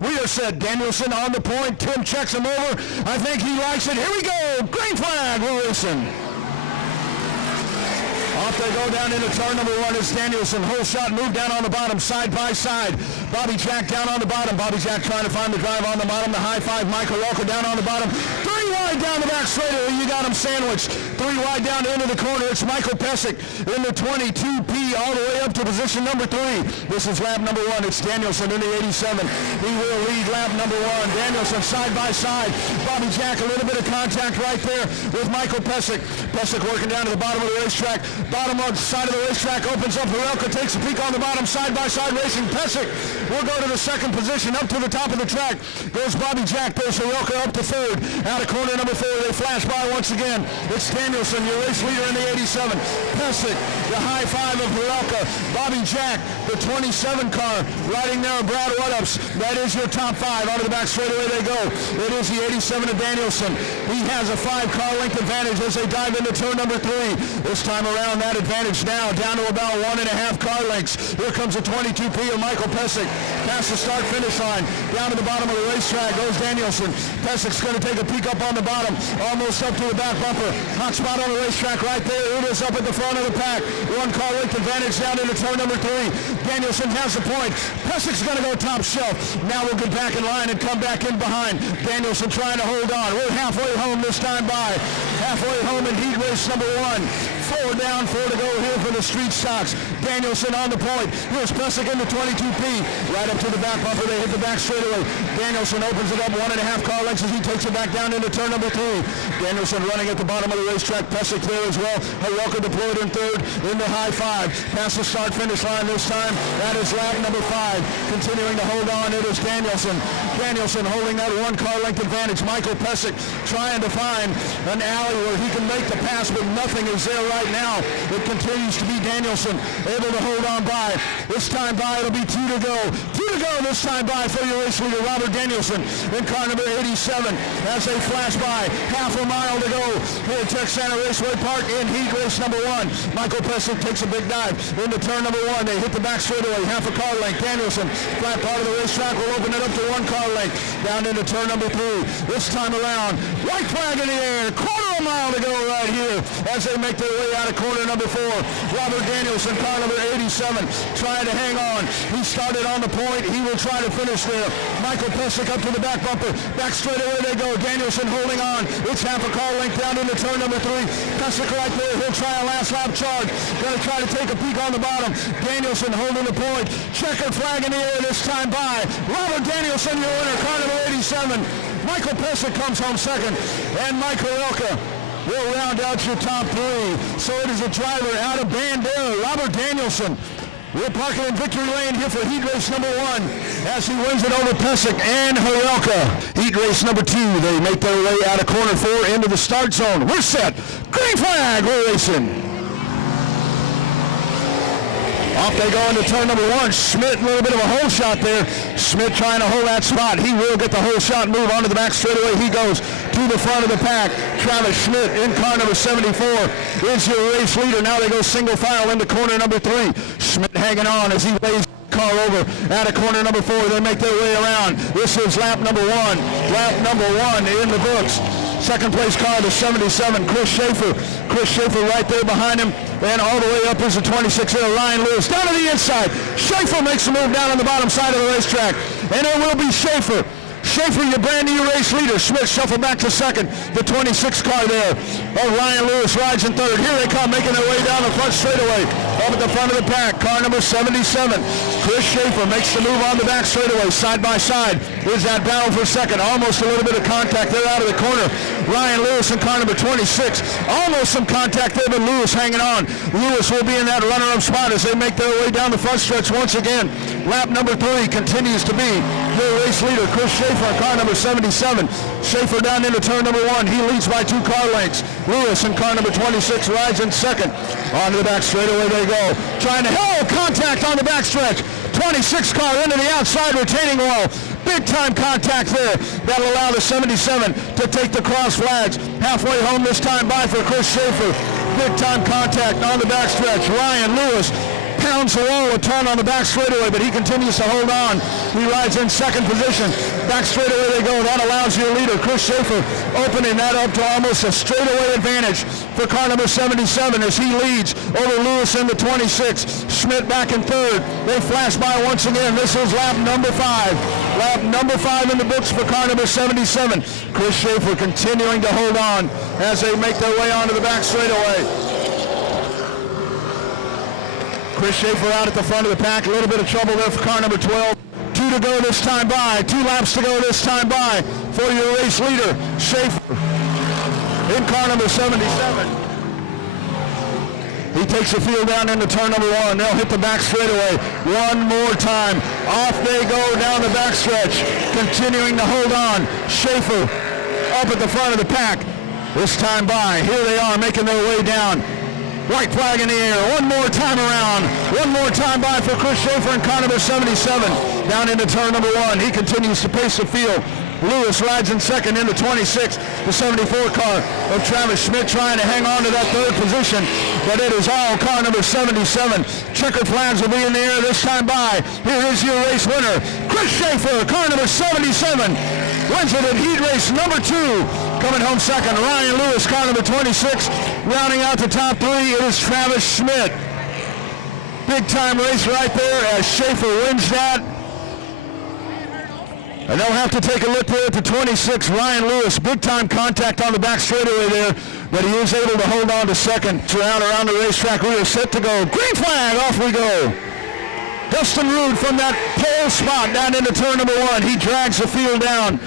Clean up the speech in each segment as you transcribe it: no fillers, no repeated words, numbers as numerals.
We are set. Danielson on the point. Tim checks him over. I think he likes it. Here we go. Green flag. We're racing. Off they go down into turn number one is Danielson. Whole shot move down on the bottom, side by side. Bobby Jack down on the bottom. Bobby Jack trying to find the drive on the bottom. The high five. Michael Walker down on the bottom. Three wide down the back straightaway. You got him sandwiched. Three wide down into the corner. It's Michael Pesic in the 22P all the way up to position number 3. This is lap number 1. It's Danielson in the 87. He will lead lap number 1. Danielson side by side. Bobby Jack a little bit of contact right there with Michael Pesic. Pesic working down to the bottom of the racetrack. Bottom side of the racetrack opens up. Horelka takes a peek on the bottom, side-by-side racing. Pesic will go to the second position. Up to the top of the track goes Bobby Jack. There's Horelka up to third. Out of corner number 4. They flash by once again. It's Danielson, your race leader in the 87. Pesic, the high five of Horelka. Bobby Jack, the 27 car, riding there. Brad What-Ups. That is your top 5. Onto the back straightaway they go. It is the 87 of Danielson. He has a 5-car length advantage as they dive into turn number 3. This time around, that advantage now down to about 1.5 car lengths. Here comes the 22P of Michael Pesic. Past the start-finish line. Down to the bottom of the racetrack goes Danielson. Pesic's going to take a peek up on the bottom. Almost up to the back bumper. Hot spot on the racetrack right there. It is up at the front of the pack. 1 car length advantage down into turn number 3. Danielson has the point. Pesic's going to go top shelf. Now we'll get back in line and come back in behind. Danielson trying to hold on. We're halfway home this time by. Halfway home in heat race number 1. 4 down, 4 to go here for the street stocks. Danielson on the point. Here's Pesic in the 22P. Right up to the back bumper. They hit the back straightaway. Danielson opens it up 1.5 car lengths as he takes it back down into turn number 3. Danielson running at the bottom of the racetrack. Pesic there as well. Horelka deployed in third in the high 5. Past the start-finish line this time. That is lap number 5. Continuing to hold on. It is Danielson. Danielson holding that 1 car length advantage. Michael Pesic trying to find an alley where he can make the pass, but nothing is there right now. It continues to be Danielson able to hold on by. This time by, it'll be 2 to go. 2 to go this time by for your race leader, Robert Danielson, in car number 87 as they flash by. Half a mile to go here at Texana Raceway Park in heat race number 1. Michael Pesic takes a big dive into turn number 1. They hit the back straightaway, half a car length. Danielson, flat part of the racetrack, will open it up to 1 car length. Down into turn number 3. This time around, white flag in the air. Quarter a mile to go right here as they make their way out of corner number 4. Robert Danielson, car number 87, trying to hang on. He started on the point. He will try to finish there. Michael Pesic up to the back bumper. Back straight away they go. Danielson holding on. It's half a car length down into turn number 3. Pesic right there. He'll try a last lap charge. Going to try to take a peek on the bottom. Danielson holding the point. Checkered flag in the air this time by. Robert Danielson, your winner, car number 87. Michael Pesic comes home second. And Mike Horelka will round out your top 3. So it is a driver out of Bandera, Robert Danielson. We're parking in victory lane here for heat race number 1 as he wins it over Pesic and Horelka. Heat race number 2, they make their way out of corner 4 into the start zone. We're set. Green flag, we're racing. Off they go into turn number 1. Schmidt, a little bit of a hole shot there. Schmidt trying to hold that spot. He will get the hole shot, move onto the back straightaway. He goes to the front of the pack. Travis Schmidt in car number 74 is your race leader. Now they go single file into corner number 3. Schmidt hanging on as he lays car over out of corner number 4. They make their way around. This is lap number 1. Lap number 1 in the books. Second place car, the 77, Chris Schaefer. Chris Schaefer right there behind him. And all the way up is the 26 there, Ryan Lewis. Down to the inside. Schaefer makes a move down on the bottom side of the racetrack. And it will be Schaefer. Schaefer, your brand new race leader. Schmidt shuffle back to second. The 26 car there. Oh, Ryan Lewis rides in third. Here they come, making their way down the front straightaway. Up at the front of the pack, car number 77. Chris Schaefer makes the move on the back straightaway. Side by side is that battle for second. Almost a little bit of contact there out of the corner. Ryan Lewis in car number 26. Almost some contact there, but Lewis hanging on. Lewis will be in that runner-up spot as they make their way down the front stretch once again. Lap number 3 continues to be your race leader, Chris Schaefer in car number 77. Schaefer down into turn number 1. He leads by 2 car lengths. Lewis in car number 26 rides in second. Onto the back straightaway they go. Trying to contact on the back stretch. 26 car into the outside retaining wall. Big time contact there. That'll allow the 77 to take the cross flags. Halfway home this time by for Chris Schaefer. Big time contact on the back stretch. Ryan Lewis pounds the wall, a turn on the back straightaway, but he continues to hold on. He rides in second position. Back straightaway they go. That allows your leader, Chris Schaefer, opening that up to almost a straightaway advantage for car number 77 as he leads over Lewis in the 26. Schmidt back in third. They flash by once again. This is lap number 5. Lap number 5 in the books for car number 77. Chris Schaefer continuing to hold on as they make their way onto the back straightaway. Chris Schaefer out at the front of the pack. A little bit of trouble there for car number 12. 2 to go this time by. 2 laps to go this time by for your race leader, Schaefer, in car number 77. He takes the field down into turn number 1. They'll hit the back straightaway one more time. Off they go down the backstretch, continuing to hold on. Schaefer up at the front of the pack. This time by, here they are making their way down. White flag in the air. One more time around. One more time by for Chris Schaefer in car number 77. Down into turn number 1. He continues to pace the field. Lewis rides in second in the 26, the 74 car of Travis Schmidt trying to hang on to that third position, but it is all car number 77. Checkered flags will be in the air this time by. Here is your race winner, Chris Schaefer, car number 77. Wins it in heat race number 2. Coming home second, Ryan Lewis, car number 26. Rounding out the top 3, it is Travis Schmidt. Big time race right there as Schaefer wins that. And they'll have to take a look there at the 26, Ryan Lewis. Big-time contact on the back straightaway there, but he is able to hold on to second. Around the racetrack, we are set to go. Green flag, off we go. Dustin Rude from that pole spot down into turn number 1. He drags the field down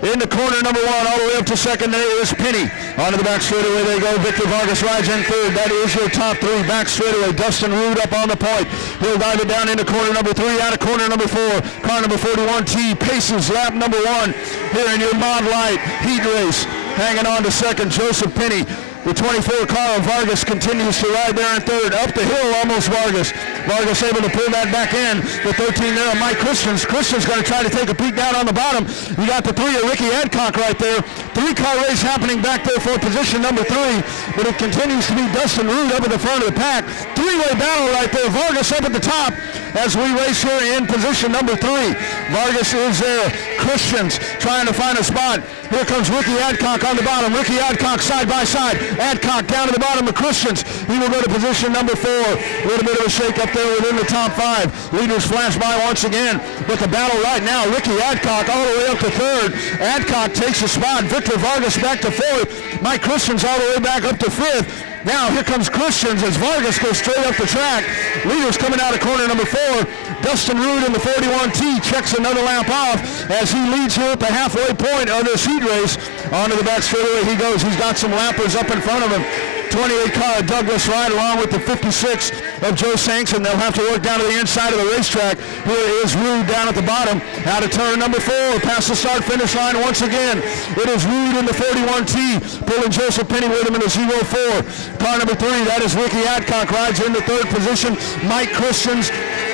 into corner number 1, all the way up to second. There is Penny. Onto the back straightaway they go. Victor Vargas rides in third. That is your top 3 back straightaway. Dustin Rude up on the point. He'll dive it down into corner number 3, out of corner number 4. Car number 41T paces lap number 1 here in your Mod Light heat race. Hanging on to second, Joseph Penny. The 24 car of Vargas continues to ride there in third. Up the hill, almost Vargas. Vargas able to pull that back in. The 13 there, Mike Christian's. Christian's going to try to take a peek down on the bottom. You got the 3 of Ricky Adcock right there. 3-car race happening back there for position number 3. But it continues to be Dustin Rude up at the front of the pack. 3-way battle right there. Vargas up at the top as we race here in position number 3. Vargas is there. Christian's trying to find a spot. Here comes Ricky Adcock on the bottom. Ricky Adcock side by side. Adcock down to the bottom of Christians. He will go to position number 4. A little bit of a shake up there within the top 5. Leaders flash by once again. But the battle right now, Ricky Adcock all the way up to third. Adcock takes a spot. Victor Vargas back to 4th. Mike Christians all the way back up to 5th. Now here comes Christians as Vargas goes straight up the track. Leaders coming out of corner number 4. Dustin Rude in the 41T checks another lap off as he leads here at the halfway point of this heat race. Onto the back straightaway he goes. He's got some lappers up in front of him. 28 car of Douglas Wright along with the 56 of Joe Sankson. They'll have to work down to the inside of the racetrack. Here is Rude down at the bottom. Out of turn number 4. Past the start-finish line once again. It is Rude in the 41T. Pulling Joseph Penny with him in the 04. Car number 3, that is Ricky Adcock. Rides into third position. Mike Christians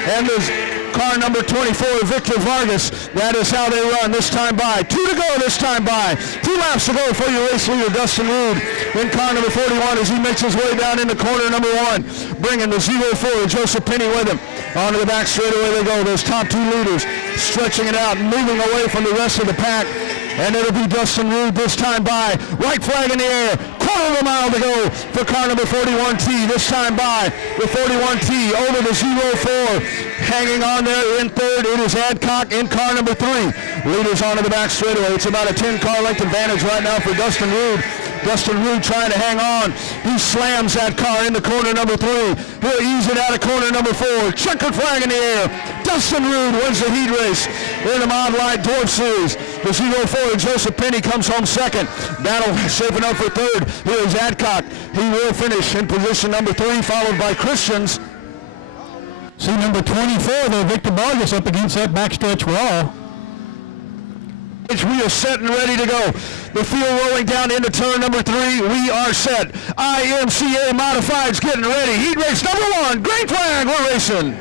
and there's car number 24, Victor Vargas. That is how they run this time by. 2 to go this time by. 2 laps to go for your race leader, Dustin Rude, in car number 41 as he makes his way down into corner number 1, bringing the 04, Joseph Penny with him. Onto the back straightaway they go. Those top 2 leaders stretching it out, moving away from the rest of the pack. And it'll be Dustin Rude this time by. White flag in the air. Quarter of a mile to go for car number 41T. This time by the 41T over the 04. Hanging on there in third, it is Adcock in car number 3. Leaders onto the back straightaway. It's about a 10-car length advantage right now for Dustin Rude. Dustin Rude trying to hang on. He slams that car into corner number 3. He'll ease it out of corner number 4. Checkered flag in the air. Dustin Rude wins the heat race in the Mod Light Dwarf Series. The 04, Joseph Penny, comes home second. Battle shaping up for third. Here is Adcock. He will finish in position number 3, followed by Christians. See number 24 there, Victor Vargas up against that backstretch wall. We are set and ready to go. The field rolling down into turn number 3. We are set. IMCA Modifieds getting ready. Heat race number 1. Green flag. We're racing.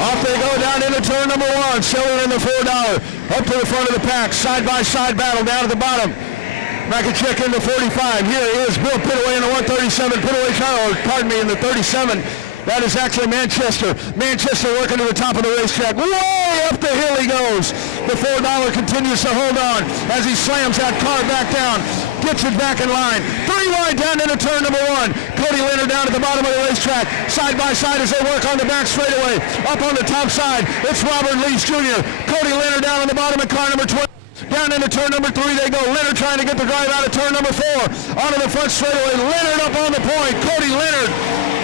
Off they go down into turn number 1. Selling in the $4. Up to the front of the pack. Side by side battle down at the bottom. Makachek in the 45. Here is Bill Pitaway in the 137. Pitaway, in the 37. That is actually Manchester. Manchester working to the top of the racetrack. Way up the hill he goes. The $4 continues to hold on as he slams that car back down. Gets it back in line. 3 wide down into turn number 1. Cody Leonard down at the bottom of the racetrack. Side by side as they work on the back straightaway. Up on the top side, it's Robert Leach Jr. Cody Leonard down on the bottom of car number 12. Down into turn number 3 they go. Leonard trying to get the drive out of turn number 4. Onto the front straightaway. Leonard up on the point. Cody Leonard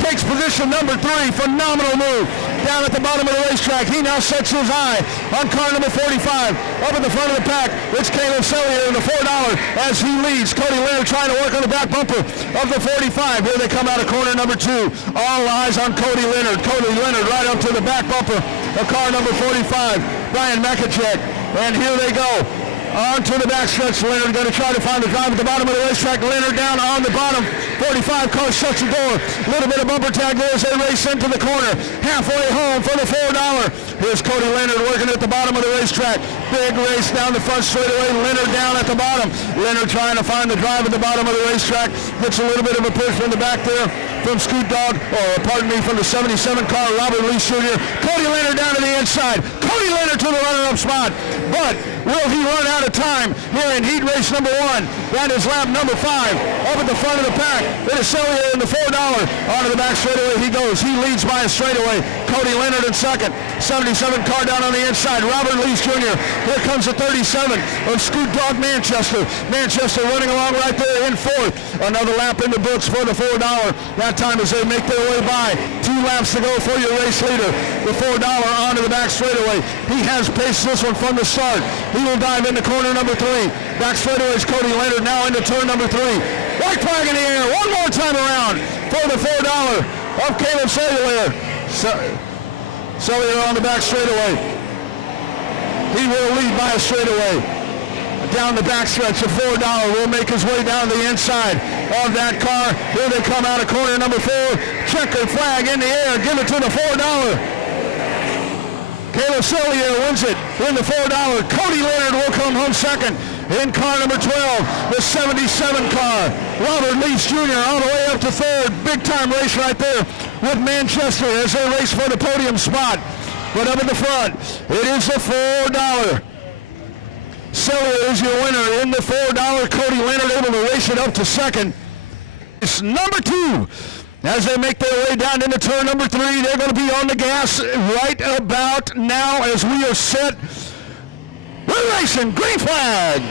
takes position number 3. Phenomenal move. Down at the bottom of the racetrack. He now sets his eye on car number 45. Up at the front of the pack, it's Caleb Sellier in the $4 as he leads. Cody Leonard trying to work on the back bumper of the 45. Here they come out of corner number 2. All eyes on Cody Leonard. Cody Leonard right up to the back bumper of car number 45. Brian Makachek. And here they go. On to the backstretch. Leonard going to try to find the drive at the bottom of the racetrack. Leonard down on the bottom. 45 car shuts the door. Little bit of bumper tag there as they race into the corner. Halfway home for the $4. Here's Cody Leonard working at the bottom of the racetrack. Big race down the front straightaway. Leonard down at the bottom. Leonard trying to find the drive at the bottom of the racetrack. Gets a little bit of a push from the back there from Scoot Dog, from the 77 car, Robert Lee Jr. Cody Leonard down to the inside. Cody Leonard to the runner-up spot. But will he run out of time here in heat race number 1? That is lap number 5. Up at the front of the pack, it is Sellier in the $4. Onto the back straightaway he goes. He leads by a straightaway. Cody Leonard in second. 77 car down on the inside. Robert Leach Jr. Here comes the 37 of Scoot Dog Manchester. Manchester running along right there in 4th. Another lap in the books for the $4. That time as they make their way by. 2 laps to go for your race leader. The $4 onto the back straightaway. He has paced this one from the start. He will dive into corner number 3. Back straightaway is Cody Leonard now into turn number 3. White flag in the air. One more time around for the $4 of Caleb Sellier. Sellier on the back straightaway. He will lead by a straightaway. Down the backstretch, the $4 will make his way down the inside of that car. Here they come out of corner number 4. Checkered flag in the air. Give it to the $4. Caleb Sellier wins it in the $4. Cody Leonard will come home second in car number 12, the 77 car. Robert Leach Jr. all the way up to 3rd. Big time race right there with Manchester as they race for the podium spot. But up in the front, it is the $4. Sellier is your winner in the $4. Cody Leonard able to race it up to second. It's number 2. As they make their way down into turn number 3, they're going to be on the gas right about now as we are set. We're racing. Green flag.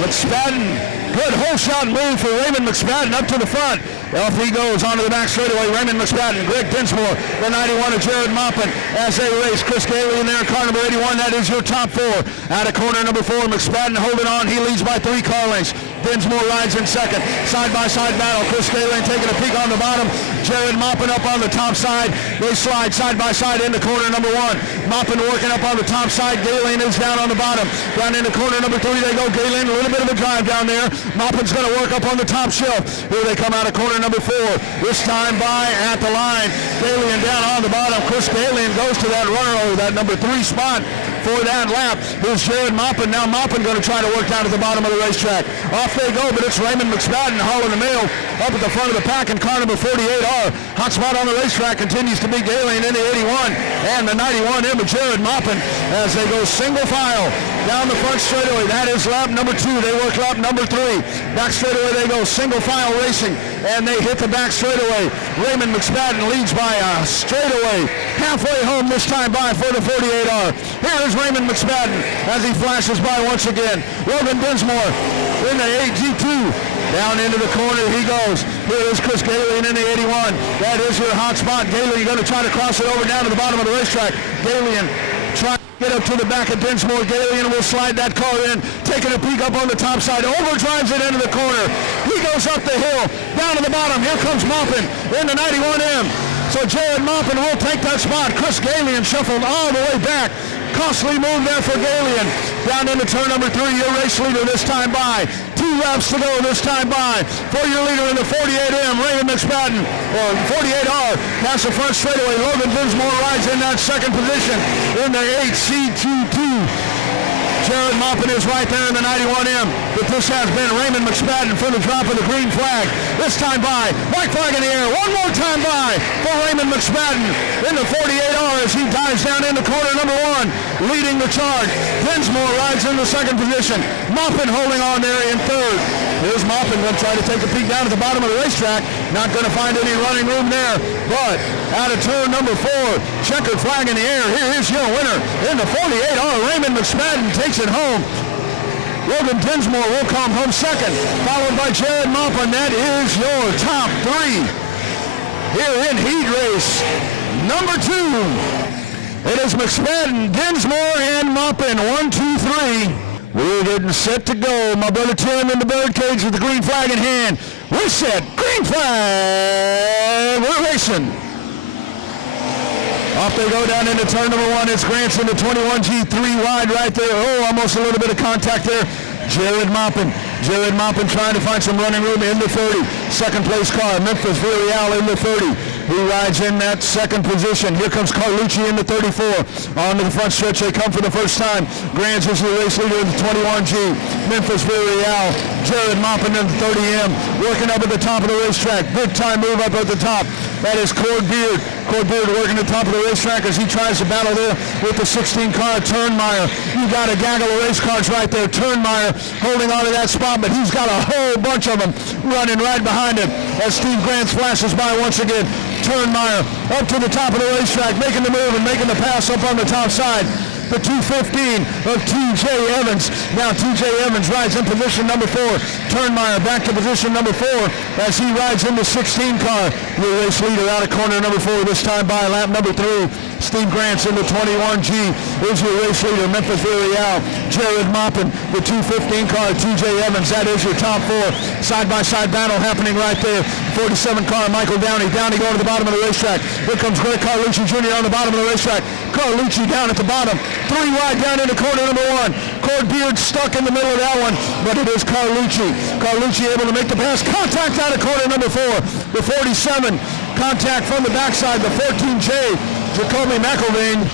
McSpadden. Good whole shot move for Raymond McSpadden up to the front. Off he goes onto the back straightaway. Raymond McSpadden, Greg Dinsmore, the 91 of Jared Maupin as they race. Chris Gailey in there, car number 81. That is your top 4. Out of corner number 4, McSpadden holding on. He leads by 3 car lengths. Dinsmore rides in second. Side-by-side battle. Chris Gailey taking a peek on the bottom. Jared Maupin up on the top side. They slide side-by-side into corner number 1. Maupin working up on the top side. Gailey is down on the bottom. Down into corner number 3 they go. Gailey, a little bit of a drive down there. Maupin's going to work up on the top shelf. Here they come out of corner number 4. This time by at the line. Gailey down on the bottom. Chris Gailey goes to that runner, that number 3 spot for that lap. Here's Jared Maupin. Now Maupin going to try to work down to the bottom of the racetrack. Off they go, but it's Raymond McSpadden hauling the mail up at the front of the pack in car number 48R. Hot spot on the racetrack continues to be Gailey in the 81 and the 91 in with Jared Maupin as they go single file down the front straightaway. That is lap number 2. They work lap number 3. Back straightaway they go, single file racing, and they hit the back straightaway. Raymond McSpadden leads by a straightaway. Halfway home this time by for the 48R. Here is Raymond McSpadden as he flashes by once again. Logan Dinsmore in the AG2. Down into the corner he goes. Here is Chris Gailey in the 81. That is your hot spot. Gailey going to try to cross it over down to the bottom of the racetrack. Gailey trying to get up to the back of Dinsmore. Gailey will slide that car in, taking a peek up on the top side. Overdrives it into the corner. He goes up the hill, down to the bottom. Here comes Maupin in the 91M. So Jared Maupin will take that spot. Chris Gailey shuffled all the way back. Costly move there for Galian. Down into turn number 3, your race leader this time by. 2 laps to go this time by. For your leader in the 48M, Raymond McSpadden, or 48R, past the front straightaway. Logan Dinsmore rides in that second position in the 8C22. Jared Maupin is right there in the 91M. But this has been Raymond McSpadden for the drop of the green flag. This time by, white flag in the air. One more time by for Raymond McSpadden in the 48R as he dives down into corner number 1, leading the charge. Dinsmore rides in the second position. Maupin holding on there in third. Here's Maupin going to try to take a peek down at the bottom of the racetrack. Not going to find any running room there, but out of turn number 4, checkered flag in the air. Here is your winner in the 48R. Raymond McSpadden takes it home. Logan Dinsmore will come home second, followed by Jared Maupin. That is your top 3 here in heat race number 2. It is McSpadden, Dinsmore, and Maupin. 1, 2, 3. We're getting set to go. My brother Tim in the birdcage with the green flag in hand. We're set. Green flag. We're racing. Off they go down into turn number 1. It's Granson, the 21G, 3 wide right there. Oh, almost a little bit of contact there. Jared Maupin. Jared Maupin trying to find some running room in the 30. Second place car, Memphis Villarreal in the 30. He rides in that second position. Here comes Carlucci in the 34. Onto the front stretch they come for the first time. Grants is the race leader in the 21G. Memphis Villarreal. Jared Maupin in the 30M. Working up at the top of the racetrack. Big time move up at the top. That is Cord Beard. Cord Beard working the top of the racetrack as he tries to battle there with the 16 car Turnmeyer. You got a gaggle of race cars right there. Turnmeyer holding on to that spot, but he's got a whole bunch of them running right behind him as Steve Grants flashes by once again. Turnmeyer up to the top of the racetrack, making the move and making the pass up on the top side. The 215 of T.J. Evans. Now T.J. Evans rides in position number 4. Turnmeyer back to position number 4 as he rides in the 16 car. Your race leader out of corner number 4, this time by lap number 3. Steve Grants in the 21G is your race leader. Memphis Villarreal. Jared Maupin, the 215 car. T.J. Evans, that is your top 4. Side-by-side battle happening right there. 47 car, Michael Downey. Downey going to the bottom of the racetrack. Here comes Greg Carlucci Jr. on the bottom of the racetrack. Carlucci down at the bottom. 3 wide down into corner number 1. Cord Beard stuck in the middle of that one, but it is Carlucci. Carlucci able to make the pass. Contact out of corner number 4. The 47. Contact from the backside. The 14J. Jacoby McElvain.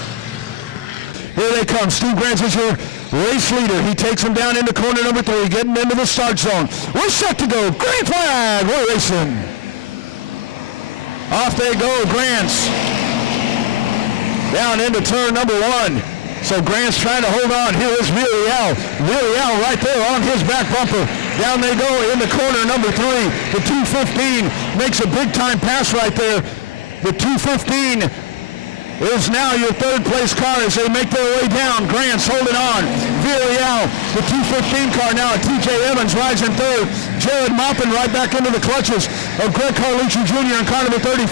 Here they come. Steve Grants is your race leader. He takes him down into corner number 3, getting into the start zone. We're set to go. Green flag. We're racing. Off they go. Grants. Down into turn number 1. So Grant's trying to hold on. Here is Villarreal. Villarreal right there on his back bumper. Down they go in the corner number 3. The 215 makes a big time pass right there. The 215 is now your third place car as they make their way down. Grant's holding on. Villarreal, the 215 car now. T.J. Evans rides in third. Jared Maupin right back into the clutches of Greg Carlucci Jr. in car number 34.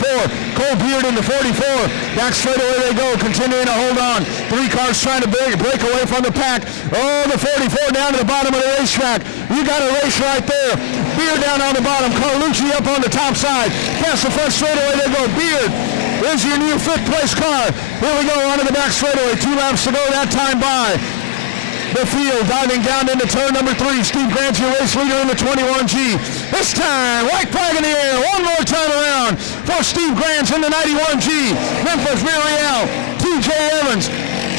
Cole Beard in the 44. Back straight away they go, continuing to hold on. 3 cars trying to break away from the pack. Oh, the 44 down to the bottom of the racetrack. You got a race right there. Beard down on the bottom. Carlucci up on the top side. Past the front straightaway they go. Beard is your new 5th place car. Here we go onto the back straightaway. 2 laps to go that time by. The field diving down into turn number 3. Steve Grants, your race leader in the 21G. This time, white flag in the air. One more time around for Steve Grants in the 91G. Memphis Villarreal, T.J. Evans,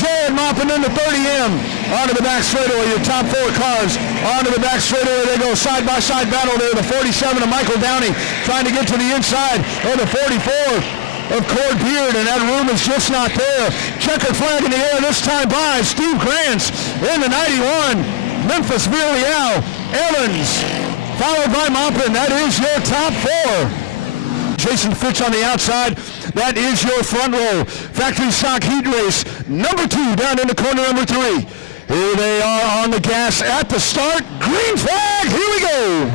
Jared Maupin in the 30M. Onto the back straightaway, your top 4 cars. Onto the back straightaway they go. Side-by-side battle there. The 47 of Michael Downey trying to get to the inside of the 44 of Cord Beard, and that room is just not there. Checkered flag in the air this time by Steve Grants in the 91. Memphis Villarreal, Evans, followed by Maupin. That is your top 4. Jason Fitch on the outside. That is your front row. Factory stock heat race number 2 down into corner number 3. Here they are on the gas at the start. Green flag. Here we go.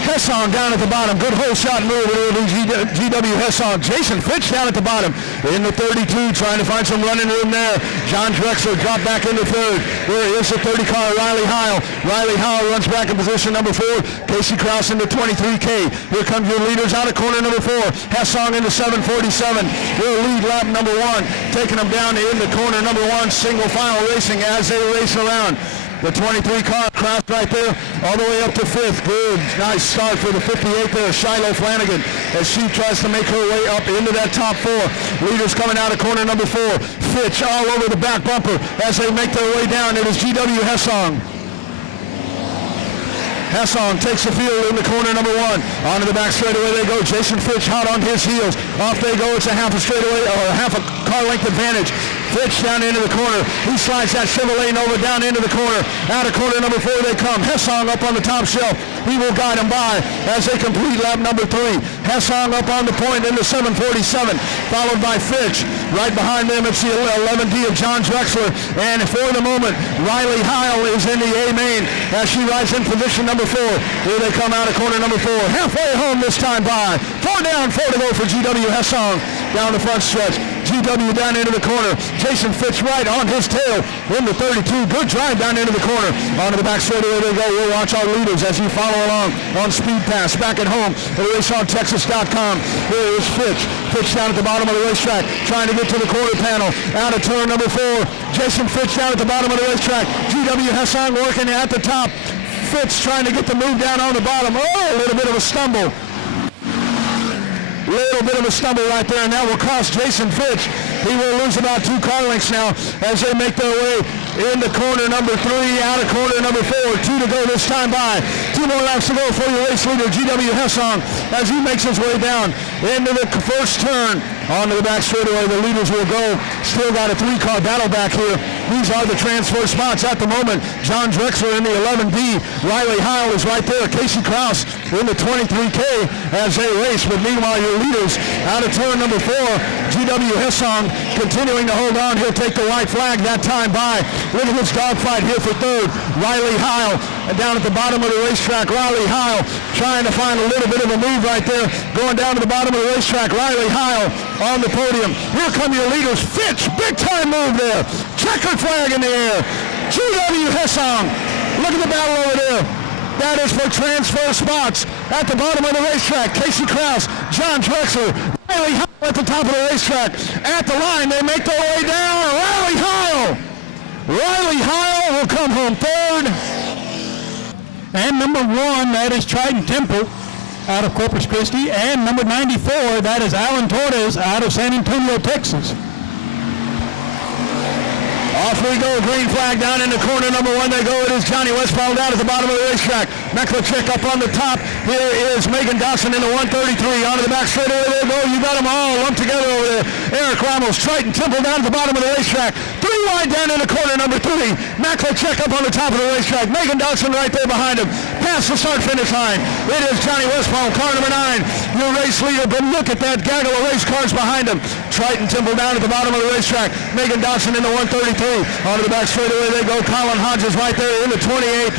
Hessong down at the bottom. Good hole shot move with GW Hessong. Jason Fitch down at the bottom in the 32, trying to find some running room there. John Drexler dropped back into 3rd. There is the 30 car, Riley Heil. Riley Heil runs back in position number 4. Casey Krause in the 23K. Here comes your leaders out of corner number 4. Hessong in the 747. Your lead lap number 1. Taking them down in the corner number 1. Single file racing as they race around. The 23 car crossed right there all the way up to 5th. Good, nice start for the 58 there, Shiloh Flanagan, as she tries to make her way up into that top 4. Leaders coming out of corner number 4. Fitch all over the back bumper as they make their way down. It is GW Hessong. Hessong takes the field in the corner number 1. Onto the back straightaway they go. Jason Fitch hot on his heels. Off they go. It's a half a straightaway, or half a car length advantage. Fitch down into the corner. He slides that Chevrolet Nova down into the corner. Out of corner number 4 they come. Hessong up on the top shelf. He will guide them by as they complete lap number 3. Hessong up on the point into 747, followed by Fitch. Right behind them it's the 11D of John Drexler. And for the moment, Riley Heil is in the A main as she rides in position number 4. Here they come out of corner number 4. Halfway home this time by. 4 down, 4 to go for GW Hessong down the front stretch. GW down into the corner. Jason Fitch right on his tail in the 32. Good drive down into the corner. Onto the back straightaway they go. We'll watch our leaders as you follow along on Speed Pass. Back at home at raceontexas.com. Here is Fitch. Fitch down at the bottom of the racetrack trying to get to the quarter panel. Out of turn number 4. Jason Fitch down at the bottom of the racetrack. GW Hessong working at the top. Fitch trying to get the move down on the bottom. Oh, a little bit of a stumble. Little bit of a stumble right there, and that will cost Jason Fitch. He will lose about 2 car lengths now as they make their way into corner number 3, out of corner number 4. 2 to go this time by. 2 more laps to go for your race leader, GW Hessong, as he makes his way down into the first turn. Onto the back straightaway, the leaders will go. Still got a 3-car battle back here. These are the transfer spots at the moment. John Drexler in the 11B. Riley Heil is right there. Casey Krause in the 23K as they race. But meanwhile, your leaders out of turn number 4. GW Hessong continuing to hold on. He'll take the white flag that time by. Look at this dogfight here for 3rd. Riley Heil down at the bottom of the racetrack. Riley Heil trying to find a little bit of a move right there. Going down to the bottom of the racetrack. Riley Heil on the podium. Here come your leaders. Fitch, big time move there. Checkered flag in the air. GW Hessong. Look at the battle over there. That is for transfer spots at the bottom of the racetrack. Casey Krause, John Drexler, Riley Heil at the top of the racetrack. At the line, they make their way down. Riley Heil. Riley Heil will come home 3rd. And number 1, that is Triton Temple out of Corpus Christi. And number 94, that is Alan Torres out of San Antonio, Texas. Off we go, green flag down in the corner number 1 they go. It is Johnny Westfall down at the bottom of the racetrack. Meklicek up on the top. Here is Megan Dawson in the 133. Onto the back straightaway they go. You got them all lumped together over there. Eric Ramos, Triton Temple down at the bottom of the racetrack. 3 wide down in the corner number 3. Meklicek up on the top of the racetrack. Megan Dawson right there behind him. Past the start-finish line. It is Johnny Westfall, car number 9, your race leader. But look at that gaggle of race cars behind him. Triton Temple down at the bottom of the racetrack. Megan Dawson in the 133. Onto the back straightaway they go. Colin Hodges right there in the 28.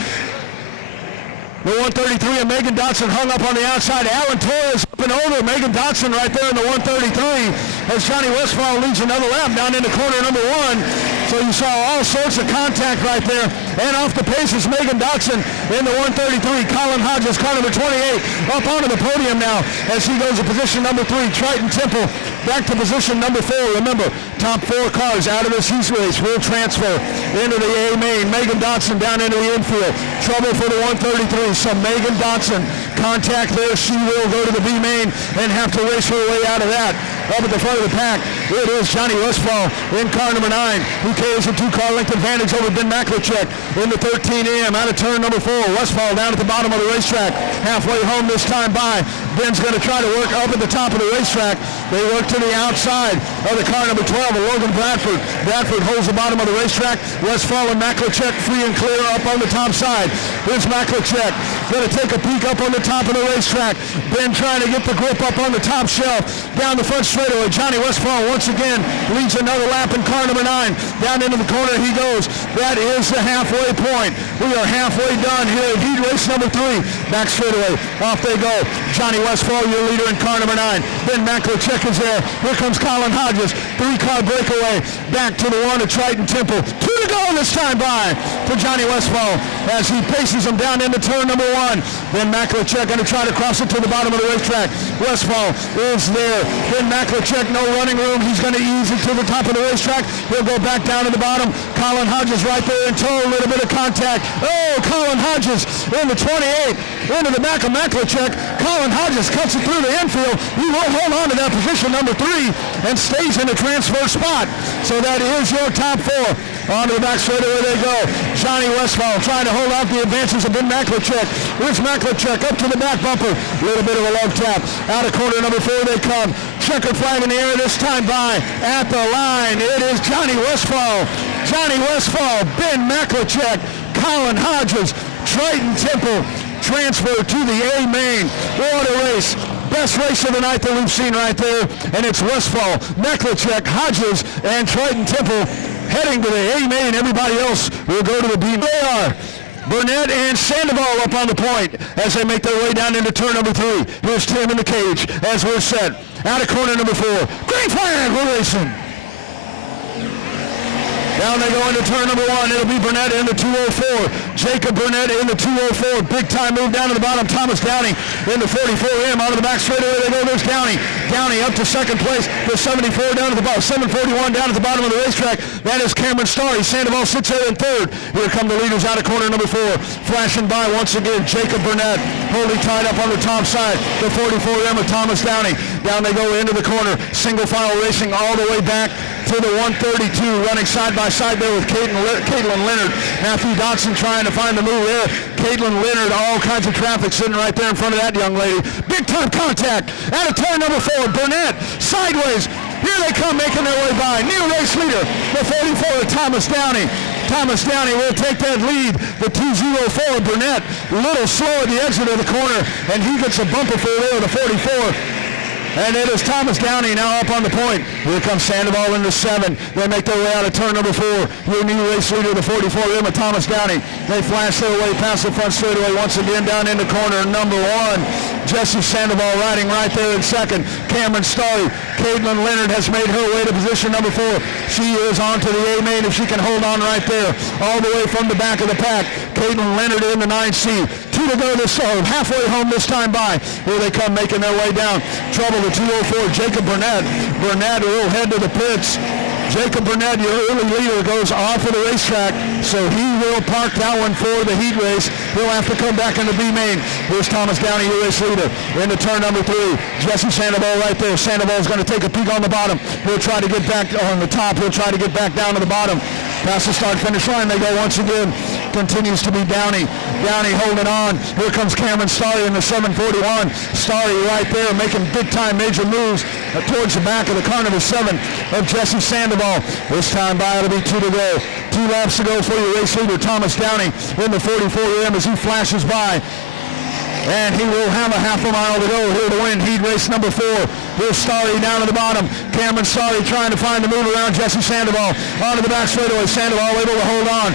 The 133 and Megan Dotson hung up on the outside. Alan Torres up and over. Megan Dotson right there in the 133 as Johnny Westfall leads another lap down into corner number 1. So you saw all sorts of contact right there. And off the pace is Megan Dotson in the 133. Colin Hodges, car number 28, up onto the podium now as he goes to position number 3. Triton Temple back to position number 4. Remember, top 4 cars out of this heat race will transfer into the A main. Megan Dotson down into the infield. Trouble for the 133. So Megan Dotson, contact there. She will go to the B main and have to race her way out of that. Up at the front of the pack, it is Johnny Westfall in car number 9, who carries a 2-car length advantage over Ben Meklicek in the 13M. Out of turn number 4, Westfall down at the bottom of the racetrack. Halfway home this time by. Ben's going to try to work up at the top of the racetrack. They work to the outside of the car number 12, Logan Bradford. Bradford holds the bottom of the racetrack. Westfall and Meklicek free and clear up on the top side. Here's Meklicek. Going to take a peek up on the top of the racetrack. Ben trying to get the grip up on the top shelf. Down the front straightaway, Johnny Westfall once again leads another lap in car number 9. Down into the corner he goes. That is the halfway point. We are halfway done here at heat race number 3. Back straightaway. Off they go. Johnny Westfall, your leader in car number 9. Ben Meklicek is there. Here comes Colin Hodges. 3-car breakaway. Back to the 1 of Triton Temple. 2 to go this time by for Johnny Westfall as he paces him down into turn number 1. Ben Meklicek going to try to cross it to the bottom of the racetrack. Westfall is there. Ben Meklicek Maklicek, no running room. He's going to ease it to the top of the racetrack. He'll go back down to the bottom. Colin Hodges right there in tow. A little bit of contact. Oh, Colin Hodges in the 28 into the back of Maklicek. Colin Hodges cuts it through the infield. He will hold on to that position number 3 and stays in the transfer spot. So that is your top 4. Onto the back straightaway they go. Johnny Westfall trying to hold out the advances of Ben Maklicek. Here's Maklicek up to the back bumper. A little bit of a love tap. Out of corner number 4 they come. Checkered flag in the air this time by at the line. It is Johnny Westfall. Johnny Westfall, Ben Maklicek, Colin Hodges, Triton Temple transfer to the A main. What a race. Best race of the night that we've seen right there. And it's Westfall, Maklicek, Hodges, and Triton Temple heading to the A main. Everybody else will go to the B. They are Burnett and Sandoval up on the point as they make their way down into turn number 3. Here's Tim in the cage as we're set. Out of corner number 4. Green flag, we're racing. Down they go into turn number 1. It'll be Burnett in the 204. Jacob Burnett in the 204. Big time move down to the bottom. Thomas Downey in the 44M. Onto the back straightaway they go. There's Downey. Downey up to second place. The 74 down to the bottom. 741 down at the bottom of the racetrack. That is Cameron Starry. Sandoval sits there in 3rd. Here come the leaders out of corner number 4. Flashing by once again. Jacob Burnett holding tied up on the top side. The 44M of Thomas Downey. Down they go into the corner. Single file racing all the way back to the 132, running side by side there with Caitlin Leonard. Matthew Dodson trying to find the move there. Caitlin Leonard, all kinds of traffic sitting right there in front of that young lady. Big time contact out of turn number 4. Burnett sideways. Here they come making their way by. New race leader, the 44 of Thomas Downey. Thomas Downey will take that lead. The 204 Burnett, a little slow at the exit of the corner, and he gets a bumper for there, the 44. And it is Thomas Downey now up on the point. Here comes Sandoval into 7. They make their way out of turn number 4. Your new race leader, the 44, Emma Thomas Downey. They flash their way past the front straightaway once again down into corner number 1. Jesse Sandoval riding right there in 2nd. Cameron Starry. Caitlin Leonard has made her way to position number 4. She is on to the A main if she can hold on right there. All the way from the back of the pack. Caitlin Leonard in the 9C. 2 to go this halfway home this time by. Here they come making their way down. Trouble the 204, Jacob Burnett. Burnett will head to the pits. Jacob Burnett, your early leader, goes off of the racetrack, so he will park that one for the heat race. He'll have to come back in the B main. Here's Thomas Downey, your race leader, into turn number 3. Jesse Sandoval right there. Sandoval's going to take a peek on the bottom. He'll try to get back on the top. He'll try to get back down to the bottom. Past the start-finish line, they go once again. Continues to be Downey. Downey holding on. Here comes Cameron Starry in the 741. Starry right there making big-time major moves towards the back of the car number 7 of Jesse Sandoval. This time by, it'll be 2 to go. 2 laps to go for your race leader, Thomas Downey, in the 44M as he flashes by. And he will have a half a mile to go here to win heat race number 4. Here's Starry down at the bottom. Cameron Starry trying to find the move around Jesse Sandoval. Onto the back straightaway. Sandoval able to hold on.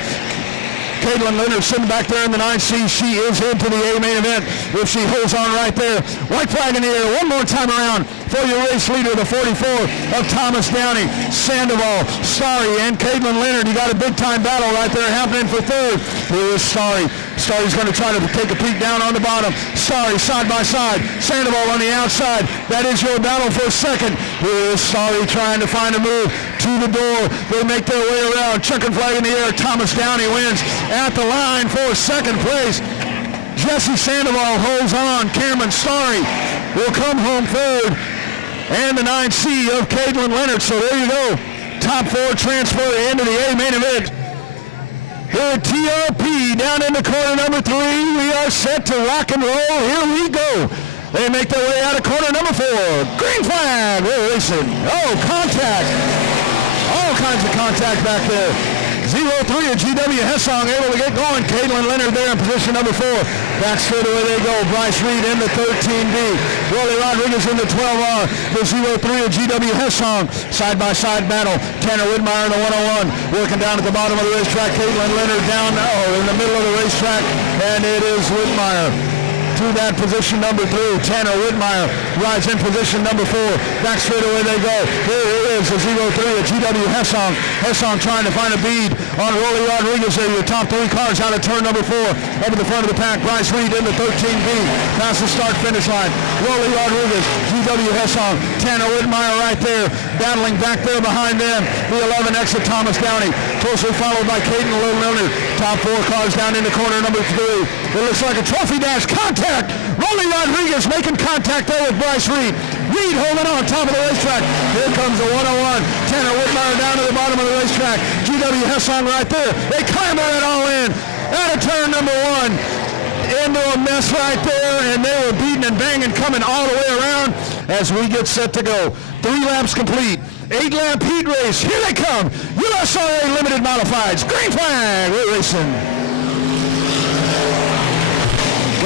Caitlin Leonard sitting back there in the 9C. She is into the A main event if she holds on right there. White flag in the air. One more time around for your race leader, the 44 of Thomas Downey. Sandoval, Starry, and Caitlin Leonard. You got a big time battle right there happening for 3rd. Here is Starry. Starry's going to try to take a peek down on the bottom. Starry side by side. Sandoval on the outside. That is your battle for 2nd. Here is Starry trying to find a move to the door. They make their way around. Checkered flag in the air. Thomas Downey wins at the line for 2nd place. Jesse Sandoval holds on. Cameron Starry will come home 3rd. And the 9C of Caitlin Leonard. So there you go. Top 4 transfer into the A main event. Here at TRP down in the corner number 3. We are set to rock and roll. Here we go. They make their way out of corner number 4. Green flag. We're racing. Oh, contact. All kinds of contact back there. 03 of GW Hessong able to get going. Caitlin Leonard there in position number 4. Back straightaway they go. Bryce Reed in the 13B. Rolly Rodriguez in the 12R. The 03 of GW Hessong. Side-by-side battle. Tanner Whitmire in the 101. Working down at the bottom of the racetrack. Caitlin Leonard down in the middle of the racetrack. And it is Whitmire. To that position number 3. Tanner Whitmire rides in position number 4. Back straightaway they go. Here is the 03 of GW Hessong. Hessong trying to find a bead on Rolly Rodriguez there. Your top three cars out of turn number 4. Up in the front of the pack, Bryce Reed in the 13B. Past the start-finish line. Rolly Rodriguez, GW Hessong, Tanner Whitmire right there, battling back there behind them. The 11 exit Thomas Downey, closely followed by Caden Leonard. Top 4 cars down in the corner number 3. It looks like a trophy dash contact. Rolly Rodriguez making contact there with Bryce Reed. Reed holding on top of the racetrack. Here comes the 101. Tanner Whitmire down to the bottom of the racetrack. GW Hessong right there. They clamber it all in. Out of turn number 1. Into a mess right there, and they were beating and banging, coming all the way around as we get set to go. 3 laps complete. 8-lap heat race. Here they come. USRA Limited Modifieds. Green flag. We're racing.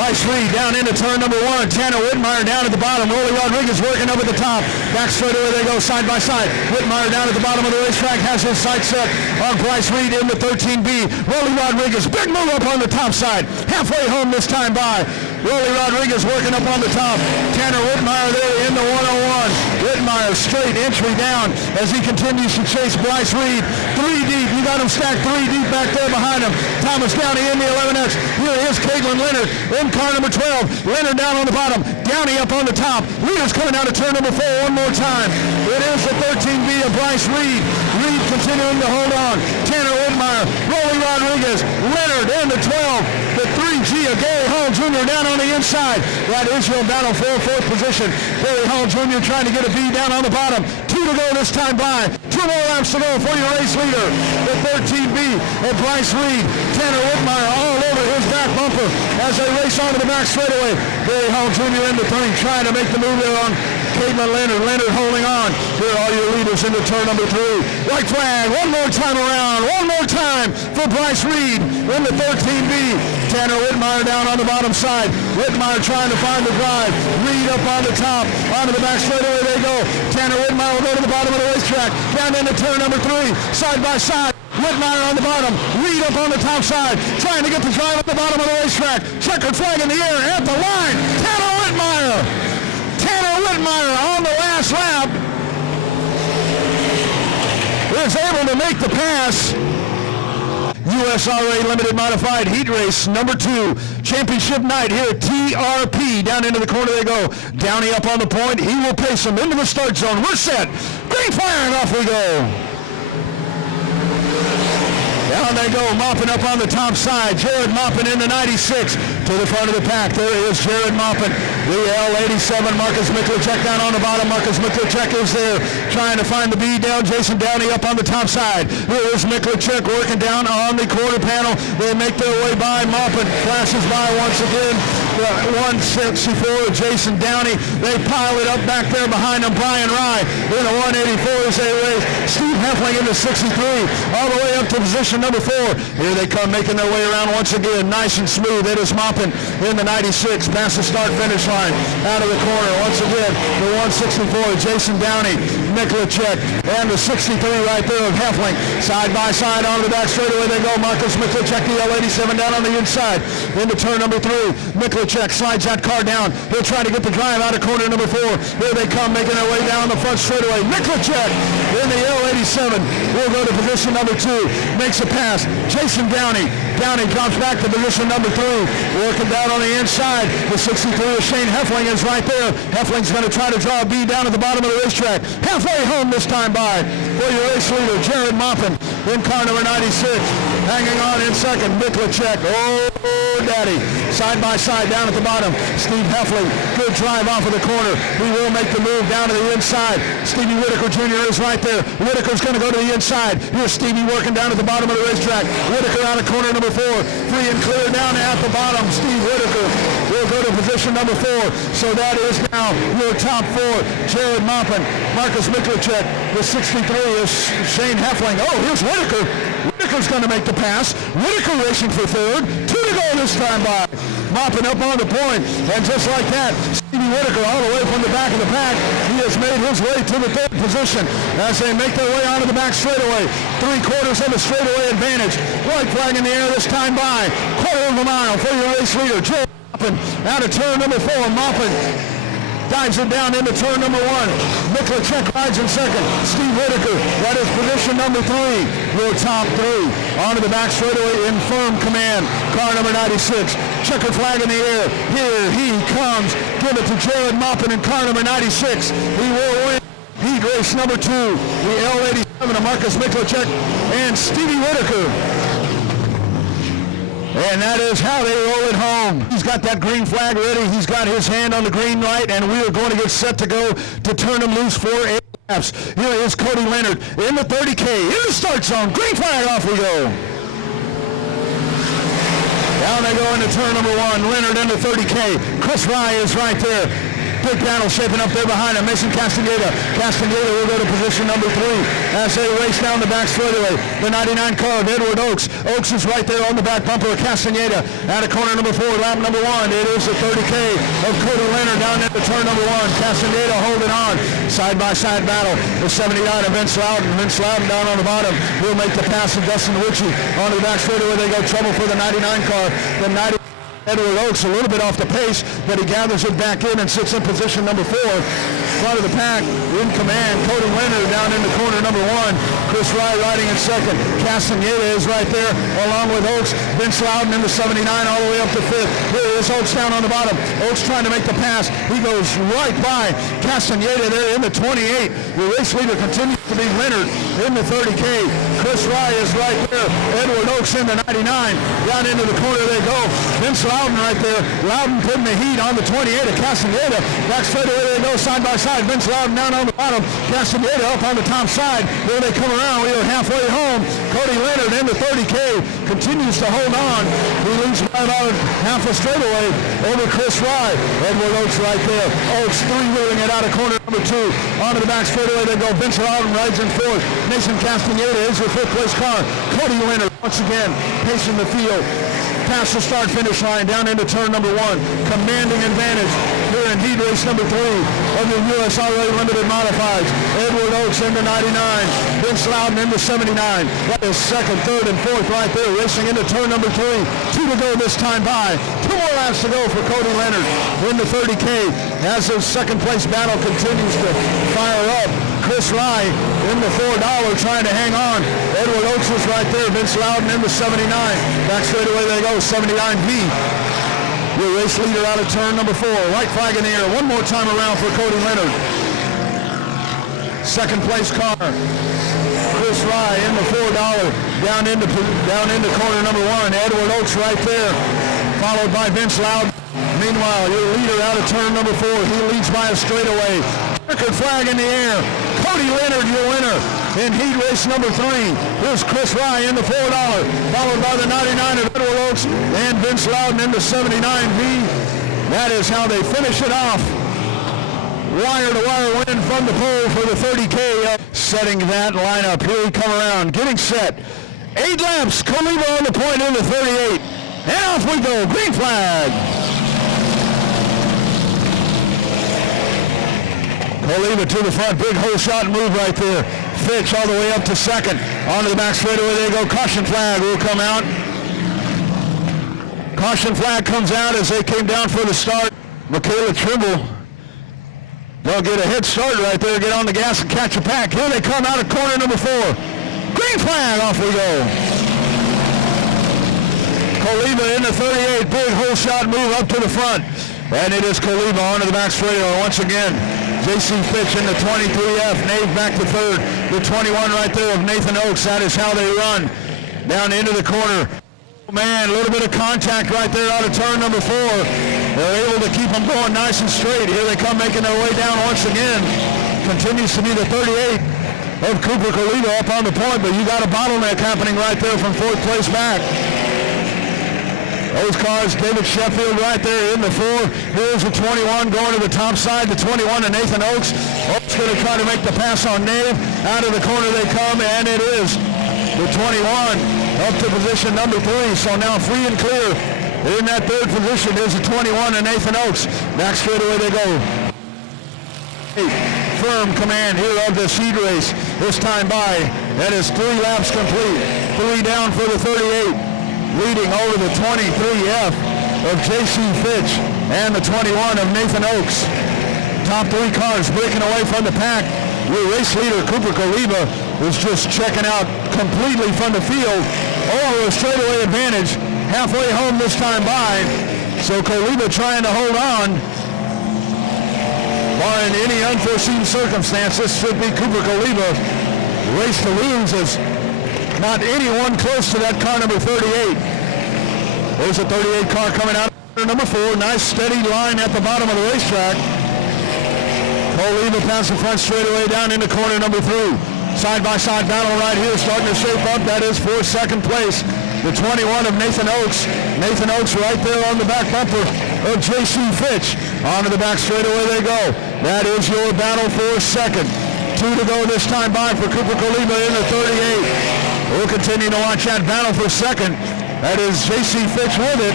Bryce Reed down into turn number 1. Tanner Whitmire down at the bottom. Rolly Rodriguez working up at the top. Back straight away they go side by side. Whitmire down at the bottom of the racetrack has his sights set on Bryce Reed in the 13B. Rolly Rodriguez, big move up on the top side. Halfway home this time by. Rolly Rodriguez working up on the top. Tanner Whitmire there in the 101. Whitmire straight entry down as he continues to chase Bryce Reed. 3 deep. You got him stacked 3 deep back there behind him. Thomas Downey in the 11X. Here is Caitlin Leonard in car number 12. Leonard down on the bottom. Downey up on the top. Leaders coming out of turn number 4 one more time. It is the 13B of Bryce Reed. Reed continuing to hold on. Tanner Whitmire, Rolly Rodriguez, Leonard in the 12. The 3G of Gary Hall Jr. down on the inside. That is your battle for 4th position. Gary Hall Jr. trying to get a B down on the bottom. 2 to go this time by. 2 more laps to go for your race leader. The 13B of Bryce Reed. Tanner Whitmire all over his back bumper as they race onto the back straightaway. Gary Hall Jr. in the 3 trying to make the move there on Caitlin Leonard. Leonard holding on. Here are your leaders into turn number 3. White flag. One more time around. One more time for Bryce Reed in the 13B. Tanner Whitmire down on the bottom side. Whitmire trying to find the drive. Reed up on the top. Onto the back straightaway they go. Tanner Whitmire will go to the bottom of the racetrack. Down into turn number 3. Side by side. Whitmire on the bottom. Reed up on the top side. Trying to get the drive at the bottom of the racetrack. Checkered flag in the air at the line. Tanner Whitmire. Tanner Whitmire on the last lap is able to make the pass. USRA Limited Modified Heat Race number 2. Championship night here at TRP. Down into the corner they go. Downey up on the point. He will pace them into the start zone. We're set. Green fire and off we go. Down they go, mopping up on the top side. Jared Moppin in the 96 to the front of the pack. There is Jared Moppin. The L87, Marcus Miklicek down on the bottom. Marcus Miklicek is there trying to find the bead down. Jason Downey up on the top side. Here is Miklicek working down on the quarter panel. They make their way by. Moppin flashes by once again. 164, Jason Downey. They pile it up back there behind them. Brian Rye in a 184 as they race. Steve Heffling in the 63 all the way up to position number 4. Here they come making their way around once again. Nice and smooth. It is Moppin in the 96 past the start finish line out of the corner. Once again, the 164, Jason Downey, Miklicek, and the 63 right there of Heffling. Side by side onto the back straightaway they go. Marcus Miklicek, the L87 down on the inside. Into turn number 3. Miklicek slides that car down. He'll try to get the drive out of corner number 4. Here they come making their way down the front straightaway. Miklicek in the L87 will go to position number 2. Makes a pass. Jason Downey. Downey drops back to position number 3. Working down on the inside. The 63 of Shane Heffling is right there. Heffling's going to try to draw a B down at the bottom of the racetrack. Halfway home this time by for your race leader, Jared Moppin in car number 96. Hanging on in second, Miklicek. Oh, daddy. Side by side down at the bottom. Steve Heffling. Good drive off of the corner. He will make the move down to the inside. Stevie Whitaker Jr. is right there. Whitaker's going to go to the inside. Here's Stevie working down at the bottom of the racetrack. Whitaker out of corner number 4. Free and clear down at the bottom. Steve Whitaker will go to position number 4. So that is now your top 4. Jared Moppin, Marcus Miklicek. The 63 is Shane Heffling. Oh, here's Whitaker. Whitaker's going to make the pass. Whitaker racing for 3rd. 2 to go this time by. Moppin up on the point. And just like that, Stevie Whitaker all the way from the back of the pack. He has made his way to the 3rd position as they make their way onto the back straightaway. 3/4 of a straightaway advantage. White flag in the air this time by. 1/4 of a mile for your race leader, Jared Moppin. Out of turn number 4, Moppin dives it down into turn number 1. Miklicek rides in second. Steve Whitaker, that is position number 3. Your top 3. Onto the back straightaway in firm command. Car number 96. Checkered flag in the air. Here he comes. Give it to Jared Maupin in car number 96. He will win heat race number 2. The L87 of Marcus Miklicek and Stevie Whitaker. And that is how they roll it home. He's got that green flag ready. He's got his hand on the green light, and we are going to get set to go to turn him loose for 8 laps. Here is Cody Leonard in the 30K, in the start zone. Green flag, off we go. Down they go into turn number 1. Leonard into 30K. Chris Rye is right there. Big battle shaping up there behind him. Mason Castaneda. Castaneda will go to position number 3 as they race down the back straightaway. The 99 car of Edward Oaks. Oaks is right there on the back bumper of Castaneda. Out of corner number 4, lap number 1. It is the 30K of Cody Leonard down into turn number 1. Castaneda holding on. Side-by-side battle. The 79 of Vince Loudon. Vince Loudon down on the bottom. He'll make the pass of Dustin Ritchie. Onto the back straightaway they go. Trouble for the 99 car. The 90 Edward Oaks a little bit off the pace, but he gathers it back in and sits in position number 4. Front of the pack, in command, Cody Leonard down into corner number 1. Chris Rye riding in second. Castaneda is right there along with Oaks. Vince Loudon in the 79 all the way up to 5th. Here is Oaks down on the bottom. Oaks trying to make the pass. He goes right by Castaneda there in the 28. The race leader continues to be Leonard in the 30K. Chris Rye is right there. Edward Oaks in the 99. Down into the corner they go. Vince Loudon right there. Loudon putting the heat on the 28 of Castaneda. Back straight away they go side by side. Vince Loudon down on the bottom. Castaneda up on the top side. There they come around. We are halfway home. Cody Leonard in the 30K continues to hold on. He leads by about half a straightaway over Chris Rye. Edward Oaks right there. Oaks three-wheeling it out of corner number 2. Onto the back straightaway they go. Vince Loudon rides in 4th. Mason Castaneda is your 5th place car. Cody Leonard once again pacing the field. Past the start-finish line, down into turn number 1. Commanding advantage here in heat race number 3 of the USRA Limited Modifieds. Edward Oaks into 99. Vince Loudon into 79. That is 2nd, 3rd, and 4th right there, racing into turn number 3. 2 to go this time by. 2 more laps to go for Cody Leonard in the 30K as his second-place battle continues to fire up. Chris Rye in the $4 trying to hang on. Edward Oaks is right there. Vince Loudon in the 79. Back straight away they go. 79B. Your race leader out of turn number 4. White flag in the air. One more time around for Cody Leonard. Second place car. Chris Rye in the $4. Down into corner number 1. Edward Oaks right there. Followed by Vince Loudon. Meanwhile, your leader out of turn number 4. He leads by a straightaway. Checkered flag in the air. Cody Leonard, your winner in heat race number 3. Here's Chris Rye in the $4, followed by the 99 of Edward Oaks and Vince Loudon in the 79B. That is how they finish it off. Wire-to-wire win from the pole for the 30K. Setting that lineup. Here we come around. Getting set. 8 laps. Kaliva on the point in the 38. And off we go. Green flag. Kaliva to the front. Big hole shot and move right there. Fitch all the way up to 2nd. Onto the back straightaway they go. Caution flag will come out. Caution flag comes out as they came down for the start. Michaela Trimble. They'll get a head start right there. Get on the gas and catch a pack. Here they come out of corner number 4. Green flag. Off we go. Kaliva in the 38. Big hole shot move up to the front. And it is Kaliva onto the back straightaway once again. J.C. Fitch in the 23F. Nave back to 3rd. The 21 right there of Nathan Oaks. That is how they run. Down into the corner. Man, a little bit of contact right there out of turn number 4. They're able to keep them going nice and straight. Here they come making their way down once again. Continues to be the 38 of Cooper Kaliva up on the point, but you got a bottleneck happening right there from 4th place back. Those cars, David Sheffield right there in the 4. Here's the 21 going to the top side. The 21 to Nathan Oaks. Oaks going to try to make the pass on Nave. Out of the corner they come, and it is the 21 up to position number 3. So now free and clear in that 3rd position is the 21 to Nathan Oaks. Back straight away they go. Firm command here of this heat race. This time by, that is 3 laps complete. 3 down for the 38. Leading over the 23F of J.C. Fitch and the 21 of Nathan Oaks. top three cars breaking away from the pack. Your race leader, Cooper Kaliba, is just checking out completely from the field over a straightaway advantage. Halfway home this time by. So Kaliba trying to hold on. Barring any unforeseen circumstances, should be Cooper Kaliba. Race to lose as not anyone close to that car number 38. There's a 38 car coming out. Number 4, nice steady line at the bottom of the racetrack. Kaliba past the front straightaway down into corner number 3. Side-by-side battle right here starting to shape up. That is for second place. The 21 of Nathan Oakes. Nathan Oakes right there on the back bumper of J.C. Fitch. Onto the back straightaway they go. That is your battle for second. 2 to go this time by for Cooper Kaliba in the 38. We'll continue to watch that battle for second. That is J.C. Fitch with it.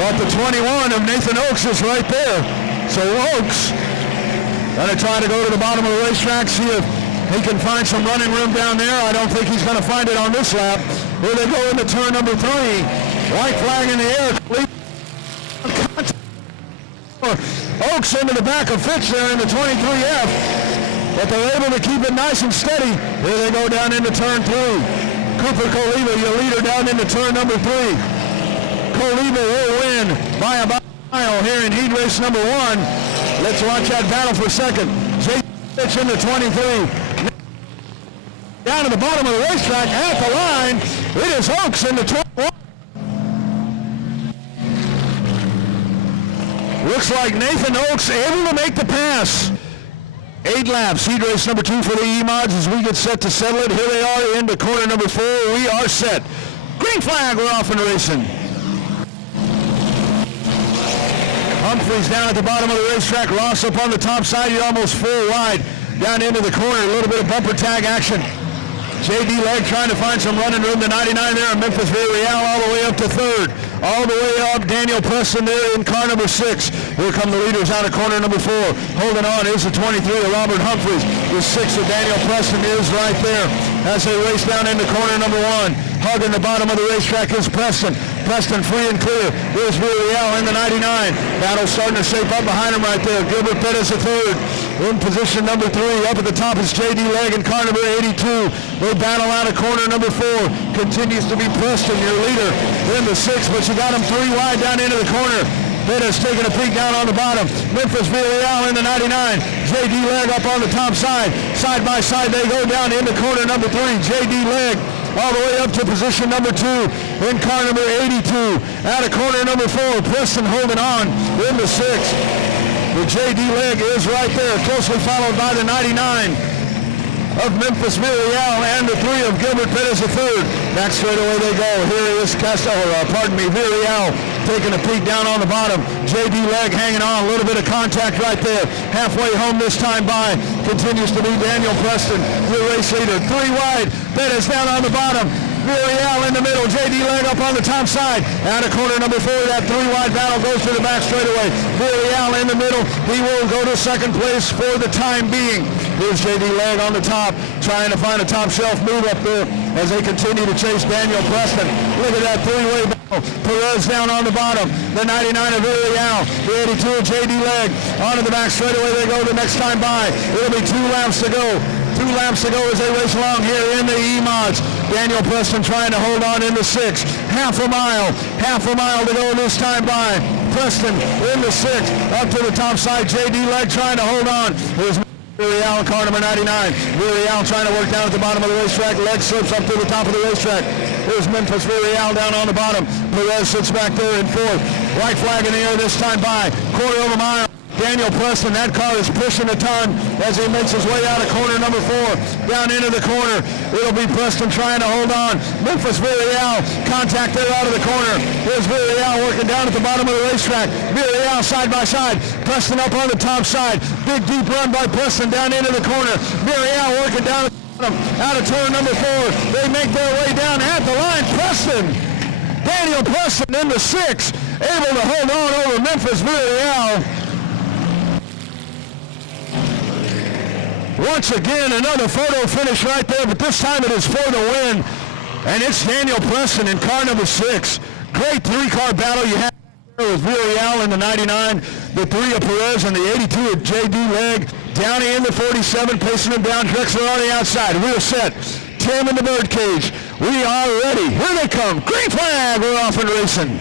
But the 21 of Nathan Oakes is right there. So Oakes going to try to go to the bottom of the racetrack, see if he can find some running room down there. I don't think he's going to find it on this lap. Here they go into turn number 3. White flag in the air. Oakes into the back of Fitch there in the 23F. But they're able to keep it nice and steady. Here they go down into turn 3. Cooper Kaliba, your leader, down into turn number 3. Kaliba will win by about a mile here in heat race number 1. Let's watch that battle for second. J.C. Fitch in the 23. Down to the bottom of the racetrack at the line. It is Oakes in the 21. Looks like Nathan Oakes able to make the pass. 8 laps, heat race number 2 for the E-Mods as we get set to settle it. Here they are into corner number 4. We are set. Green flag, we're off and racing. Humphreys down at the bottom of the racetrack. Ross up on the top side. You're almost full wide. Down into the corner. A little bit of bumper tag action. J.D. Legg trying to find some running room to 99 there. Memphis Villarreal all the way up to 3rd. All the way up, Daniel Preston there in car number 6. Here come the leaders out of corner number 4. Holding on is the 23 of Robert Humphreys. The 6 of Daniel Preston is right there as they race down into corner number 1. Hugging the bottom of the racetrack is Preston. Preston free and clear. There's Villarreal in the 99. Battle starting to shape up behind him right there. Gilbert Pettis the 3rd. In position number 3. Up at the top is J.D. Legg in car number 82. They battle out of corner number 4. Continues to be Preston, your leader, in the 6, but you got him 3 wide down into the corner. Pettis taking a peek down on the bottom. Memphis Villarreal in the 99. J.D. Legg up on the top side. Side by side they go down into corner number 3. J.D. Legg all the way up to position number 2 in car number 82. Out of corner number 4, Preston holding on in the 6. The J.D. Legg is right there, closely followed by the 99 of Memphis Villarreal and the 3 of Gilbert Pettis III. Back straight away they go. Here is Villarreal taking a peek down on the bottom. J.D. Legg hanging on, a little bit of contact right there. Halfway home this time by continues to be Daniel Preston, your race leader. 3 wide, Pettis down on the bottom. Villarreal in the middle, J.D. Legg up on the top side. Out of corner number 4, that 3-wide battle goes to the back straightaway. Villarreal in the middle, he will go to second place for the time being. Here's J.D. Legg on the top, trying to find a top shelf move up there as they continue to chase Daniel Preston. Look at that 3-way battle. Perez down on the bottom, the 99 of Villarreal, the 82 of J.D. Legg. Onto the back straightaway they go the next time by. It'll be 2 laps to go. 2 laps to go as they race along here in the E-Mods. Daniel Preston trying to hold on in the 6. Half a mile to go this time by. Preston in the 6. Up to the top side, J.D. Legg trying to hold on. Here's Villarreal in car number 99. Villarreal trying to work down at the bottom of the racetrack. Legg slips up to the top of the racetrack. Here's Memphis Villarreal down on the bottom. Perez sits back there in 4th. White flag in the air this time by. Quarter of a mile. Daniel Preston, that car is pushing a ton as he makes his way out of corner number 4, down into the corner. It'll be Preston trying to hold on. Memphis Villarreal, contact there out of the corner. Here's Villarreal working down at the bottom of the racetrack. Villarreal side by side. Preston up on the top side. Big deep run by Preston down into the corner. Villarreal working down at the bottom, out of turn number 4. They make their way down at the line. Preston, Daniel Preston in the 6, able to hold on over Memphis Villarreal. Once again, another photo finish right there, but this time it is for the win. And it's Daniel Preston in car number 6. Great 3-car battle you had with Villarreal in the 99, the 3 of Perez, and the 82 of J.D. Legg. Downey in the 47, pacing him down. Drexler on the outside. Wheel set. Tim in the birdcage. We are ready. Here they come. Green flag. We're off and racing.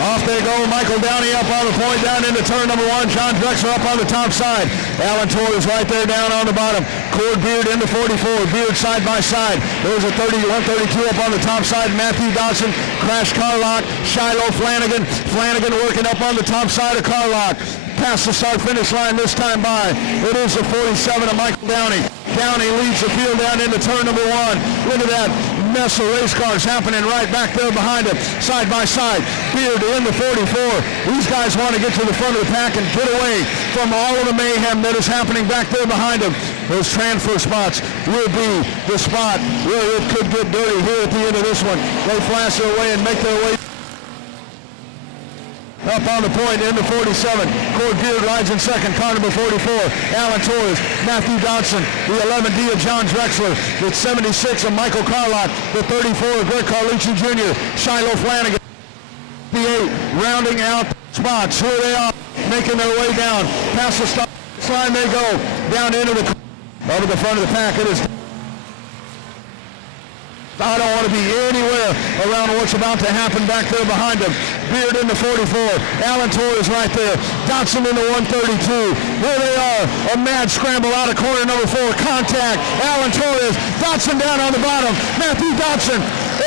Off they go. Michael Downey up on the point, down into turn number 1. John Drexler up on the top side. Alan Torres right there down on the bottom. Cord Beard in the 44. Beard side by side. There's a 132 up on the top side. Matthew Dodson. Crash Carlock. Shiloh Flanagan. Flanagan working up on the top side of Carlock. Past the start-finish line this time by. It is the 47 of Michael Downey. Downey leads the field down into turn number 1. Look at that mess of race cars happening right back there behind him, side by side. Beard in the 44. These guys want to get to the front of the pack and get away from all of the mayhem that is happening back there behind them. Those transfer spots will be the spot where it could get dirty here at the end of this one. They flash their way and make their way up on the point in the 47. Cord Beard rides in second. Car number 44. Alan Torres. Matthew Dodson. The 11D of John Drexler. The 76 of Michael Carlock. The 34 of Greg Carlucci Jr. Shiloh Flanagan. The 8 rounding out the spots. Here they are making their way down. Past the stop line they go. Down into the over the front of the pack. It is. I don't want to be anywhere around what's about to happen back there behind him. Beard in the 44. Alan Torres right there. Dodson in the 132. There they are. A mad scramble out of corner number 4. Contact. Alan Torres. Dodson down on the bottom. Matthew Dodson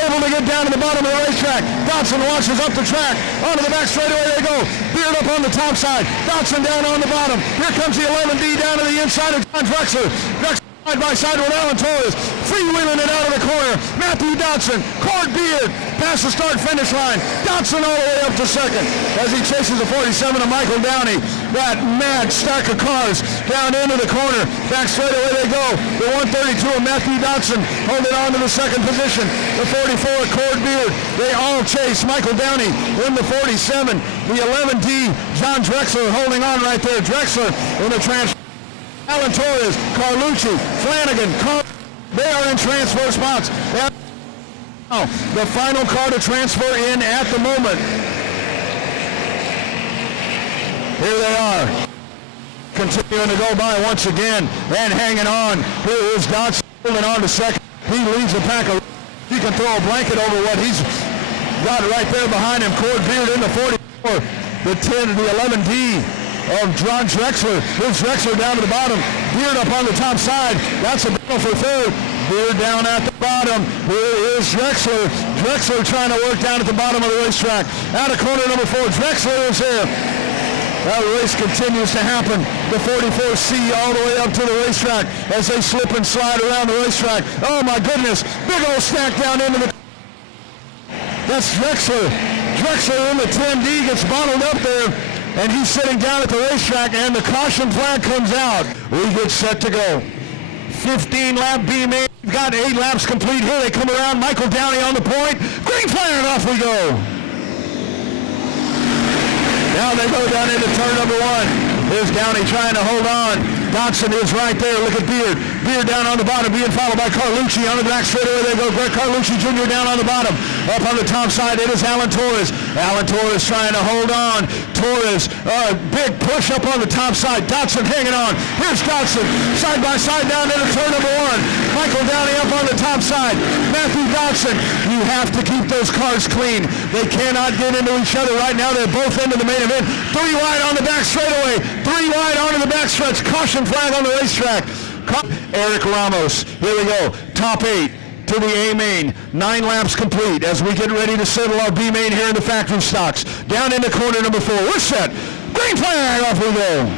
able to get down to the bottom of the racetrack. Dodson launches up the track. Onto the back straightaway they go. Beard up on the top side. Dodson down on the bottom. Here comes the 11D down to the inside of John Drexler. Side by side with Alan Torres, freewheeling it out of the corner. Matthew Dodson, Cord Beard, past the start-finish line. Dodson all the way up to second as he chases the 47 of Michael Downey. That mad stack of cars down into the corner. Back straight away they go. The 132 of Matthew Dodson holding on to the second position. The 44 of Cord Beard. They all chase Michael Downey in the 47. The 11D, John Drexler holding on right there. Drexler in the transfer. Alan Torres, Carlucci, Flanagan, they are in transfer spots. Now, the final car to transfer in at the moment. Here they are. Continuing to go by once again and hanging on. Here is Dodson holding on to second. He leads the pack. He can throw a blanket over what he's got right there behind him. Cord Beard in the 44. The 10, the 11D. Of John Drexler. Here's Drexler down to the bottom. Beard up on the top side. That's a battle for third. Beard down at the bottom. Here is Drexler. Drexler trying to work down at the bottom of the racetrack. Out of corner number 4. Drexler is there. That race continues to happen. The 44C all the way up to the racetrack as they slip and slide around the racetrack. Oh my goodness. Big old stack down into the... That's Drexler. Drexler in the 10D gets bottled up there. And he's sitting down at the racetrack, and the caution flag comes out. We get set to go. 15-lap B main. Got 8 laps complete. Here they come around. Michael Downey on the point. Green flag, and off we go. Now they go down into turn number 1. Here's Downey trying to hold on. Dodson is right there. Look at Beard. Beard down on the bottom, being followed by Carlucci. On the back straightaway they go. Greg Carlucci Jr. down on the bottom. Up on the top side, it is Alan Torres. Alan Torres trying to hold on. Torres, big push up on the top side. Dodson hanging on. Here's Dodson, side by side down into turn number 1. Michael Downey up on the top side. Matthew Dodson, you have to keep those cars clean. They cannot get into each other right now. They're both into the main event. 3 wide on the back straightaway. 3 wide onto the backstretch. Caution flag on the racetrack. Eric Ramos. Here we go. Top 8 to the A main. 9 laps complete as we get ready to settle our B main here in the factory stocks. Down into corner number 4. We're set. Green flag. Off we go.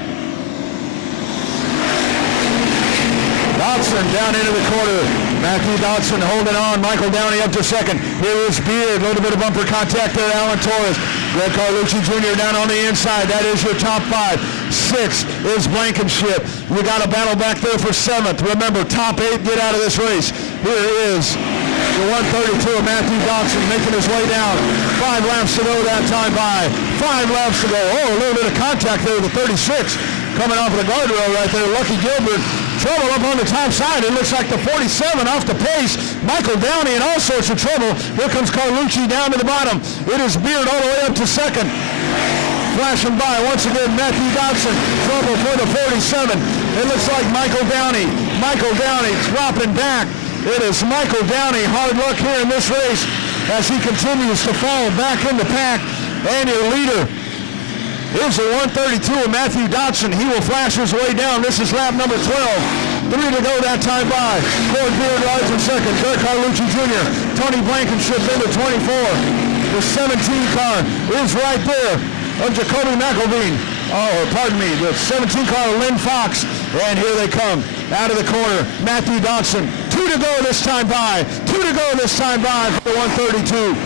Dodson down into the corner. Matthew Dodson holding on. Michael Downey up to second. Here is Beard. A little bit of bumper contact there. Alan Torres. Greg Carlucci Jr. down on the inside. That is your top 5. 6 is Blankenship. You got a battle back there for 7th. Remember, top 8 get out of this race. Here is the 132 of Matthew Dodson making his way down. 5 laps to go that time by. 5 laps to go. Oh, a little bit of contact there with the 36. coming off of the guardrail right there. Lucky Gilbert. Trouble up on the top side. It looks like the 47 off the pace. Michael Downey in all sorts of trouble. Here comes Carlucci down to the bottom. It is Beard all the way up to second. Flashing by once again, Matthew Dodson. Trouble for the 47. It looks like Michael Downey. Michael Downey dropping back. It is Michael Downey. Hard luck here in this race as he continues to fall back in the pack. And your leader is the 132 of Matthew Dodson. He will flash his way down. This is lap number 12. 3 to go that time by. Cord Beard rides in second. Dirk Carlucci Jr. Tony Blankenship in the 24. The 17 car is right there of Jacoby McElveen. Oh, pardon me. The 17 car of Lynn Fox. And here they come. Out of the corner. Matthew Dodson. 2 to go this time by. 2 to go this time by for the 132.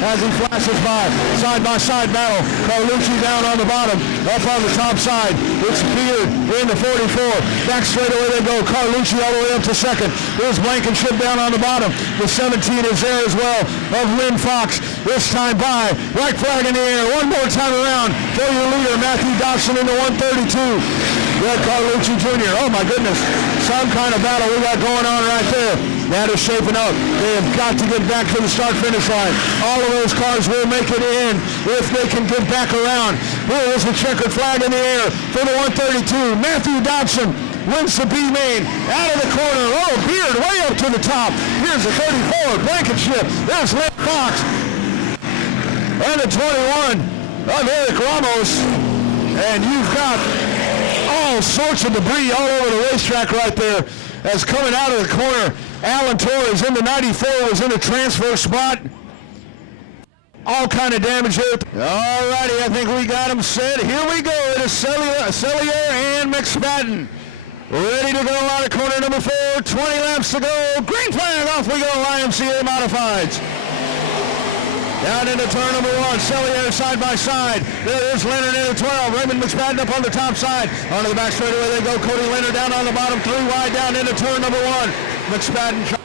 As he flashes by side battle. Carlucci down on the bottom, up on the top side. It's Beard in the 44. Back straight away they go. Carlucci all the way up to second. There's Blankenship down on the bottom. The 17 is there as well of Lynn Fox. This time by. White flag in the air. One more time around for your leader, Matthew Dodson in the 132. Red Carlucci Jr. Oh my goodness. Some kind of battle we got going on right there. That is shaping up. They have got to get back to the start-finish line. All of those cars will make it in if they can get back around. Here is the checkered flag in the air for the 132. Matthew Dodson wins the B main out of the corner. Oh, Beard way up to the top. Here's the 34. Blankenship. There's Lynn Fox. And the 21 of Eric Ramos. And you've got all sorts of debris all over the racetrack right there. As coming out of the corner, Alan Torres in the 94 was in a transfer spot. All kind of damage here. All righty, I think we got them set. Here we go. It is Cellier and McSpadden. Ready to go out of corner number 4. 20 laps to go. Green flag, off we go. YMCA Modifieds. Down into turn number 1, Cellier side by side. There is Leonard in the 12. Raymond McSpadden up on the top side. Onto the back straightaway they go. Cody Leonard down on the bottom, 3 wide down into turn number 1. McSpadden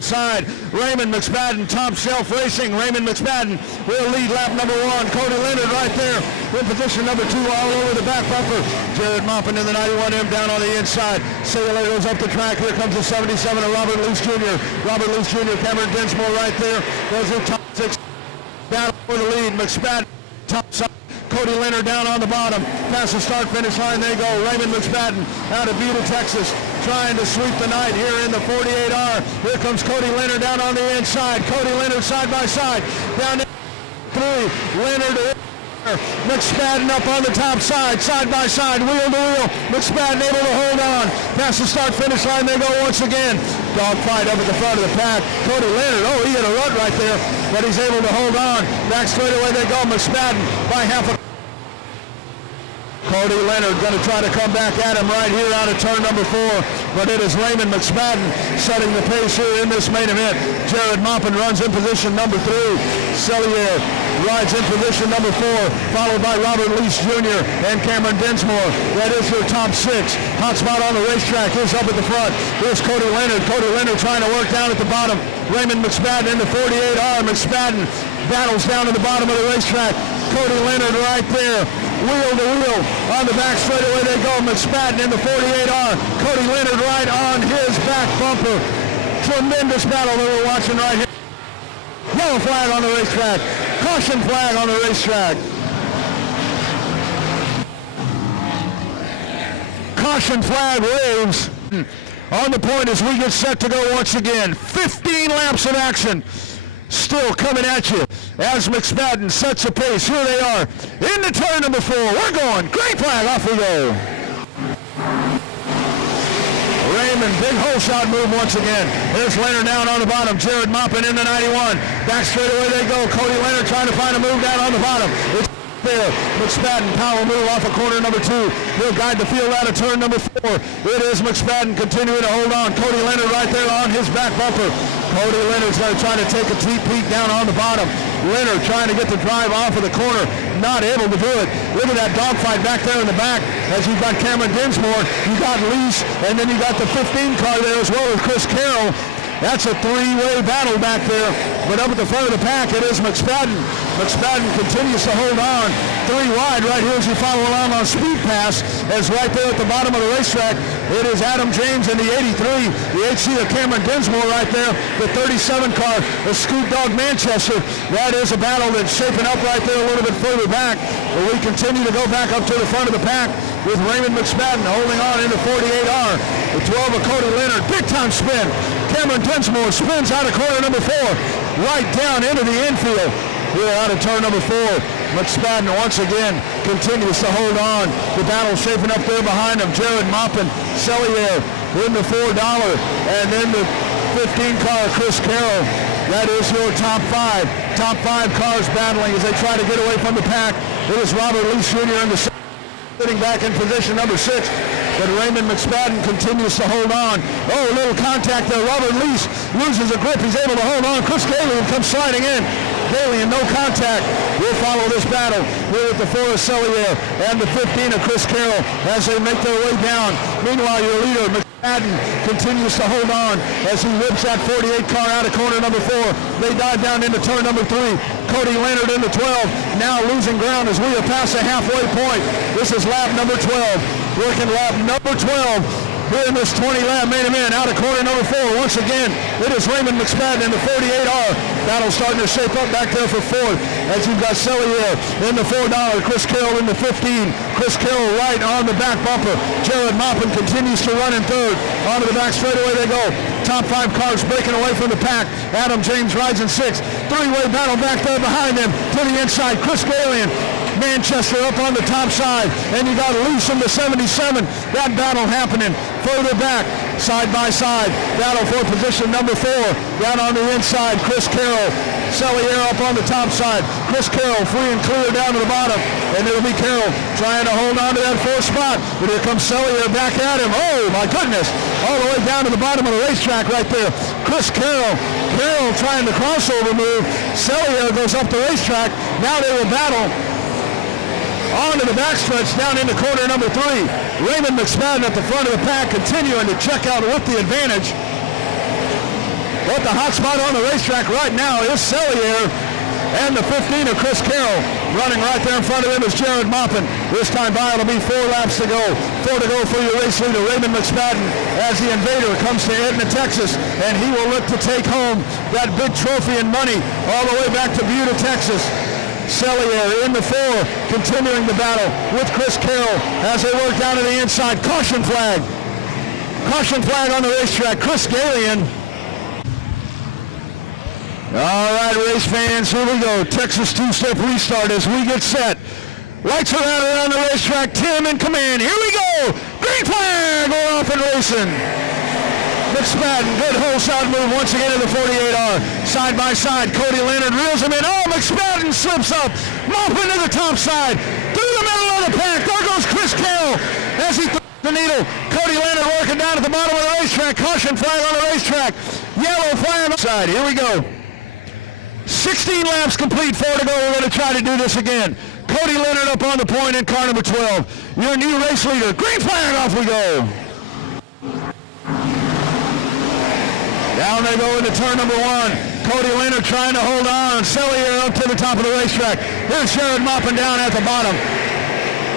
side. Raymond McSpadden, top shelf racing. Raymond McSpadden will lead lap number 1. Cody Leonard right there in position number 2 all over the back bumper. Jared Maupin in the 91M down on the inside. Sailor goes up the track. Here comes the 77 of Robert Luce Jr. Robert Luce Jr. Cameron Dinsmore right there. Goes in top 6. Battle for the lead. McSpadden top side. Cody Leonard down on the bottom. Past the start-finish line they go. Raymond McSpadden out of Buda, Texas, trying to sweep the night here in the 48R. Here comes Cody Leonard down on the inside. Cody Leonard side by side. Down to 3. Leonard. McSpadden up on the top side by side, wheel to wheel. McSpadden able to hold on. Past the start-finish line they go once again. Dogfight up at the front of the pack. Cody Leonard, oh, he hit a rut right there, but he's able to hold on. Back straightaway they go. McSpadden by half a... Cody Leonard going to try to come back at him right here out of turn number 4, but it is Raymond McSpadden setting the pace here in this main event. Jared Maupin runs in position number 3. Cellier rides in position number 4, followed by Robert Lease Jr. and Cameron Dinsmore. That is your top 6. Hot spot on the racetrack is up at the front. Here's Cody Leonard. Cody Leonard trying to work down at the bottom. Raymond McSpadden in the 48R. McSpadden battles down to the bottom of the racetrack. Cody Leonard right there. Wheel to wheel on the back straightaway they go. McSpadden in the 48R. Cody Leonard right on his back bumper. Tremendous battle that we're watching right here. Yellow flag on the racetrack. Caution flag on the racetrack. Caution flag waves on the point as we get set to go once again. 15 laps of action still coming at you as McSpadden sets a pace. Here they are into turn number 4. We're going. Green flag, off we go. Raymond, big hole shot move once again. There's Leonard down on the bottom. Jared Maupin in the 91. Back straight away they go. Cody Leonard trying to find a move down on the bottom. It's there. McSpadden, power move off of corner number 2. He'll guide the field out of turn number 4. It is McSpadden continuing to hold on. Cody Leonard right there on his back bumper. Cody Leonard's going to try to take a deep peek down on the bottom. Leonard trying to get the drive off of the corner. Not able to do it. Look at that dogfight back there in the back as you've got Cameron Dinsmore. You got Lease, and then you got the 15 car there as well with Chris Carroll. That's a 3-way battle back there. But up at the front of the pack, it is McSpadden. McSpadden continues to hold on. 3 wide right here as you follow along on Speed Pass. As right there at the bottom of the racetrack, it is Adam James in the 83. The HC of Cameron Dinsmore right there. The 37 car, the Scoot Dog Manchester. That is a battle that's shaping up right there a little bit further back. But we continue to go back up to the front of the pack with Raymond McSpadden holding on into 48R. The 12 of Cody Leonard. Big time spin. Cameron Dinsmore spins out of corner number 4. Right down into the infield. Here out of turn number 4. McSpadden once again continues to hold on. The battle shaping up there behind him. Jared Maupin, Cellier in the $4. And then the 15 car, Chris Carroll. That is your top 5. Top 5 cars battling as they try to get away from the pack. It is Robert Lee Jr. in the sitting back in position number 6. But Raymond McSpadden continues to hold on. Oh, a little contact there. Robert Lease loses a grip. He's able to hold on. Chris Galian comes sliding in. Galian, no contact. We'll follow this battle here with the 4 of Cellier and the 15 of Chris Carroll as they make their way down. Meanwhile, your leader, McSpadden, continues to hold on as he whips that 48 car out of corner number 4. They dive down into turn number 3. Cody Leonard in the 12, now losing ground as we are past the halfway point. This is lap number 12. Working lap number 12 here in this 20-lap main event. Out of corner number 4, once again, it is Raymond McSpadden in the 48R. Battle starting to shape up back there for 4th as you've got Cellier in the $4, Chris Carroll in the 15. Chris Carroll right on the back bumper. Jared Maupin continues to run in 3rd. Onto the back straightaway they go. Top 5 cars breaking away from the pack. Adam James rides in 6th. 3-way battle back there behind them to the inside. Chris Galian, Manchester up on the top side, and you got Loose in the 77. That battle happening further back, side by side. Battle for position number 4. Down on the inside, Chris Carroll. Cellier up on the top side. Chris Carroll free and clear down to the bottom, and it'll be Carroll trying to hold on to that 4th spot. But here comes Cellier back at him. Oh my goodness! All the way down to the bottom of the racetrack right there. Chris Carroll. Carroll trying the crossover move. Cellier goes up the racetrack. Now they will battle on to the backstretch down into corner number 3. Raymond McSpadden at the front of the pack continuing to check out with the advantage. But the hot spot on the racetrack right now is Cellier, and the 15 of Chris Carroll. Running right there in front of him is Jared Maupin. This time by it'll be 4 laps to go. 4 to go for your race leader, Raymond McSpadden, as the Invader comes to Edna, Texas, and he will look to take home that big trophy and money all the way back to Buda, Texas. Cellier in the 4, continuing the battle with Chris Carroll as they work down to the inside. Caution flag. Caution flag on the racetrack. Chris Galian. All right, race fans, here we go. Texas 2-step restart as we get set. Lights are out around the racetrack. Tim in command. Here we go. Green flag. We're off and racing. McSpadden, good hole shot move once again in the 48R. Side by side, Cody Leonard reels him in. Oh, McSpadden slips up. Maupin to the top side. Through the middle of the pack. There goes Chris Carroll as he throws the needle. Cody Leonard working down at the bottom of the racetrack. Caution flag on the racetrack. Yellow flag on the side. Here we go. 16 laps complete. 4 to go. We're going to try to do this again. Cody Leonard up on the point in car number 12. Your new race leader. Green flag, off we go. Down they go into turn number 1. Cody Leonard trying to hold on. Cellier up to the top of the racetrack. Here's Jared Maupin down at the bottom.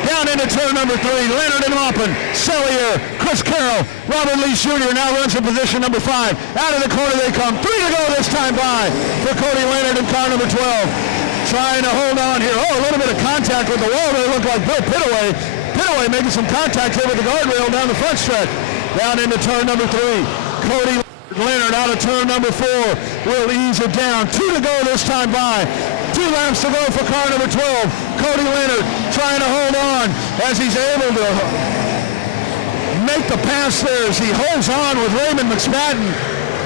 Down into turn number 3. Leonard and Maupin. Cellier, Chris Carroll, Robert Lee Jr. now runs in position number 5. Out of the corner they come. 3 to go this time by for Cody Leonard in car number 12. Trying to hold on here. Oh, a little bit of contact with the wall. They look like Bill Pitaway. Pitaway making some contact here with the guardrail down the front stretch. Down into turn number 3. Cody Leonard out of turn number 4 will ease it down. 2 to go this time by. 2 laps to go for car number 12. Cody Leonard trying to hold on as he's able to make the pass there as he holds on with Raymond McSpadden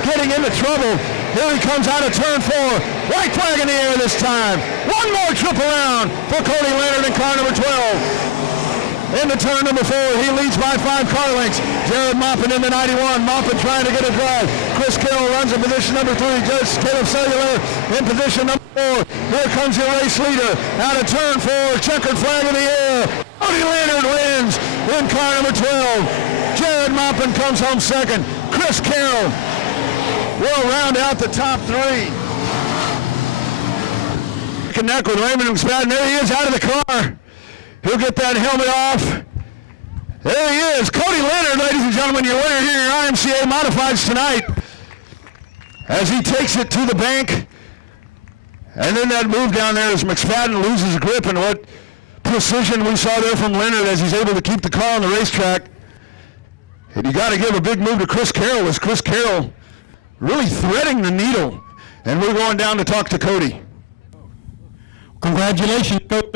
getting into trouble. Here he comes out of turn 4. White flag in the air this time. One more trip around for Cody Leonard in car number 12. Into turn number 4, he leads by 5 car lengths. Jared Maupin in the 91. Maupin trying to get a drive. Chris Carroll runs in position number 3. Judge Caleb Cellular in position number 4. Here comes your race leader. Out of turn 4, checkered flag in the air. Cody Leonard wins in car number 12. Jared Maupin comes home second. Chris Carroll will round out the top 3. neck and neck with Raymond McSpadden. There he is out of the car. He'll get that helmet off. There he is. Cody Leonard, ladies and gentlemen, your winner here in your IMCA Modifieds tonight. As he takes it to the bank. And then that move down there as McSpadden loses grip, and what precision we saw there from Leonard as he's able to keep the car on the racetrack. And you got to give a big move to Chris Carroll, as Chris Carroll really threading the needle. And we're going down to talk to Cody. Congratulations, Coach.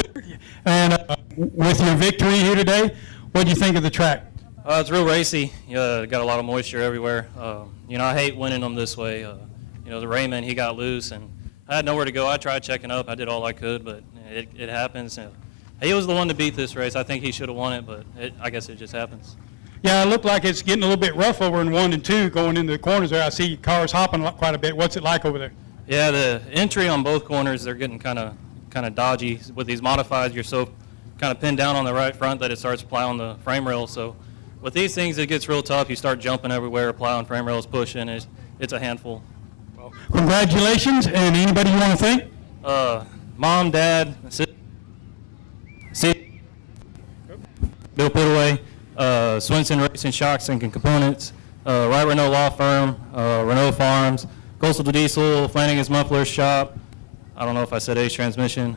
And with your victory here today, what do you think of the track? It's real racy. Got a lot of moisture everywhere. I hate winning them this way. The Raymond, he got loose, and I had nowhere to go. I tried checking up. I did all I could, but it happens. He was the one to beat this race. I think he should have won it, but I guess it just happens. Yeah, it looked like it's getting a little bit rough over in 1 and 2 going into the corners there. I see cars hopping quite a bit. What's it like over there? Yeah, the entry on both corners, they're getting kind of dodgy. With these modifieds, you're so kind of pinned down on the right front that it starts plowing the frame rails. So with these things, it gets real tough. You start jumping everywhere, plowing frame rails, pushing. It's a handful. Well, congratulations, and anybody you want to thank? Mom, Dad, Bill Pittaway, Swinson Racing Shocks and Components, Wright Renault Law Firm, Renault Farms, Coastal Diesel, Flanagan's Muffler Shop. I don't know if I said Ace Transmission.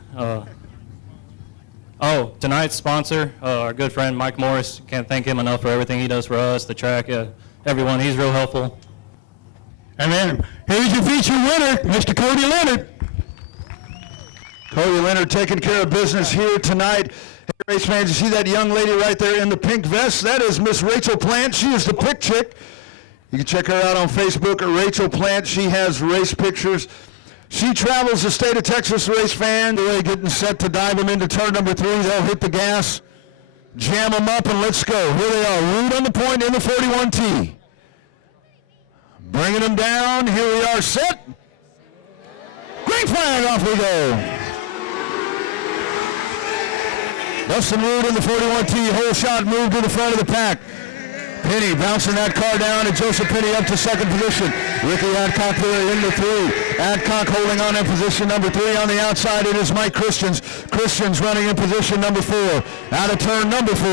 Tonight's sponsor, our good friend Mike Morris. Can't thank him enough for everything he does for us, the track, everyone. He's real helpful. And then here's your feature winner, Mr. Cody Leonard. Cody Leonard taking care of business here tonight. Hey, race fans, you see that young lady right there in the pink vest? That is Miss Rachel Plant. She is the pick chick. You can check her out on Facebook at Rachel Plant. She has race pictures. She travels the state of Texas, race fan. They're getting set to dive them into turn number 3. They'll hit the gas, jam them up, and let's go. Here they are, Rude on the point in the 41T. Bringing them down. Here we are, set. Green flag, off we go. Dustin Rude in the 41T, whole shot move to the front of the pack. Penny bouncing that car down, and Joseph Penny up to second position. Ricky Adcock there in the 3. Adcock holding on in position number 3. On the outside, it is Mike Christians. Christians running in position number 4. Out of turn number 4,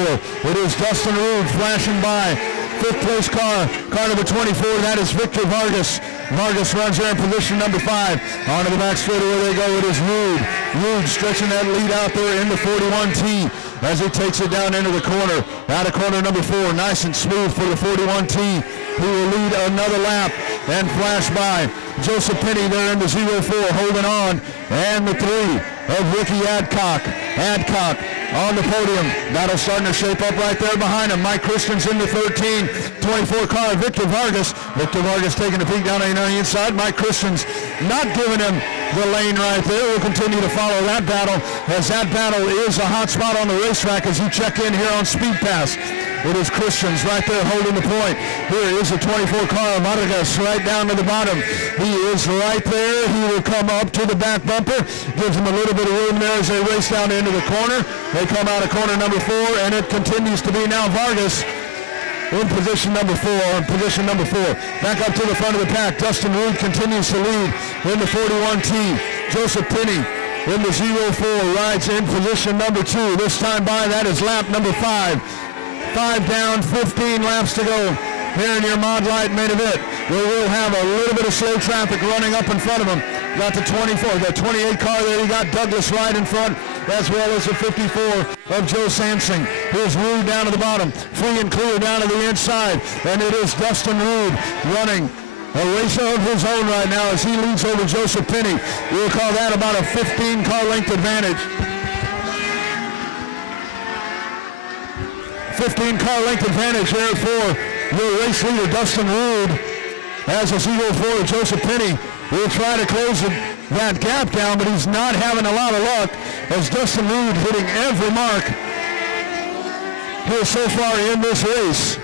it is Dustin Rude flashing by. 5th place car number 24, that is Victor Vargas. Vargas runs there in position number 5. Onto the back straightaway they go, it is Rude. Rude stretching that lead out there in the 41T as he takes it down into the corner. Out of corner number 4, nice and smooth for the 41T. He will lead another lap and flash by. Joseph Penny there in the 04 holding on. And the 3 of Ricky Adcock. Adcock on the podium. That'll starting to shape up right there behind him. Mike Christians in the 13. 24 car, Victor Vargas. Victor Vargas taking a peek down on the inside. Mike Christians not giving him the lane right there. We'll continue to follow that battle, as that battle is a hot spot on the racetrack as you check in here on Speed Pass. It is Christians right there holding the point. Here is the 24 car, Vargas right down to the bottom. He is right there. He will come up to the back bumper. Gives him a little bit of room there as they race down into the corner. They come out of corner number 4, and it continues to be now Vargas in position number 4. Back up to the front of the pack. Dustin Rude continues to lead in the 41T. Joseph Penny in the 04 rides in position number 2. This time by, that is lap number 5. 5 down, 15 laps to go here in your Mod Light main event. We will have a little bit of slow traffic running up in front of them. Got the 24, the 28 car there. You got Douglas right in front, as well as the 54 of Joe Sansing. Here's Rude down to the bottom, free and clear down to the inside, and it is Dustin Rude running a race of his own right now as he leads over Joseph Penny. We'll call that about a 15 car length advantage. 15 car length advantage there for your race leader Dustin Rude. As a 04, Joseph Penny will try to close that gap down, but he's not having a lot of luck as Dustin Rude hitting every mark here so far in this race.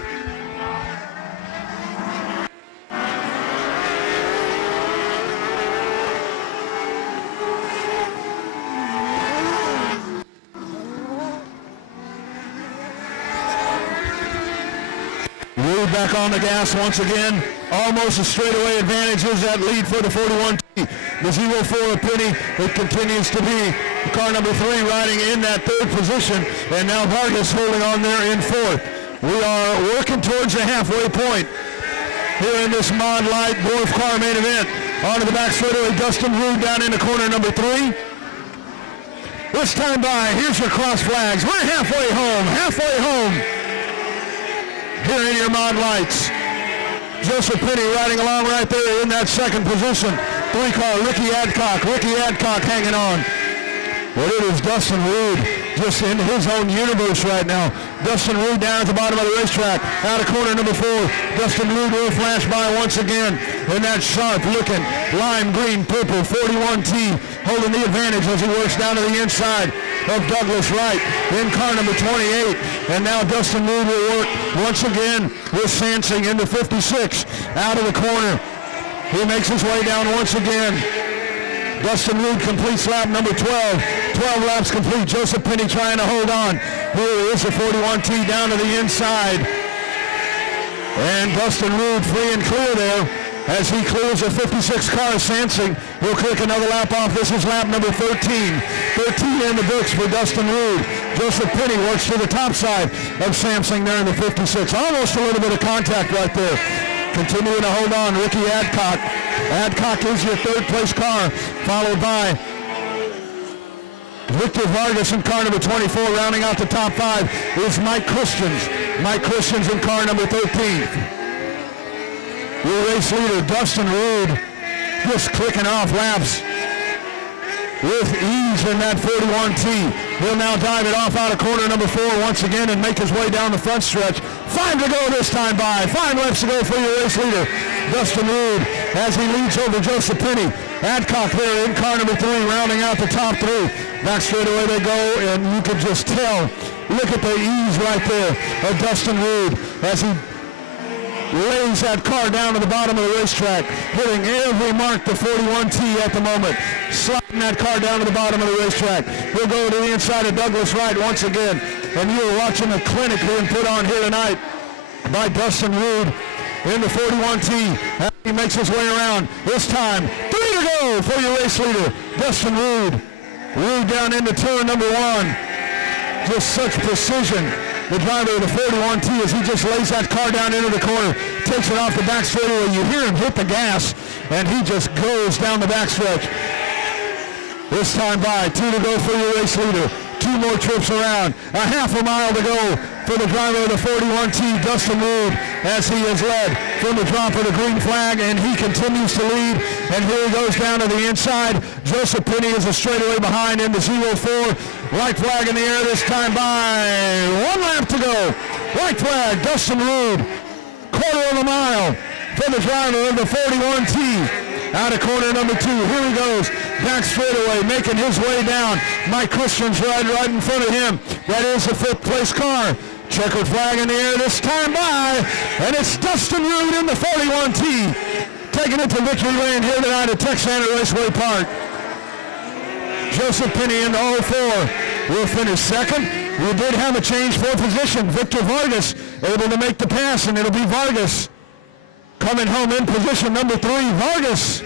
Back on the gas once again. Almost a straightaway advantage is that lead for the 41T. the 04 Penny. It continues to be car number 3 riding in that 3rd position, and now Vargas holding on there in 4th. We are working towards the halfway point here in this Mod Light dwarf car main event. Onto the back straightaway, Dustin Rude down into corner number 3. This time by, here's your cross flags. We're halfway home. Here in your Mod Lights. Joseph Penny riding along right there in that 2nd position. 3-car, Ricky Adcock hanging on. But it is Dustin Rude just in his own universe right now. Dustin Rude down at the bottom of the racetrack. Out of corner number 4. Dustin Rude will flash by once again in that sharp-looking lime green purple 41T, holding the advantage as he works down to the inside of Douglas Wright in car number 28. And now Dustin Rude will work once again with Sansing into 56. Out of the corner. He makes his way down once again. Dustin Rude completes lap number 12. 12 laps complete. Joseph Penny trying to hold on. Here is the 41T down to the inside. And Dustin Rude free and clear there as he clears a 56 car. Sansing will click another lap off. This is lap number 13. 13 in the books for Dustin Rude. Joseph Penny works to the top side of Sansing there in the 56. Almost a little bit of contact right there. Continuing to hold on, Ricky Adcock. Adcock is your 3rd place car, followed by Victor Vargas in car number 24. Rounding out the top 5 is Mike Christians. Mike Christians in car number 13. Your race leader, Dustin Rude, just clicking off laps with ease in that 41T. He'll now dive it off out of corner number 4 once again and make his way down the front stretch. 5 to go this time by. 5 laps to go for your race leader, Dustin Rude, as he leads over Joseph Penny. Adcock there in car number 3, rounding out the top 3. Back straightaway they go, and you can just tell. Look at the ease right there of Dustin Rude as he lays that car down to the bottom of the racetrack, hitting every mark the 41T at the moment, sliding that car down to the bottom of the racetrack. We'll go to the inside of Douglas Wright once again, and you're watching a clinic being put on here tonight by Dustin Rude in the 41T. As he makes his way around. This time, 3 to go for your race leader, Dustin Rude. Rude down into turn number 1. Just such precision. The driver of the 41T as he just lays that car down into the corner, takes it off the back straightaway. You hear him hit the gas, and he just goes down the backstretch. This time by, 2 to go for your race leader. 2 more trips around. A half a mile to go for the driver of the 41T, Dustin Rude, as he is led from the drop of the green flag, and he continues to lead. And here he goes down to the inside. Joseph Penny is a straightaway behind in the 04. White flag in the air this time by. 1 lap to go. White flag, Dustin Rude. 1/4 of a mile for the driver of the 41T. Out of corner number 2. Here he goes. Back straightaway, making his way down. Mike Christians right in front of him. That is the 5th place car. Checkered flag in the air this time by. And it's Dustin Rude in the 41T. Taking it to victory lane here tonight at Texana Raceway Park. Joseph Penny in the 04 will finish 2nd. We did have a change for position. Victor Vargas able to make the pass, and it'll be Vargas coming home in position number 3. Vargas,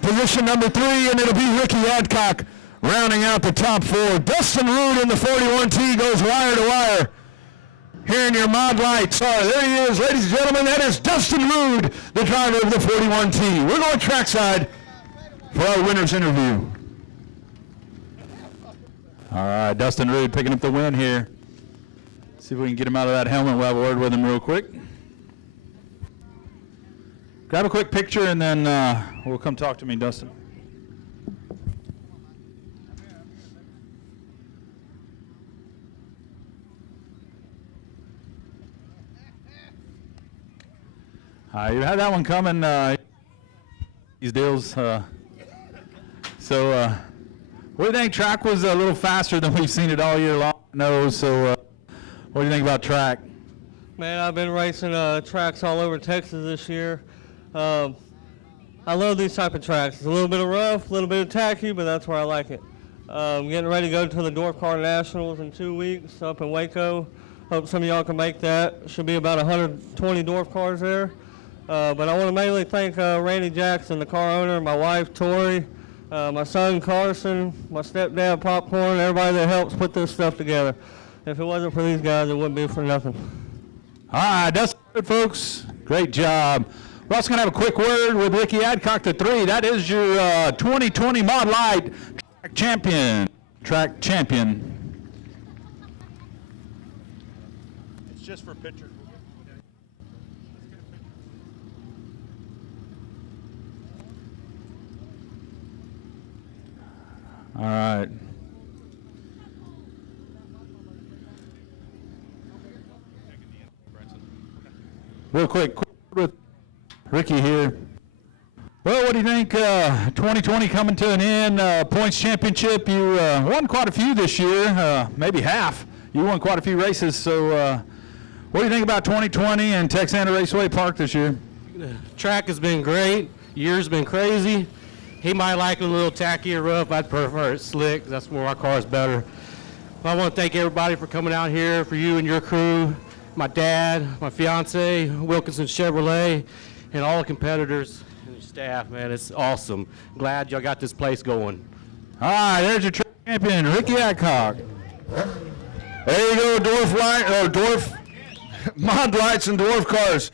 position number 3, and it'll be Ricky Adcock rounding out the top 4. Dustin Rude in the 41T goes wire to wire. Here in your Mod Lights. There he is, ladies and gentlemen. That is Dustin Rude, the driver of the 41T. We're going trackside for our winner's interview. All right, Dustin Rude picking up the win here. See if we can get him out of that helmet. We'll have a word with him real quick. Grab a quick picture and then we'll come talk to me, Dustin. You had that one coming. These deals. What do you think? Track was a little faster than we've seen it all year long. No, so what do you think about track? Man, I've been racing tracks all over Texas this year. I love these type of tracks. It's a little bit of rough, a little bit of tacky, but that's where I like it. Getting ready to go to the Dwarf Car Nationals in 2 weeks up in Waco. Hope some of y'all can make that. Should be about 120 dwarf cars there. But I want to mainly thank Randy Jackson, the car owner, my wife, Tori, my son, Carson, my stepdad, Popcorn, everybody that helps put this stuff together. If it wasn't for these guys, it wouldn't be for nothing. All right, that's good, folks. Great job. We're also going to have a quick word with Ricky Adcock, the 3. That is your 2020 Mod Light track champion. Track champion. It's just for pictures. All right. Real quick with Ricky here. Well, what do you think? 2020 coming to an end. Points championship. You won quite a few this year, maybe half. You won quite a few races. So, what do you think about 2020 and Texana Raceway Park this year? Track has been great. Year's been crazy. He might like it a little tacky or rough. I'd prefer it slick. That's where our car's better. I want to thank everybody for coming out here, for you and your crew, my dad, my fiance, Wilkinson Chevrolet, and all the competitors and your staff, man. It's awesome. Glad y'all got this place going. All right, there's your track champion, Ricky Adcock. There you go, Dwarf Mod Lights and Dwarf Cars.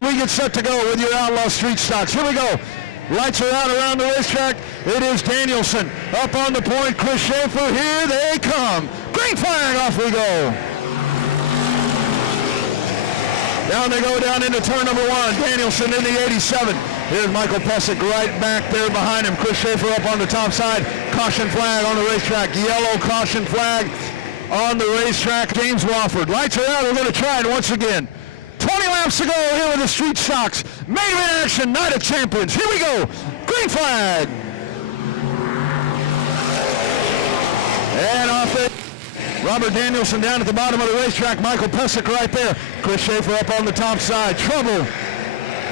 We get set to go with your Outlaw Street Stocks. Here we go. Lights are out around the racetrack. It is Danielson up on the point. Chris Schaefer, here they come. Green flag, off we go. Down they go, down into turn number 1. Danielson in the 87. Here's Michael Pesic right back there behind him. Chris Schaefer up on the top side. Caution flag on the racetrack. Yellow caution flag on the racetrack. James Wofford. Lights are out. We're going to try it once again. 20 laps to go here with the Street Stocks. Main event action, Night of Champions. Here we go. Green flag. And off it. Robert Danielson down at the bottom of the racetrack. Michael Pesic right there. Chris Schaefer up on the top side. Trouble.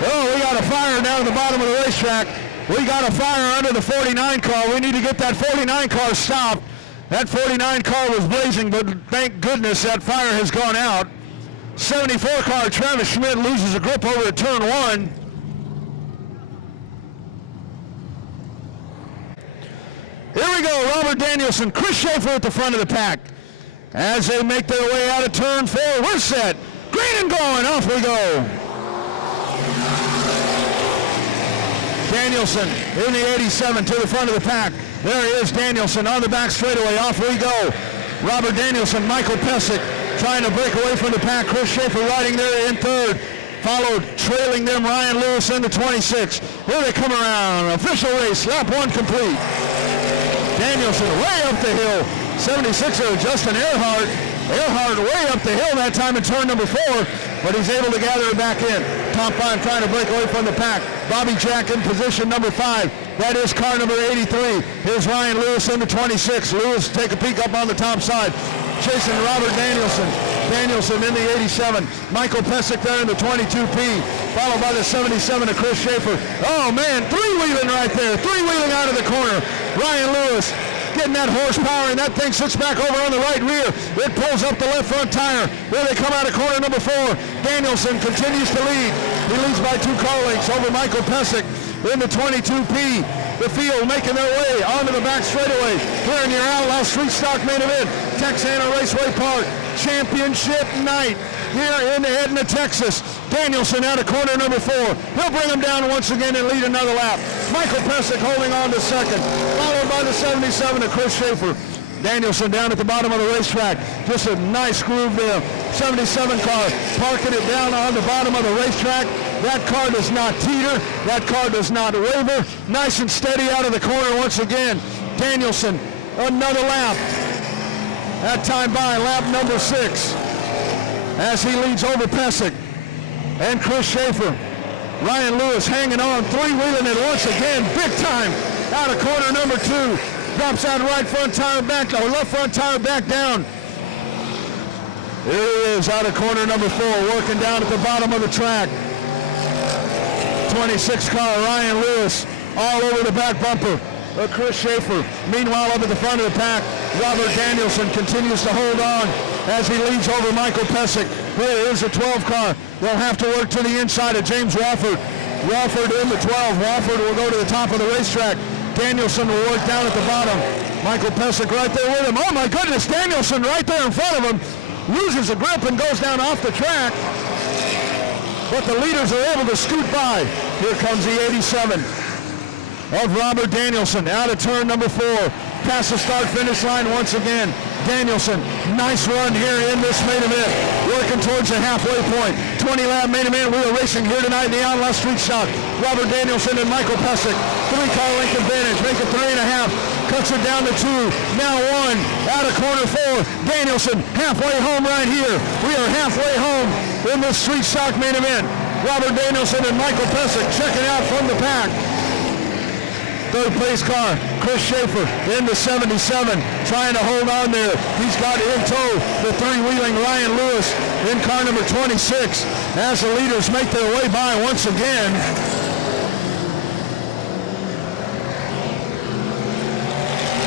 Oh, we got a fire down at the bottom of the racetrack. We got a fire under the 49 car. We need to get that 49 car stopped. That 49 car was blazing, but thank goodness that fire has gone out. 74 car Travis Schmidt loses a grip over at turn 1. Here we go, Robert Danielson, Chris Schaefer at the front of the pack. As they make their way out of turn 4, we're set. Green and going, off we go. Danielson in the 87 to the front of the pack. There he is, Danielson on the back straightaway, off we go. Robert Danielson, Michael Pesic trying to break away from the pack. Chris Schaefer riding there in third. Followed, trailing them, Ryan Lewis in the 26. Here they come around. Official race, lap 1 complete. Danielson way up the hill. 76er Justin Earhart. Earhart way up the hill that time in turn number 4, but he's able to gather it back in. Top 5 trying to break away from the pack. Bobby Jack in position number 5. That is car number 83. Here's Ryan Lewis in the 26. Lewis take a peek up on the top side. Chasing Robert Danielson. Danielson in the 87. Michael Pesic there in the 22P. Followed by the 77 of Chris Schaefer. Oh man, three-wheeling right there. Three-wheeling out of the corner. Ryan Lewis getting that horsepower, and that thing sits back over on the right rear. It pulls up the left front tire. There they come out of corner number 4. Danielson continues to lead. He leads by 2 car lengths over Michael Pesic in the 22P. The field making their way onto the back straightaway. Here in your Outlaw Street Stock main event, Texana Raceway Park Championship night here in Edna, Texas. Danielson out of corner number 4. He'll bring him down once again and lead another lap. Michael Pesic holding on to second, followed by the 77 of Chris Schaefer. Danielson down at the bottom of the racetrack. Just a nice groove there. 77 car parking it down on the bottom of the racetrack. That car does not teeter. That car does not waver. Nice and steady out of the corner once again. Danielson, another lap. That time by lap number 6. As he leads over Pesic and Chris Schaefer. Ryan Lewis hanging on, three-wheeling it once again, big time, out of corner number 2. Drops that right front tire back, or left front tire back down. Here he is out of corner number 4, working down at the bottom of the track. 26 car, Ryan Lewis, all over the back bumper. Chris Schaefer, meanwhile up at the front of the pack, Robert Danielson continues to hold on as he leads over Michael Pesic. Here is the 12 car, They'll have to work to the inside of James Wofford. Wofford in the 12. Wofford will go to the top of the racetrack. Danielson will work down at the bottom. Michael Pesic right there with him. Oh my goodness, Danielson right there in front of him. Loses a grip and goes down off the track. But the leaders are able to scoot by. Here comes the 87 of Robert Danielson out of turn number 4. Past the start-finish line once again. Danielson, nice run here in this main event. Working towards the halfway point. 20-lap main event. We are racing here tonight in the Outlaw Street Stock. Robert Danielson and Michael Pesic. 3-car length advantage. Make it 3.5. Cuts it down to 2. Now 1. Out of corner 4. Danielson halfway home right here. We are halfway home in this Street Stock main event. Robert Danielson and Michael Pesic checking out from the pack. Third place car, Chris Schaefer in the 77, trying to hold on there. He's got in tow the 3-wheeling Ryan Lewis in car number 26 as the leaders make their way by once again.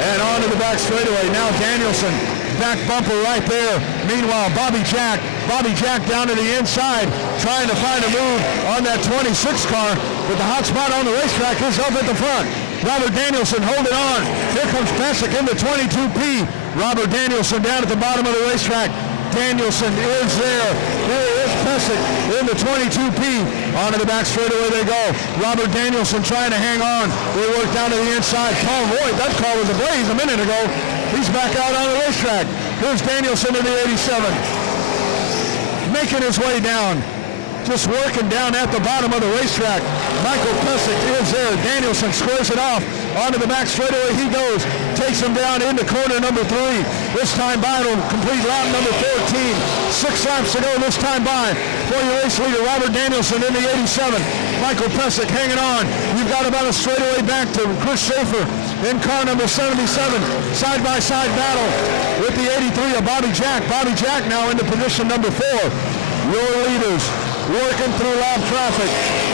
And on to the back straightaway. Now Danielson, back bumper right there. Meanwhile, Bobby Jack down to the inside, trying to find a move on that 26 car, but the hot spot on the racetrack is up at the front. Robert Danielson holding on. Here comes Pesic in the 22P. Robert Danielson down at the bottom of the racetrack. Danielson is there. Here is Pesic in the 22P. Onto the back straightaway they go. Robert Danielson trying to hang on. They work down to the inside. Tom Roy, that car was ablaze a minute ago. He's back out on the racetrack. Here's Danielson in the 87. Making his way down. Just working down at the bottom of the racetrack. Michael Pesic is there. Danielson squares it off. Onto the back straightaway he goes. Takes him down into corner number 3. This time by to complete lap number 14. 6 laps to go this time by for your race leader, Robert Danielson in the 87. Michael Pesic hanging on. You've got about a straightaway back to Chris Schaefer in car number 77. Side-by-side battle with the 83 of Bobby Jack. Bobby Jack now into position number 4. Your leaders working through lap traffic.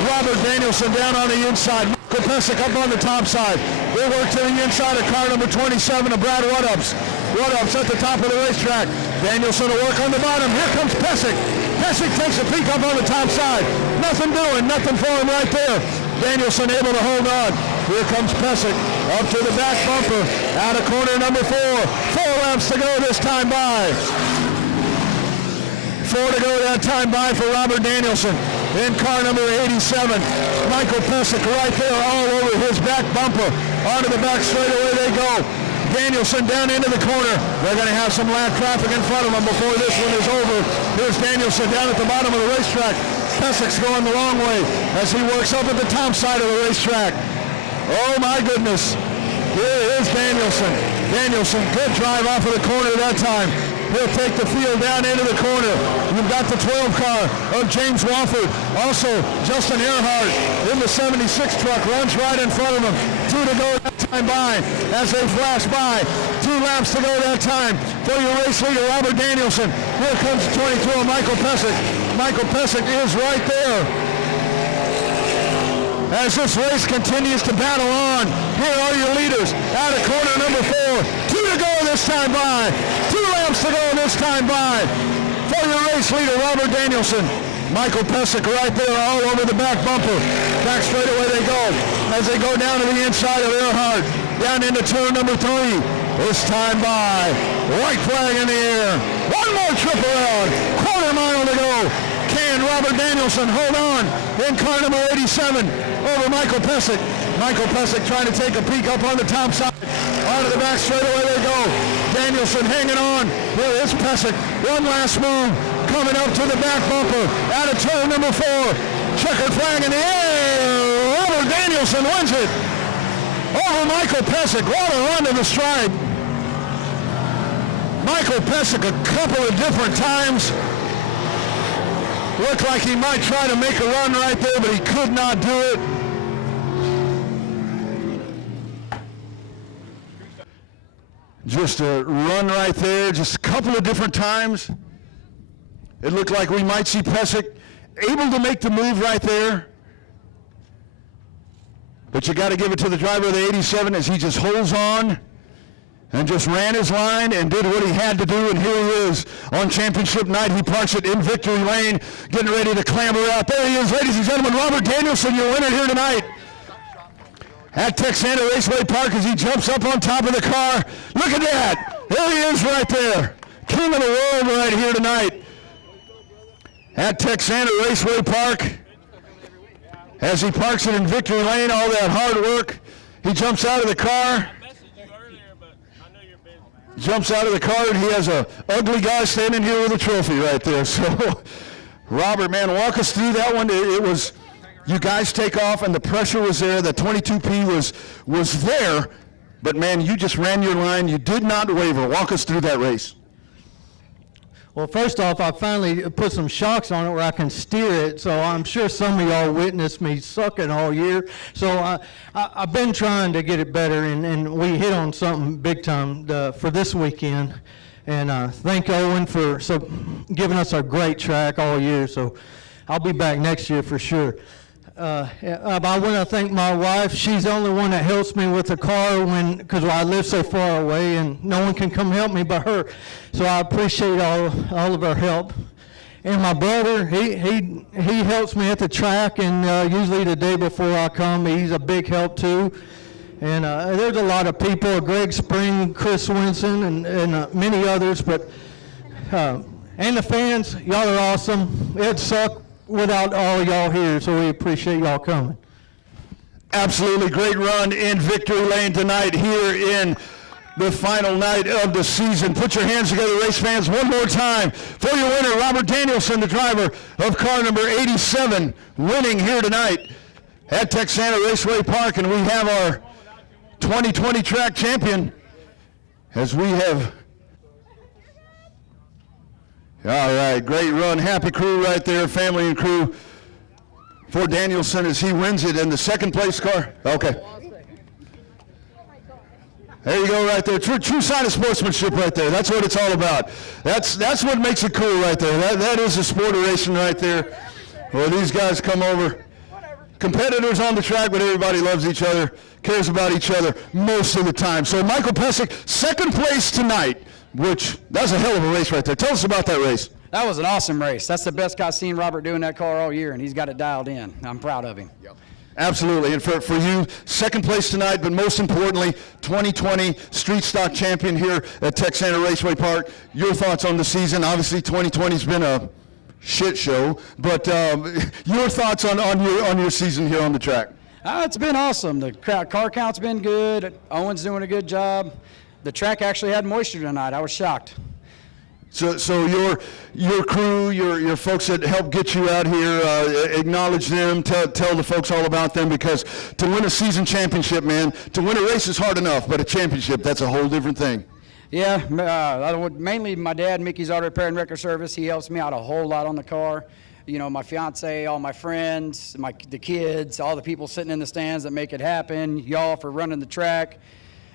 Robert Danielson down on the inside. Michael Pesic up on the top side. They work to the inside of car number 27 of Brad Rudups. Rudups at the top of the racetrack. Danielson will work on the bottom. Here comes Pesic. Pesic takes a peek up on the top side. Nothing doing, nothing for him right there. Danielson able to hold on. Here comes Pesic up to the back bumper. Out of corner number 4. 4 laps to go this time by. 4 to go that time by for Robert Danielson in car number 87. Michael Pesic right there all over his back bumper. Onto the back straightaway they go. Danielson down into the corner. They're going to have some lap traffic in front of them before this one is over. Here's Danielson down at the bottom of the racetrack. Pesic's going the wrong way as he works up at the top side of the racetrack. Oh my goodness. Here is Danielson. Danielson, good drive off of the corner that time. He'll take the field down into the corner. You've got the 12 car of James Wofford. Also, Justin Earhart in the 76 truck runs right in front of him. 2 to go that time by as they flash by. 2 laps to go that time for your race leader, Robert Danielson. Here comes 22 of Michael Pesic. Michael Pesic is right there. As this race continues to battle on, here are your leaders. Out of corner number 4. 2 to go this time by. 2 laps to go this time by. For your race leader, Robert Danielson. Michael Pesic right there all over the back bumper. Back straightaway they go. As they go down to the inside of Earhart. Down into turn number 3. This time by. White flag in the air. One more trip around. Quarter mile to go. Can Robert Danielson hold on in car number 87 over Michael Pesic. Michael Pesic trying to take a peek up on the top side. Onto the back straightaway they go. Danielson hanging on. Here is Pesic. One last move. Coming up to the back bumper. Out of turn number 4. Checkered flag in the air. Robert Danielson wins it over Michael Pesic. What a run to the stripe. Michael Pesic a couple of different times. Looked like he might try to make a run right there, but he could not do it. Just a run right there, just a couple of different times. It looked like we might see Pesic able to make the move right there. But you got to give it to the driver of the 87 as he just holds on and just ran his line and did what he had to do, and here he is on championship night. He parks it in victory lane, getting ready to clamber out. There he is, ladies and gentlemen, Robert Danielson, your winner here tonight at Texana Raceway Park as he jumps up on top of the car. Look at that. There he is right there. King of the world right here tonight at Texana Raceway Park. As he parks it in victory lane, all that hard work, he jumps out of the car. Jumps out of the car, and he has a ugly guy standing here with a trophy right there. So, Robert, man, walk us through that one. It was, you guys take off, and the pressure was there. The 22P was there, but, man, you just ran your line. You did not waver. Walk us through that race. Well, first off, I finally put some shocks on it where I can steer it, so I'm sure some of y'all witnessed me sucking all year. So I've been trying to get it better, and we hit on something big time for this weekend. And thank Owen for giving us a great track all year, so I'll be back next year for sure. I want to thank my wife. She's the only one that helps me with the car because I live so far away and no one can come help me but her. So I appreciate all of her help. And my brother, he helps me at the track, and usually the day before I come, he's a big help too. And there's a lot of people, Greg Spring, Chris Winson, and many others. But and the fans, y'all are awesome. It'd suck without all y'all here, so we appreciate y'all coming. Absolutely great run in victory lane tonight here in the final night of the season. Put your hands together, race fans, one more time for your winner, Robert Danielson, the driver of car number 87, winning here tonight at Texana Raceway Park. And we have our 2020 track champion as we have. All right, great run. Happy crew right there, family and crew for Danielson as he wins it in the second place car. Okay. There you go right there. True sign of sportsmanship right there. That's what it's all about. That's what makes it cool right there. That is a sport of racing right there where these guys come over. Competitors on the track, but everybody loves each other, cares about each other most of the time. So Michael Pesic, second place tonight. Which, that's a hell of a race right there. Tell us about that race. That was an awesome race. That's the best I've seen Robert do in that car all year, and he's got it dialed in. I'm proud of him. Yep. Absolutely. And for you, second place tonight, but most importantly, 2020 Street Stock Champion here at Texana Raceway Park. Your thoughts on the season? Obviously, 2020's been a shit show, but your thoughts on your season here on the track? It's been awesome. The car count's been good. Owen's doing a good job. The track actually had moisture tonight. I was shocked. So your crew, your folks that helped get you out here, acknowledge them, tell the folks all about them, because to win a season championship, man, to win a race is hard enough, but a championship, that's a whole different thing. Yeah, mainly my dad, Mickey's Auto Repair and Wrecker Service. He helps me out a whole lot on the car. You know, my fiance, all my friends, the kids, all the people sitting in the stands that make it happen, y'all for running the track.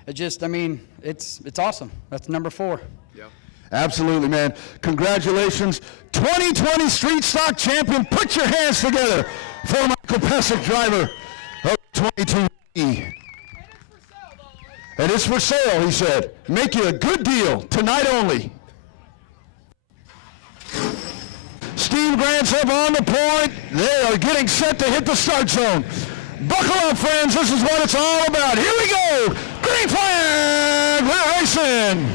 It's awesome. That's number 4. Yeah. Absolutely, man. Congratulations. 2020 Street Stock Champion. Put your hands together for Michael Pesic, driver of 22E. And it's for sale, he said. Make you a good deal. Tonight only. Steve Grant's up on the point. They are getting set to hit the start zone. Buckle up, friends. This is what it's all about. Here we go. Green flag. We're racing.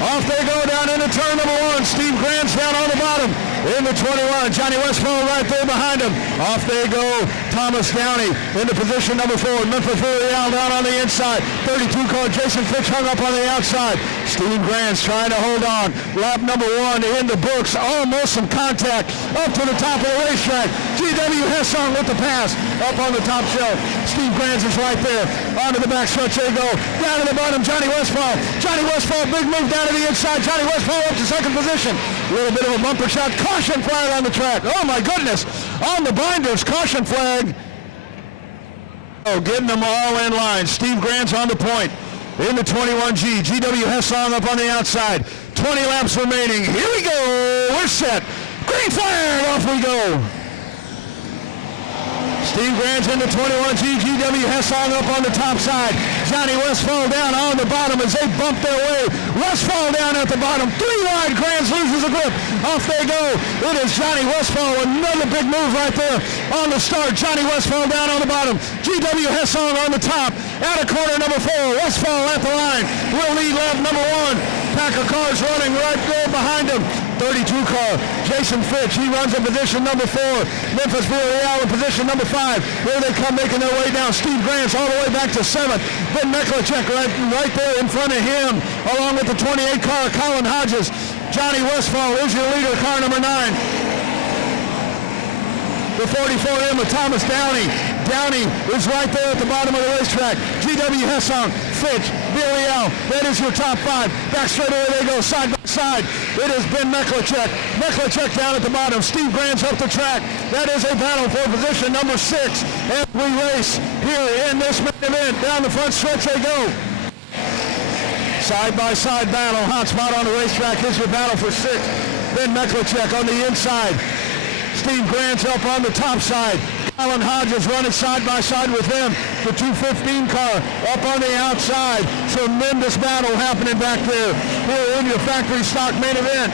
Off they go down into turn number 1. Steve Grant's down on the bottom in the 21. Johnny Westfall right there behind him. Off they go. Thomas Downey into position number 4. Memphis Villarreal down on the inside. 32 car Jason Fitch hung up on the outside. Steve Grant's trying to hold on. Lap number 1 in the books. Almost some contact up to the top of the racetrack. GW Hessong with the pass up on the top shelf. Steve Grant's is right there. Onto the back stretch they go. Down to the bottom, Johnny Westfall. Johnny Westfall, big move down to the inside. Johnny Westfall up to second position. A little bit of a bumper shot. Caution flag on the track. Oh my goodness. On the binders, caution flag. Oh, getting them all in line. Steve Grant's on the point. In the 21G. GW Hessong up on the outside. 20 laps remaining. Here we go. We're set. Green flag. Off we go. Steve Grant's in the 21G. GW Hessong up on the top side. Johnny Westfall down on the bottom as they bump their way. Westfall down at the bottom. 3 wide. Grands loses the grip. Off they go. It is Johnny Westfall. Another big move right there on the start. Johnny Westfall down on the bottom. GW Hessong on the top. Out of corner number 4. Westfall at the line. Will lead lap number 1. Pack of cars running right there behind him. 32 car, Jason Fitch, he runs in position number 4. Memphis Villarreal in position number 5. Here they come making their way down. Steve Grants all the way back to 7th. Ben Meklicek right there in front of him, along with the 28 car, Colin Hodges. Johnny Westfall is your leader, car number 9. The 44 with Thomas Downey. Downey is right there at the bottom of the racetrack. GW Hessong, Fitch, Villarreal. That is your top 5. Back straight away they go side by side. It is Ben Meklicek. Meklicek down at the bottom. Steve Grants up the track. That is a battle for position number 6 as we race here in this main event. Down the front stretch they go. Side by side battle. Hot spot on the racetrack. Here's your battle for 6. Ben Meklicek on the inside. Steve Grants up on the top side. Colin Hodges running side by side with them. The 215 car up on the outside. Tremendous battle happening back there. Here in your factory stock main event.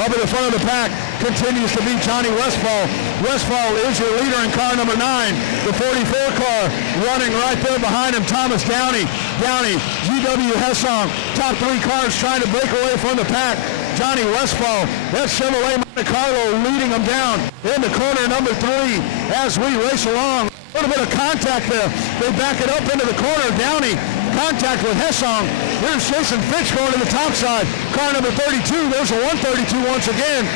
Up in the front of the pack continues to be Johnny Westfall. Westfall is your leader in car number 9. The 44 car running right there behind him, Thomas Downey. Downey, GW Hessong. Top 3 cars trying to break away from the pack. Johnny Westfall, that Chevrolet Monte Carlo leading them down in the corner number 3 as we race along. A little bit of contact there. They back it up into the corner. Downey, contact with Hessong. Here's Jason Fitch going to the top side. Car number 32, there's a 132 once again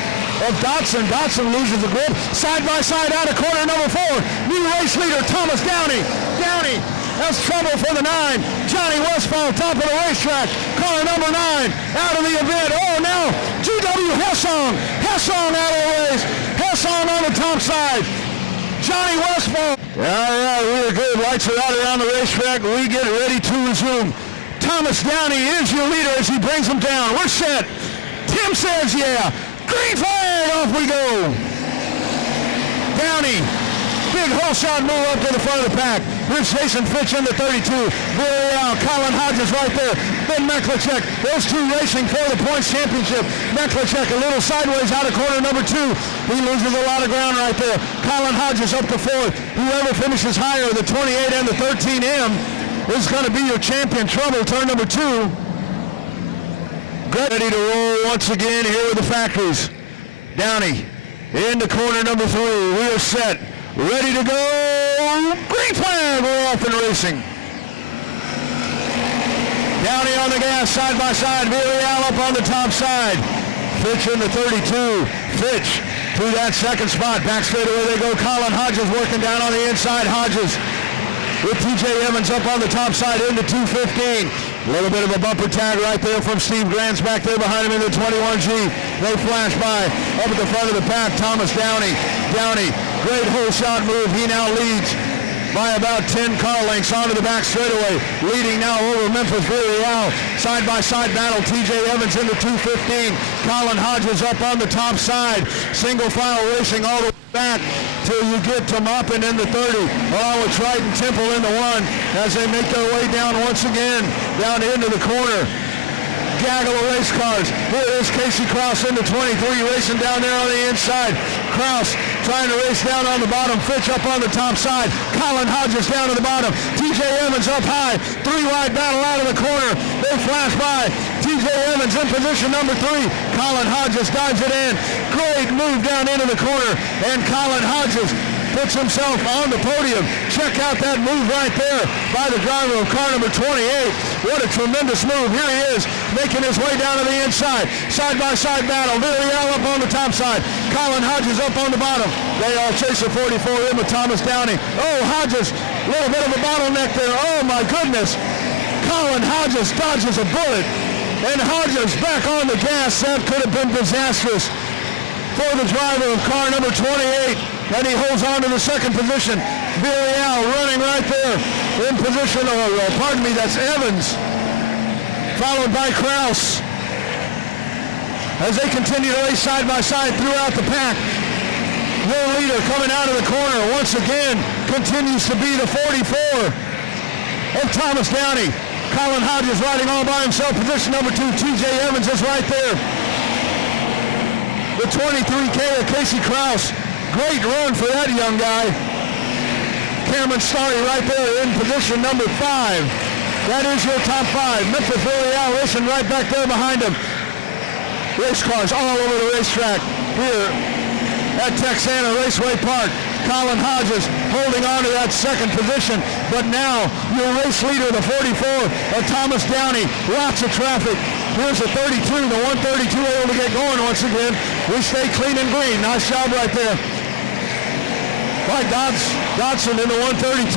of Dotson. Dotson loses the grip. Side by side out of corner number 4. New race leader, Thomas Downey. Downey has trouble for the 9. Johnny Westfall, top of the racetrack. Car number 9 out of the event. Oh, now GW Hessong. Hessong out of the race. Hessong on the top side. Johnny Westfall. All right, we're good. Lights are out around the racetrack. We get ready to resume. Thomas Downey is your leader as he brings them down. We're set. Tim says, yeah. Green flag, off we go. Downey, big hole shot move up to the front of the pack. Here's Jason Fitch in the 32. Villarreal, Colin Hodges right there. Ben Meklicek, those 2 racing for the points championship. Meklicek a little sideways out of corner number 2. He loses a lot of ground right there. Colin Hodges up to 4th. Whoever finishes higher, the 28 and the 13M, is going to be your champion. Trouble, turn number 2. Ready to roll once again here with the factories. Downey into corner number 3. We are set. Ready to go. Green flag. We're off and racing. Downey on the gas, side by side. Villarreal up on the top side. Fitch in the 32. Fitch to that second spot. Back straight away they go. Colin Hodges working down on the inside. Hodges with TJ Evans up on the top side into 215. A little bit of a bumper tag right there from Steve Grants back there behind him in the 21G. They flash by up at the front of the pack. Thomas Downey. Downey, great hole shot move. He now leads by about 10 car lengths onto the back straightaway. Leading now over Memphis Villarreal. Side-by-side battle. TJ Evans into 215. Colin Hodges up on the top side. Single file racing all the way back till you get to Maupin in the 30, along with Triton Temple in the 1 as they make their way down once again down into the corner. Gaggle of race cars. Here is Casey Kraus in the 23 racing down there on the inside. Kraus trying to race down on the bottom. Fitch up on the top side. Colin Hodges down to the bottom. TJ Evans up high. 3 wide battle out of the corner. They flash by. TJ Evans in position number 3. Colin Hodges dives it in. Great move down into the corner. And Colin Hodges puts himself on the podium. Check out that move right there by the driver of car number 28. What a tremendous move. Here he is making his way down to the inside. Side-by-side battle. Villarreal up on the top side. Colin Hodges up on the bottom. They all chase a 44 in with Thomas Downey. Oh, Hodges, a little bit of a bottleneck there. Oh, my goodness. Colin Hodges dodges a bullet. And Hodges back on the gas. That could have been disastrous for the driver of car number 28. And he holds on to the second position. Villarreal running right there in position, that's Evans, followed by Kraus. As they continue to race side by side throughout the pack, your leader coming out of the corner once again continues to be the 44. of Thomas Downey. Colin Hodges riding all by himself. Position number 2, TJ Evans is right there. The 23K of Casey Krause. Great run for that young guy. Cameron Starry right there in position number 5. That is your top 5. Memphis Villarreal racing right back there behind him. Race cars all over the racetrack here at Texana Raceway Park. Colin Hodges holding on to that second position, but now your race leader, the 44 of Thomas Downey. Lots of traffic. Here's the 32, the 132 able to get going once again. We stay clean and green. Nice job right there by Dodson in the 132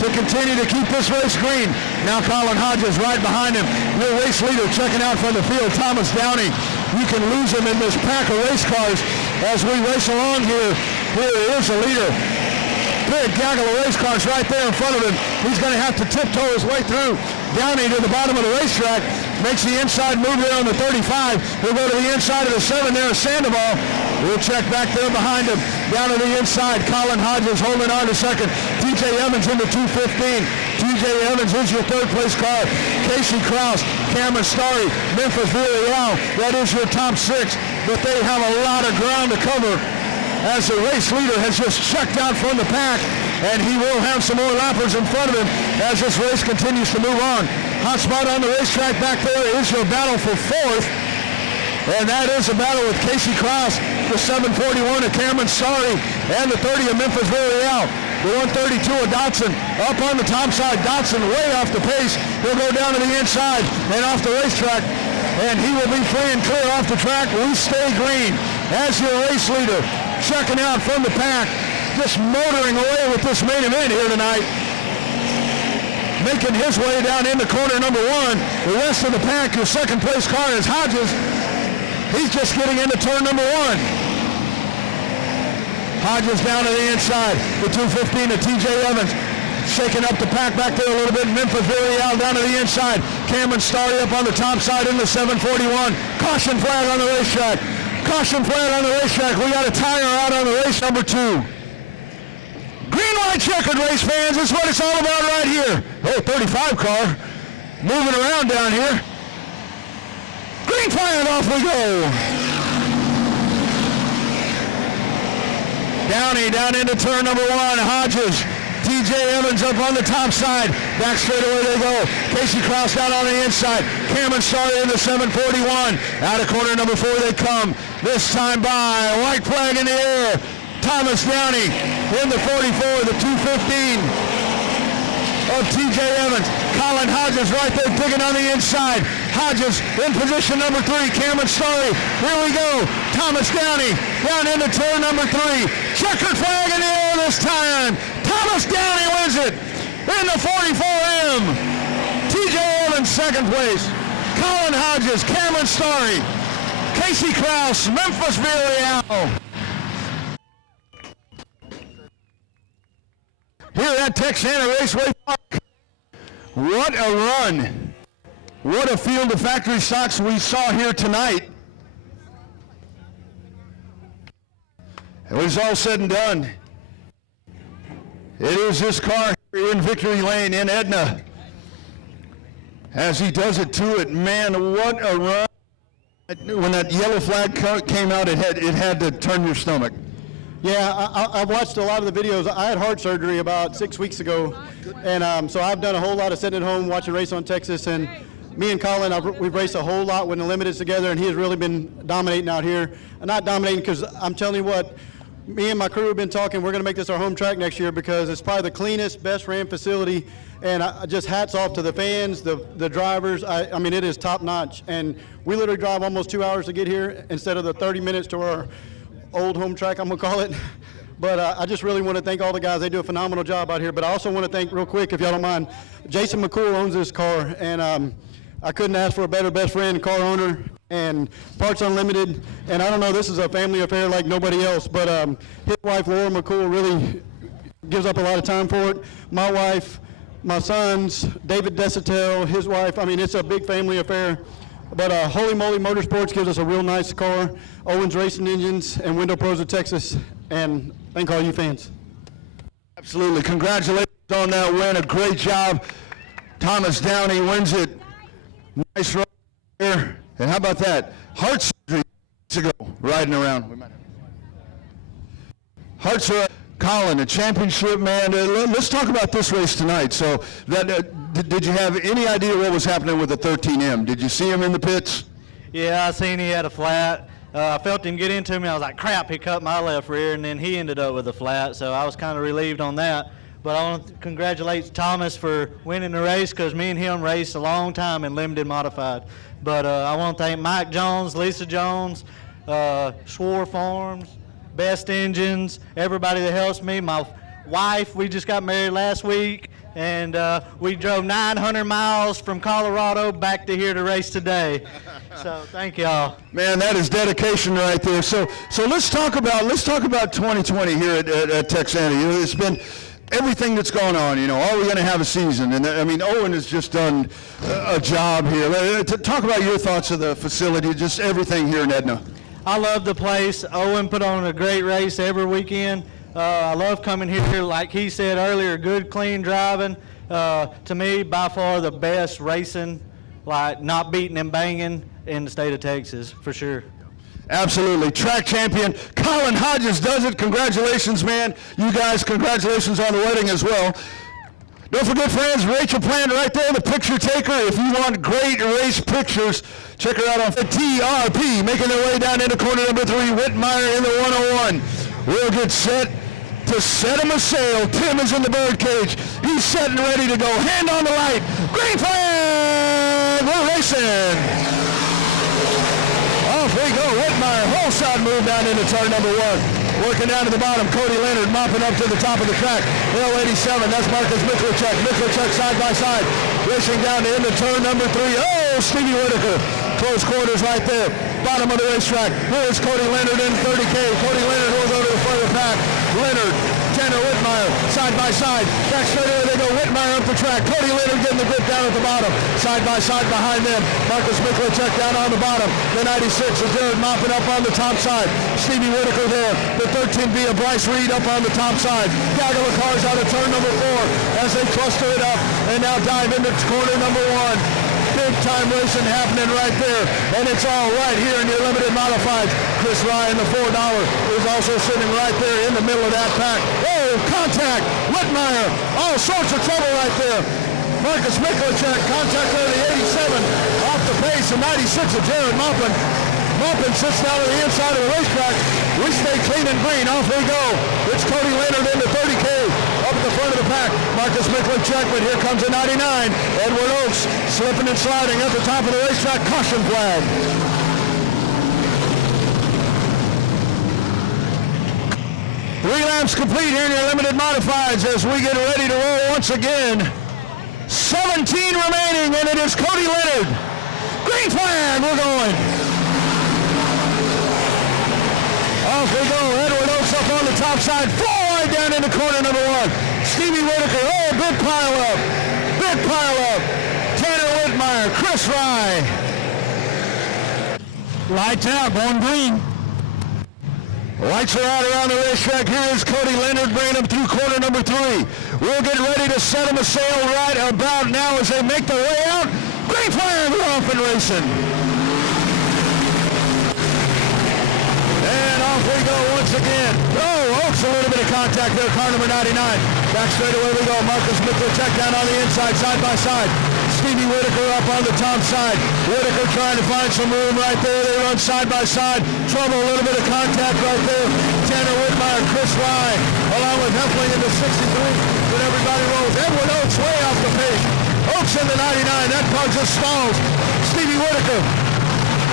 to continue to keep this race green. Now Colin Hodges right behind him. Your race leader checking out from the field, Thomas Downey. You can lose him in this pack of race cars as we race along here. Here is a leader. Big gaggle of race cars right there in front of him. He's going to have to tiptoe his way through. Downey to the bottom of the racetrack. Makes the inside move there on the 35. He'll go to the inside of the 7 there, Sandoval. We'll check back there behind him. Down to the inside, Colin Hodges holding on to second. TJ Evans in the 215. TJ Evans is your third place car. Casey Krause, Cameron Starry, Memphis Villarreal. That is your top 6. But they have a lot of ground to cover as the race leader has just checked out from the pack, and he will have some more lappers in front of him as this race continues to move on. Hot spot on the racetrack back there is your battle for 4th, and that is a battle with Casey Krause, the 741 of Cameron Starry, and the 30 of Memphis Villarreal. The 132 of Dodson up on the top side. Dodson way off the pace. He'll go down to the inside and off the racetrack, and he will be free and clear off the track. We stay green as your race leader, checking out from the pack, just motoring away with this main event here tonight. Making his way down into corner number 1. The rest of the pack, your second place car is Hodges. He's just getting into turn number 1. Hodges down to the inside. The 215 of TJ Evans. Shaking up the pack back there a little bit. Memphis Villarreal down to the inside. Cameron Starry up on the top side in the 741. Caution flag on the racetrack. Caution flag on the racetrack. We got a tire out on the race number 2. Green, white, checkered, race fans. That's what it's all about right here. Oh, 35 car moving around down here. Green flag, off we go. Downey down into turn number 1. Hodges. TJ Evans up on the top side. Back straight away they go. Casey Krause down on the inside. Cameron Starry in the 741. Out of corner number 4 they come. This time by. White flag in the air. Thomas Downey in the 44, the 215 of TJ Evans. Colin Hodges right there digging on the inside. Hodges in position number 3. Cameron Starry. Here we go. Thomas Downey down into turn number 3. Checkered flag in the air this time. Thomas Downey wins it in the 44M. TJ Evans second place. Colin Hodges, Cameron Starry, Casey Krause, Memphis Villarreal. Here at Texana Raceway Park. What a run. What a field of factory stocks we saw here tonight. And when it's all said and done, it is this car here in Victory Lane in Edna. As he does it to it, man, what a run. When that yellow flag came out, it had to turn your stomach. Yeah, I've watched a lot of the videos. I had heart surgery about 6 weeks ago, and so I've done a whole lot of sitting at home watching Race on Texas, and me and Colin, we've raced a whole lot when the Limiteds together, and he has really been dominating out here. Not dominating because I'm telling you what, me and my crew have been talking, we're going to make this our home track next year because it's probably the cleanest, best ran facility, and just hats off to the fans, the drivers. I mean, it is top notch, and we literally drive almost 2 hours to get here instead of the 30 minutes to our old home track, I'm going to call it. But I just really want to thank all the guys. They do a phenomenal job out here. But I also want to thank, real quick, if y'all don't mind, Jason McCool owns this car, and I couldn't ask for a better best friend, car owner, and Parts Unlimited. And I don't know, this is a family affair like nobody else, but his wife, Laura McCool, really gives up a lot of time for it. My wife, my sons, David Desitel, his wife, I mean, it's a big family affair. But Holy Moly Motorsports gives us a real nice car. Owens Racing Engines and Window Pros of Texas. And thank all you fans. Absolutely. Congratulations on that win. A great job Thomas Downey wins it. Nice run there. And how about that? Heart surgery to go riding around. Heart surgery. Colin, a championship, man. Let's talk about this race tonight. So, did you have any idea what was happening with the 13M? Did you see him in the pits? Yeah, I seen he had a flat. I felt him get into me. I was like, crap, he cut my left rear, and then he ended up with a flat. So I was kind of relieved on that. But I want to congratulate Thomas for winning the race because me and him raced a long time in limited modified. But I want to thank Mike Jones, Lisa Jones, Schwar Farms, Best Engines, everybody that helps me. My wife, we just got married last week, and we drove 900 miles from Colorado back to here to race today. So thank y'all. Man, that is dedication right there. So let's talk about 2020 here at Texana. You know, it's been everything that's going on. You know, are we going to have a season? And I mean, Owen has just done a job here. Talk about your thoughts of the facility, just everything here in Edna. I love the place. Owen put on a great race every weekend. I love coming here, like he said earlier, good, clean driving. To me, by far the best racing, like not beating and banging in the state of Texas, for sure. Absolutely. Track champion Colin Hodges does it. Congratulations, man. You guys, congratulations on the wedding as well. Don't forget, friends, Rachel Plant right there, the picture taker. If you want great race pictures, check her out on TRP, making their way down into corner number 3, Whitmire in the 101. We'll get set to set him a sail. Tim is in the birdcage. He's set and ready to go. Hand on the light. Green flag! We're racing. Off we go. Whitmire, whole shot move down into turn number 1. Working down to the bottom, Cody Leonard mopping up to the top of the track. L87, that's Marcus Miklicek. Miklicek side by side, racing down to into turn number 3. Oh, Stevie Whitaker. Close quarters right there. Bottom of the racetrack. Here's Cody Leonard in 30K. Cody Leonard will go to the front of the pack. Leonard, Tanner Whitmire, side by side. Back straight away they go. Whitmire up the track. Cody Leonard getting the grip down at the bottom. Side by side behind them. Marcus Miklicek down on the bottom. The 96 is Jared mopping up on the top side. Stevie Whitaker there. The 13B of Bryce Reed up on the top side. Gaggle of cars out of turn number 4 as they cluster it up and now dive into corner number 1. Big time racing happening right there, and it's all right here in your limited modifieds. Chris Ryan, the $4, is also sitting right there in the middle of that pack. Oh, contact! Whitmire, all sorts of trouble right there. Marcus Miklicek, contact there, the 87, off the pace, the 96 of Jared Maupin. Maupin sits down to the inside of the racetrack. We stay clean and green, off we go. It's Cody Leonard into 30K, up at the front of the pack. Marcus Miklicek, but here comes a 99. Edward Oaks slipping and sliding at the top of the racetrack. Caution flag. Three laps complete here in your limited modifieds as we get ready to roll once again. 17 remaining, and it is Cody Leonard. Green flag, we're going. Off we go. Edward Oaks up on the top side. 4 wide down into corner number 1. Stevie Whitaker. Oh, big pile up. Big pile up. Tanner Whitmire. Chris Rye. Lights out, going green. Lights are out around the racetrack. Here is Cody Leonard bringing him through corner number 3. We'll get ready to set him a sail right about now as they make their way out. Green flag, we're off and racing. And off we go once again. Oh, Oaks, a little bit of contact there, car number 99. Back straight away we go. Marcus Miklicek down on the inside, side by side. Stevie Whitaker up on the top side. Whitaker trying to find some room right there. They run side by side. Trouble, a little bit of contact right there. Tanner Whitmire, Chris Rye, along with Heffling in the 63. But everybody rolls. Edward Oaks way off the pace. Oaks in the 99. That car just stalls. Stevie Whitaker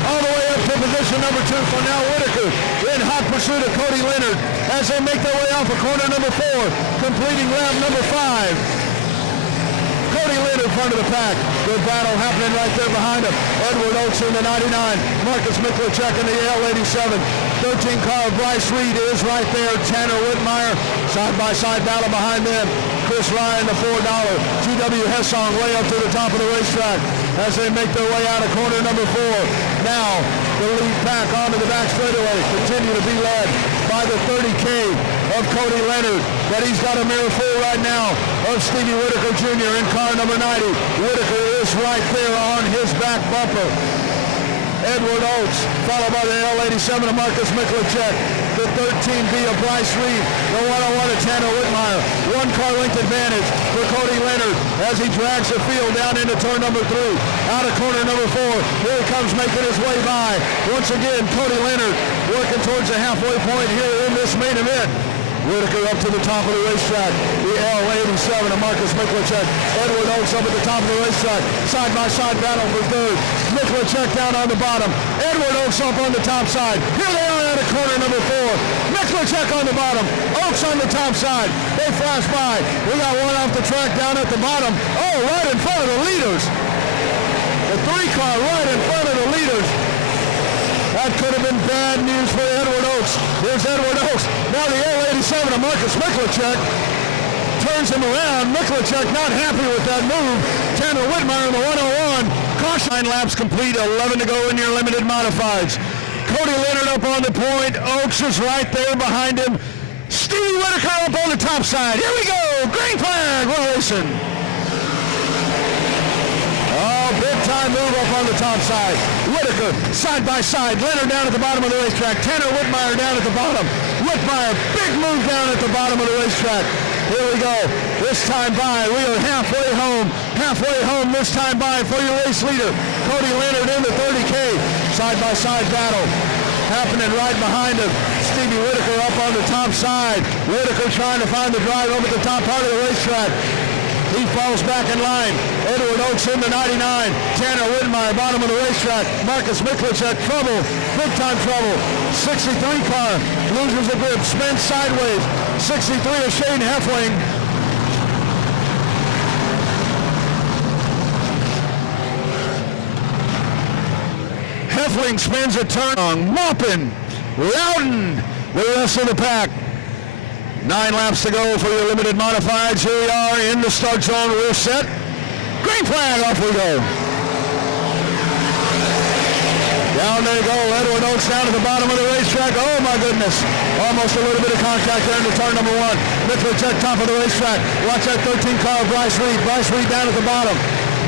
all the way up to position number 2 for now Whitaker in hot pursuit of Cody Leonard as they make their way off of corner number 4, completing lap number 5. Cody Leonard front of the pack. Good battle happening right there behind him. Edward Oaks in the 99. Marcus Miklicek in the L87. 13 car Bryce Reed is right there. Tanner Whitmire, side-by-side battle behind them. Chris Ryan, the $4. G.W. Hessong way up to the top of the racetrack as they make their way out of corner number 4. Now, the lead pack onto the back straightaway continue to be led by the 30K of Cody Leonard, but he's got a mirror full right now of Stevie Whitaker Jr. in car number 90. Whitaker is right there on his back bumper. Edward Oates, followed by the L87 of Marcus Miklicek. The 13B of Bryce Reed. The 101 of Tanner Whitmire. One car length advantage for Cody Leonard as he drags the field down into turn number 3. Out of corner number 4. Here he comes making his way by. Once again, Cody Leonard working towards the halfway point here in this main event. Whitaker up to the top of the racetrack. The L87 of Marcus Miklicek. Edward Oates up at the top of the racetrack. Side-by-side battle for third. Miklicek down on the bottom. Edward Oates up on the top side. Here they are out of corner number 4. Miklicek on the bottom. Oates on the top side. They flash by. We got one off the track down at the bottom. Oh, right in front of the leaders. The 3 car right in front of the leaders. That could have been bad news for Edward Oates. Here's Edward Oates. Now the L87 of Marcus Miklicek turns him around. Miklicek not happy with that move. Tanner Whitmire in the 101. Caution. 9 laps complete, 11 to go in your limited modifieds. Cody Leonard up on the point. Oates is right there behind him. Stevie Whitaker up on the top side. Here we go. Green flag. We're racing. Big time move up on the top side. Whitaker side by side. Leonard down at the bottom of the racetrack. Tanner Whitmire down at the bottom. Whitmire, big move down at the bottom of the racetrack. Here we go. This time by. We are halfway home. Halfway home this time by for your race leader. Cody Leonard in the 30K. Side by side battle happening right behind him. Stevie Whitaker up on the top side. Whitaker trying to find the drive over the top part of the racetrack. He falls back in line. Edward Oates in the 99. Tanner Whitmire, bottom of the racetrack. Marcus Miklicek, trouble. Big time trouble. 63 car loses the grip. Spins sideways. 63 of Shane Heffling. Heffling spins a turn on. Moppin. Loudon. The rest of the pack. 9 laps to go for your limited modifieds. Here we are in the start zone. We're set. Green flag, off we go. Down they go. Edward Oates down at the bottom of the racetrack. Oh my goodness. Almost a little bit of contact there into turn number 1. Miklicek top of the racetrack. Watch that 13 car of Bryce Reed. Bryce Reed down at the bottom.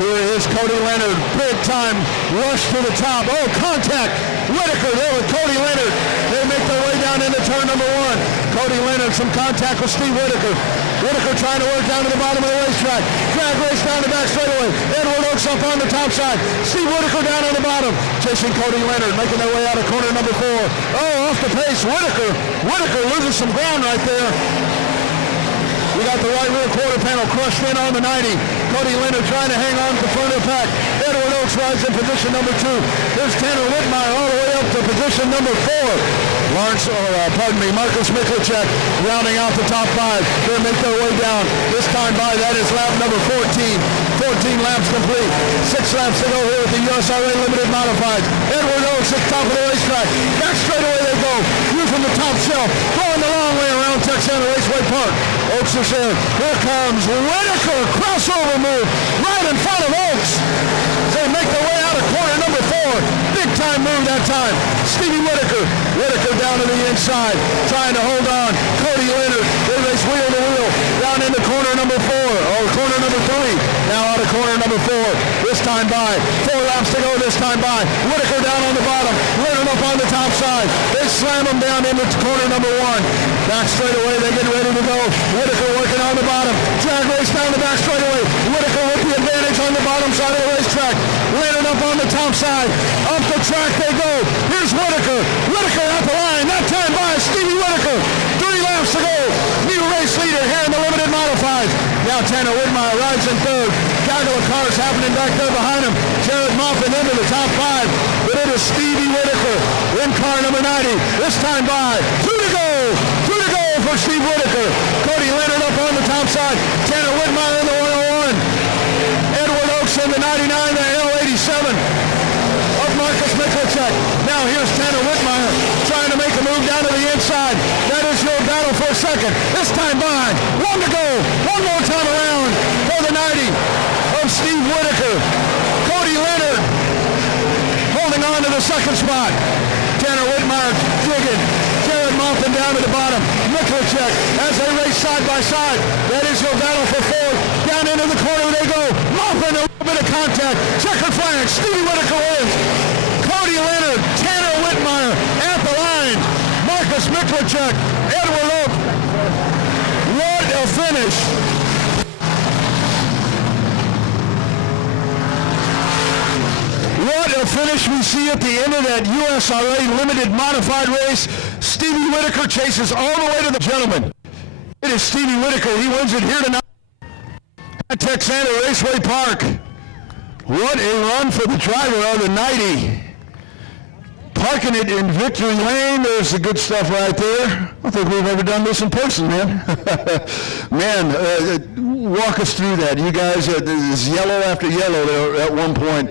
Here is Cody Leonard. Big time rush to the top. Oh, contact. Whitaker there with Cody Leonard. They make their way down into turn number 1. Cody Leonard, some contact with Steve Whitaker. Whitaker trying to work down to the bottom of the racetrack. Drag race down the back straightaway. Edward Oates up on the top side. Steve Whitaker down on the bottom. Chasing Cody Leonard, making their way out of corner number 4. Oh, off the pace. Whitaker. Whitaker loses some ground right there. We got the right rear quarter panel crushed in on the 90. Cody Leonard trying to hang on to the front of the pack. Edward Oates rides in position number 2. There's Tanner Whitmire all the way up to position number 4. Marcus Miklicek rounding out the top 5. They'll make their way down. This time by, that is lap number 14. 14 laps complete. 6 laps to go here with the USRA Limited Modifieds. Edward Oates at the top of the racetrack. Back straight away they go. View from the top shelf. Going the long way around Texana Raceway Park. Oates is in. Here comes Whitaker. Crossover move right in front of Oates. They make their way out of corner number 4. Big time move that time. Stevie Whitaker. Whitaker down to the inside. Trying to hold on. Cody Leonard. They race wheel to wheel. Down into corner number 4. Oh, corner number 3. Now out of corner number 4. This time by. 4 laps to go this time by. Whitaker down on the bottom. Leonard up on the top side. They slam him down into corner number 1. Back straight away. They get ready to go. Whitaker working on the bottom. Drag race down the back straight away. Whitaker with the advantage on the bottom side of the racetrack. Leonard up on the top side. Up the track they go. Here's Whitaker. Whitaker at the line. That time by Stevie Whitaker. 3 laps to go. New race leader here in the limited modifieds. Now Tanner Whitmire rides in 3rd. Gaggle of cars happening back there behind him. Jared Moffitt into the top 5. But it is Stevie Whitaker in car number 90. This time by. 2 to go. 2 to go for Steve Whitaker. Cody Leonard up on the top side. Tanner Whitmire in the 101. Edward Oates in the 99. The L87 of Marcus Miklicek. Now here's Tanner Whitmire trying to make a move down to the inside. That is your battle for a second. This time by. 1 to go. One more time around for the 90 of Steve Whitaker. Cody Leonard holding on to the second spot. Tanner Whitmire digging. Jared Maupin down to the bottom. Miklicek as they race side by side. That is your battle for fourth. Down into the corner they go. Maupin, a little bit of contact. Checkered flag. Stevie Whitaker wins. Cody Leonard, Tanner Whitmire at the line. Marcus Miklicek, Edward Oak. What a finish. What a finish we see at the end of that USRA limited modified race. Stevie Whitaker chases all the way to the gentleman. It is Stevie Whitaker. He wins it here tonight at Texana Raceway Park. What a run for the driver of the 90. Parking it in victory lane. There's the good stuff right there. I don't think we've ever done this in person, man. Man, walk us through that. You guys, there's yellow after yellow there at one point.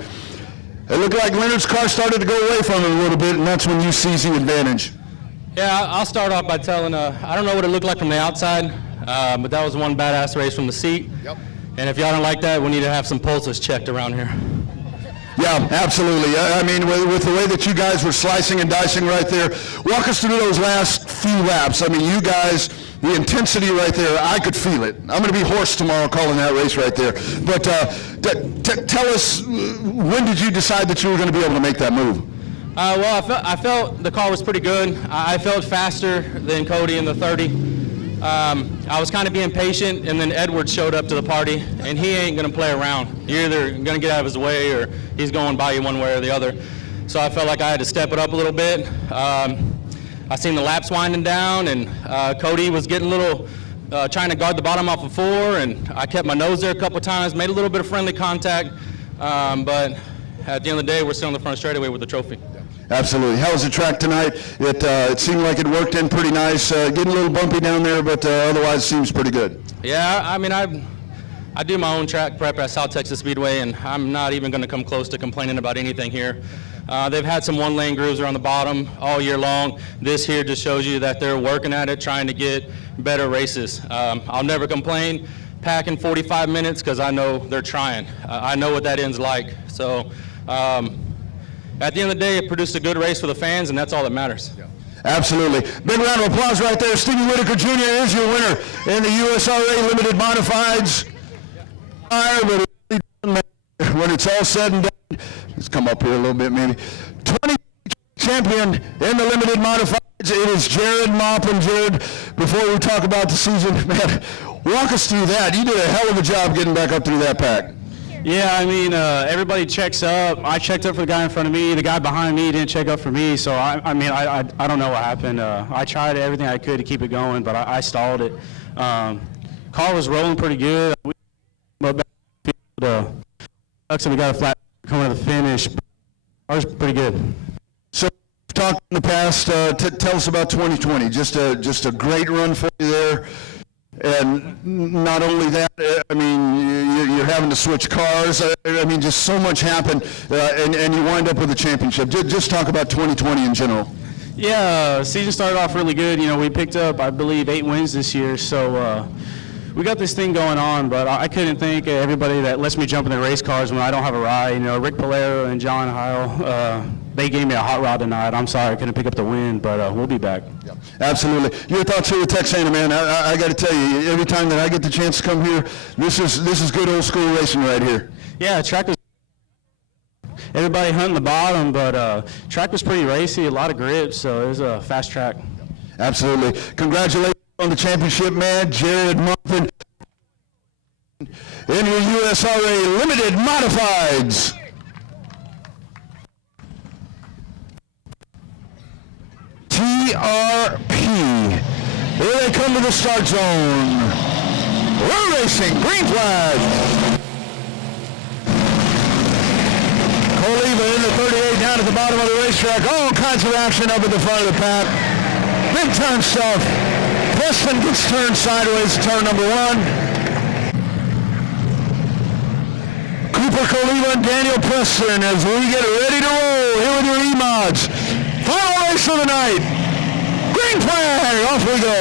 It looked like Leonard's car started to go away from him a little bit, and that's when you seize the advantage. Yeah, I'll start off by telling, I don't know what it looked like from the outside, but that was one badass race from the seat. Yep. And if y'all don't like that, we need to have some pulses checked around here. Yeah, absolutely. I mean, with the way that you guys were slicing and dicing right there, walk us through those last few laps. I mean, you guys, the intensity right there, I could feel it. I'm going to be hoarse tomorrow calling that race right there. But tell us, when did you decide that you were going to be able to make that move? Well, I felt the car was pretty good. I felt faster than Cody in the 30. I was kind of being patient, and then Edward showed up to the party, and he ain't going to play around. You're either going to get out of his way, or he's going by you one way or the other. So I felt like I had to step it up a little bit. I seen the laps winding down, and Cody was getting a little, trying to guard the bottom off of 4, and I kept my nose there a couple times, made a little bit of friendly contact, but at the end of the day, we're still on the front straightaway with the trophy. Absolutely. How was the track tonight? It seemed like it worked in pretty nice. Getting a little bumpy down there, but otherwise seems pretty good. Yeah, I mean, I do my own track prep at South Texas Speedway, and I'm not even going to come close to complaining about anything here. They've had some one-lane grooves around the bottom all year long. This here just shows you that they're working at it, trying to get better races. I'll never complain packing 45 minutes because I know they're trying. I know what that end's like. So at the end of the day, it produced a good race for the fans, and that's all that matters. Yeah. Absolutely. Big round of applause right there. Stevie Whitaker Jr. is your winner in the USRA Limited Modifieds. But it doesn't matter when it's all said and done. Let's come up here a little bit, maybe. 20 champion in the Limited Modifieds. It is Jared Maupin. Jared, before we talk about the season, man, walk us through that. You did a hell of a job getting back up through that pack. Yeah, I mean, everybody checks up. I checked up for the guy in front of me. The guy behind me didn't check up for me. So, I don't know what happened. I tried everything I could to keep it going, but I stalled it. Car was rolling pretty good. We got a flat coming to the finish. Ours was pretty good. So, talked in the past. Tell us about 2020. Just a great run for you there. And not only that, I mean, you're having to switch cars. I mean, just so much happened, and you wind up with a championship. Just talk about 2020 in general. Yeah, season started off really good. You know, we picked up, I believe, 8 wins this year. So we got this thing going on, but I couldn't thank everybody that lets me jump in the race cars when I don't have a ride. You know, Rick Polero and John Heil, they gave me a hot rod tonight. I'm sorry I couldn't pick up the win, but we'll be back. Yep. Absolutely. Your thoughts here with Texana, man? I got to tell you, every time that I get the chance to come here, this is good old school racing right here. Yeah, track was everybody hunting the bottom, but track was pretty racy, a lot of grips, so it was a fast track. Absolutely. Congratulations on the championship, man. Jared Maupin in your USRA Limited Modifieds. TRP. Here they come to the start zone. We're racing. Green flag. Coleva in the 38 down at the bottom of the racetrack. All kinds of action up at the front of the pack. Big turn stuff. Preston gets turned sideways to turn number 1. Cooper Coleva and Daniel Preston as we get ready to roll here with your E-Mods. Final race of the night. Green flag. Off we go.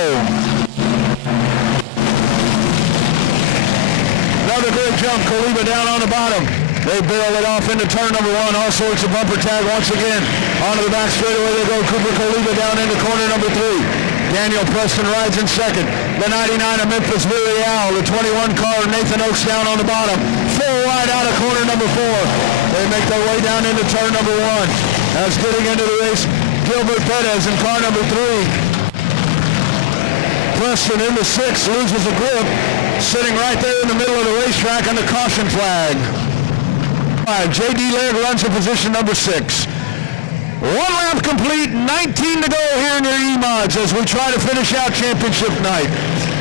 Another great jump. Coleva down on the bottom. They barrel it off into turn number 1. All sorts of bumper tag once again. Onto the back straightaway they go. Cooper Coleva down into corner number 3. Daniel Preston rides in second. The 99 of Memphis Villarreal. The 21 car Nathan Oakes down on the bottom. Full wide out of corner number 4. They make their way down into turn number 1. As getting into the race, Gilbert Perez in car number 3. Preston in the 6 loses a grip, sitting right there in the middle of the racetrack on the caution flag. J.D. Laird runs in position number 6. 1 lap complete, 19 to go here in your E-Mods as we try to finish out championship night.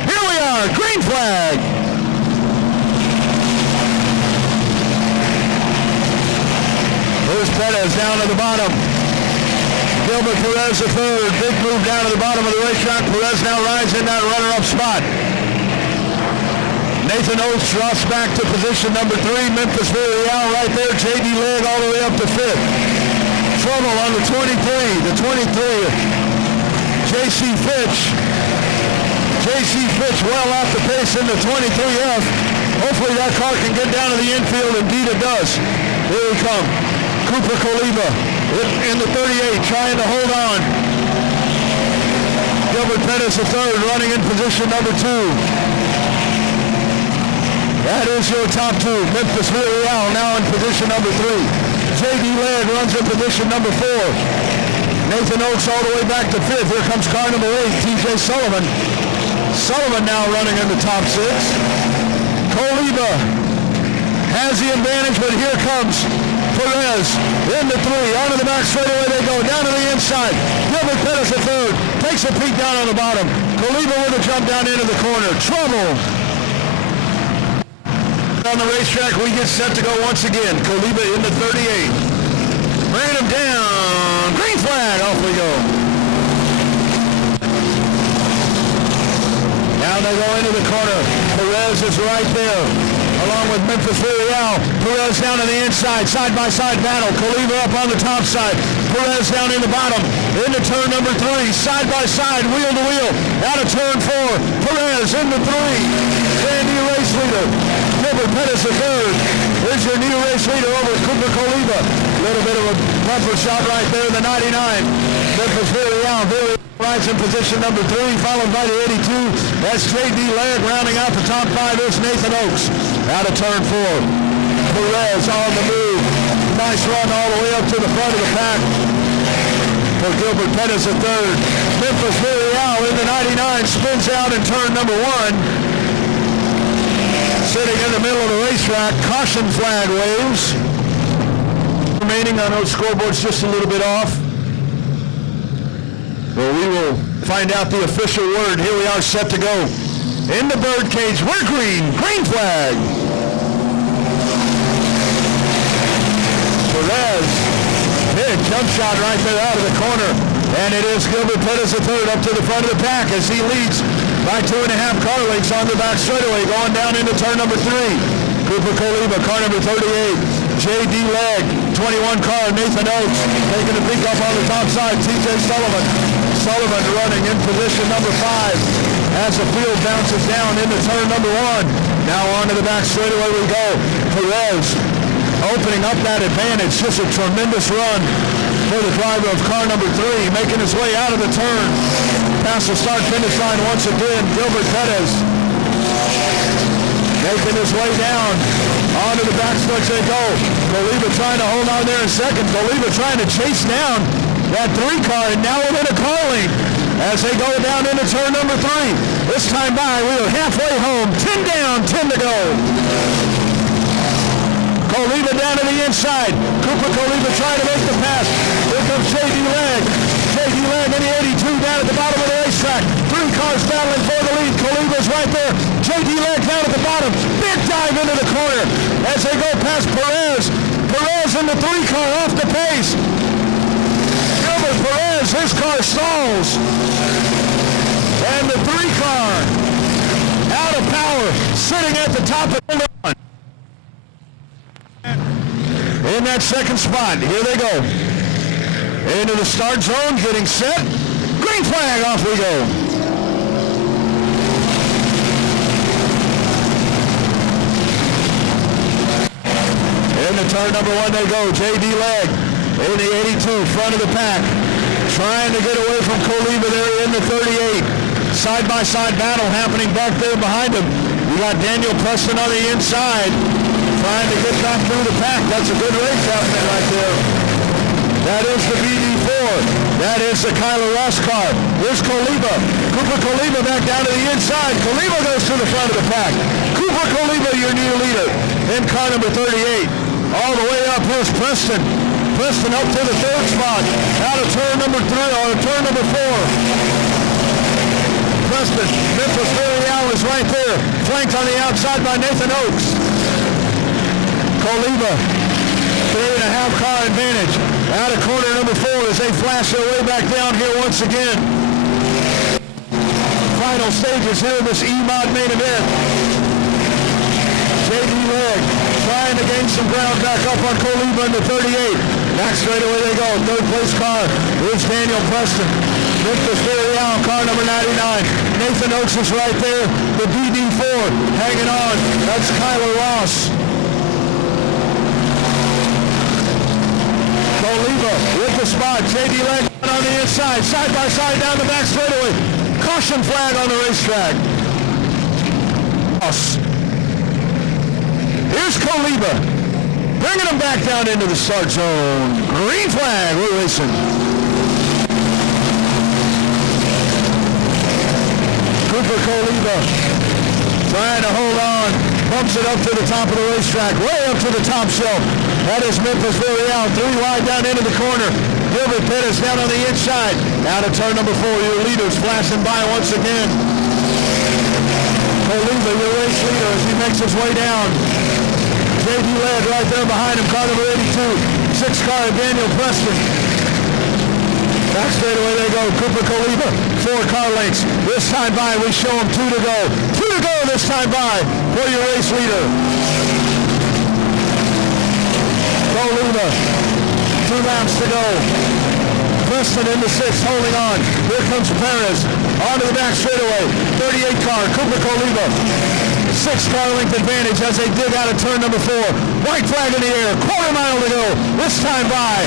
Here we are, green flag. Here's Perez down to the bottom. Gilbert Perez the third. Big move down to the bottom of the racetrack. Perez now rides in that runner-up spot. Nathan Oates drops back to position number 3. Memphis Villarreal right there. J.D. Legg all the way up to 5th. Trouble on the 23. The 23. J.C. Fitch. J.C. Fitch well off the pace in the 23F. Hopefully that car can get down to the infield. Indeed it does. Here we come. Cooper Coliba in the 38 trying to hold on. Gilbert Pettis the third running in position number 2. That is your top 2. Memphis Villarreal now in position number 3. J.D. Laird runs in position number 4. Nathan Oates all the way back to 5th. Here comes car number 8, T.J. Sullivan. Sullivan now running in the top 6. Coliba has the advantage, but here comes Perez in the 3. Onto the back straightaway they go. Down to the inside. Gilbert Pettis the third. Takes a peek down on the bottom. Coliba with a jump down into the corner. Trouble. On the racetrack, we get set to go once again. Coliba in the 38. Bringing him down. Green flag. Off we go. Now they go into the corner. Perez is right there, along with Memphis Villarreal. Perez down to the inside, side-by-side battle. Coliba up on the top side. Perez down in the bottom. Into turn number 3, side-by-side, wheel-to-wheel. Out of turn 4. Perez in the 3. Brand new race leader. Gilbert Pettis the third. Here's your new race leader over Cooper Coliba. A little bit of a bumper shot right there, the 99. Memphis Villarreal rides in position number 3, followed by the 82. That's J.D. Laird rounding out the top 5. Is Nathan Oakes. Out of turn 4. Perez on the move. Nice run all the way up to the front of the pack for Gilbert Pettis the third. Memphis Villarreal in the 99 spins out in turn number 1. Sitting in the middle of the racetrack, caution flag waves. Remaining on those scoreboards just a little bit off. Well, we will find out the official word. Here we are set to go. In the birdcage, we're green. Green flag. Perez, big jump shot right there out of the corner. And it is Gilbert Pettis the third up to the front of the pack as he leads by 2.5 car lengths on the back straightaway, going down into turn number 3. Cooper Coliba, car number 38. J.D. Legg, 21 car, Nathan Oates, taking a peek up on the top side. T.J. Sullivan. Sullivan running in position number 5 as the field bounces down into turn number 1. Now onto the back straightaway we go. Perez opening up that advantage. Just a tremendous run for the driver of car number 3, making his way out of the turn. Past the start-finish line once again. Gilbert Pettis making his way down. Onto the back stretch they go. Coliba trying to hold on there in second. Coliba trying to chase down that 3 car, and now within a car length as they go down into turn number 3. This time by, we are halfway home. 10 down, 10 to go. Coliba down to the inside. Cooper Coliba trying to make the pass. Here comes J.D. Legg. J.D. Legg in the 82 down at the bottom of the racetrack. 3 cars battling for the lead. Coliba's right there. J.D. Legg down at the bottom. Big dive into the corner as they go past Perez. Perez in the 3 car off the pace. Gilbert Perez, his car stalls. And the 3 car out of power, sitting at the top of the run. In that second spot, here they go. Into the start zone, getting set. Green flag, off we go. Into turn number 1 they go. J.D. Legg in the 82, front of the pack. trying to get away from Koliba there in the 38. Side-by-side battle happening back there behind him. We got Daniel Preston on the inside, trying to get back through the pack. That's a good race happening right there. That is the BD4. That is the Kyler Ross car. Here's Koliba. Cooper Koliba back down to the inside. Koliba goes to the front of the pack. Cooper Koliba, your new leader, in car number 38. All the way up, here's Preston. Preston up to the third spot. Out of turn number 3, or turn number 4. Preston, Memphis Villarreal is right there, flanked on the outside by Nathan Oakes. Koliba, 3.5 car advantage. Out of corner number 4 as they flash their way back down here once again. Final stages here in this E-Mod main event. J.D. Legg trying to gain some ground back up on Koliba in the 38. Back straight away they go. Third place car is Daniel Preston. Memphis Villarreal, car number 99. Nathan Oakes is right there. The BD4 hanging on. That's Kyler Ross. Koliba with the spot. J.D. Legg on the inside. Side by side down the back straightaway. Caution flag on the racetrack. Here's Koliba. Bringing him back down into the start zone. Green flag. We're racing. Cooper Koliba trying to hold on, bumps it up to the top of the racetrack, way up to the top shelf. That is Memphis Villarreal, 3 wide down into the corner. Gilbert Pettis down on the inside. Out of turn number 4, your leaders flashing by once again. Koliba, your race leader, as he makes his way down. J.D. Legg right there behind him, car number 82. 6 car, Daniel Preston. Back straight away they go. Cooper Koliba, 4 car lengths. This time by, we show them 2 to go. 2 to go this time by for your race leader. Koliba, 2 laps to go. Preston in the 6th, holding on. Here comes Perez onto the back straightaway. 38 car, Cooper Koliba. 6 car length advantage as they dig out of turn number 4. White flag in the air, quarter mile to go. This time by,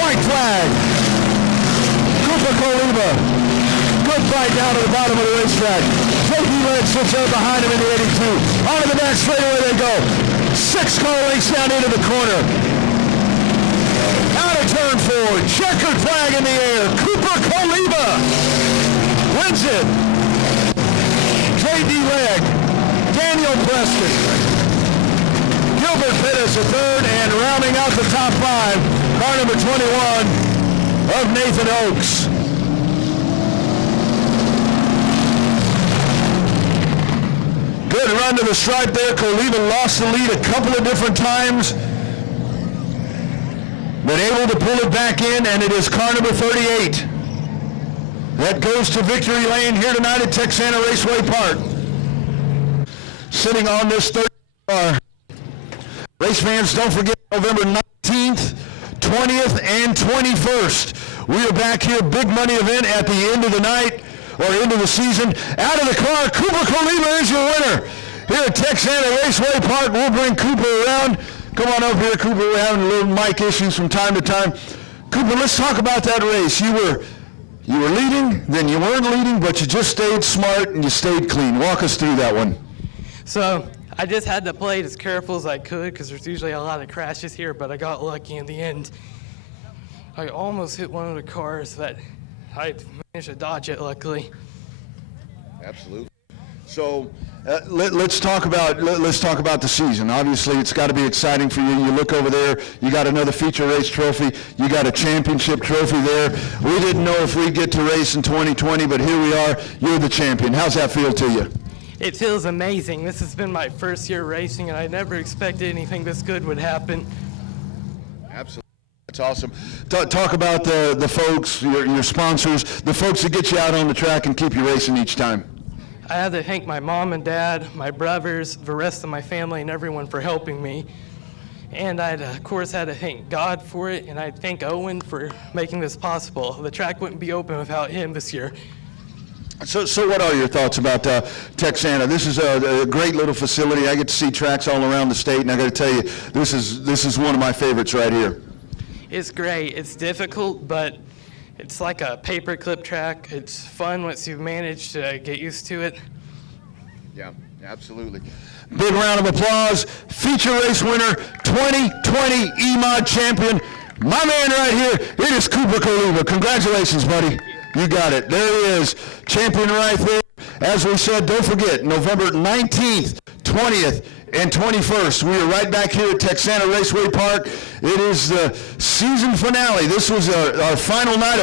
white flag. Cooper Koliba, good fight down to the bottom of the racetrack. J.D. Legg sits there behind him in the 82. Onto the back straightaway they go. 6 car lengths down into the corner. Out of turn 4, checkered flag in the air. Cooper Koliba wins it. J.D. Legg, Daniel Preston, Gilbert Pettis a 3rd, and rounding out the top 5, car number 21. Of Nathan Oakes. Good run to the stripe there. Koliba lost the lead a couple of different times. Been able to pull it back in, and it is car number 38 that goes to victory lane here tonight at Texana Raceway Park. Sitting on this 30 car. Race fans, don't forget November 19th, 20th, and 21st. We are back here, big money event at the end of the night, or end of the season. Out of the car, Cooper Koliba is your winner. Here at Texana Raceway Park, we'll bring Cooper around. Come on up here, Cooper. We're having a little mic issues from time to time. Cooper, let's talk about that race. You were leading, then you weren't leading, but you just stayed smart and you stayed clean. Walk us through that one. So I just had to play it as careful as I could because there's usually a lot of crashes here, but I got lucky in the end. I almost hit one of the cars, but I managed to dodge it, luckily. Absolutely. So let's talk about the season. Obviously, it's got to be exciting for you. You look over there, you got another feature race trophy. You got a championship trophy there. We didn't know if we'd get to race in 2020, but here we are. You're the champion. How's that feel to you? It feels amazing. This has been my first year racing, and I never expected anything this good would happen. Absolutely. That's awesome. Talk about the folks, your sponsors, the folks that get you out on the track and keep you racing each time. I have to thank my mom and dad, my brothers, the rest of my family, and everyone for helping me. And I, of course, had to thank God for it, and I thank Owen for making this possible. The track wouldn't be open without him this year. So what are your thoughts about Texana? This is a great little facility. I get to see tracks all around the state, and I got to tell you, this is one of my favorites right here. It's great. It's difficult, but It's like a paperclip track. It's fun once you've managed to get used to it. Yeah, absolutely. Big round of applause. Feature race winner, 2020 EMOD champion, my man right here. It is Cooper Kaliva. Congratulations, buddy. You got it. There he is, champion right there. As we said, don't forget, November 19th, 20th, and 21st. We are right back here at Texana Raceway Park. It is the season finale. This was our final night of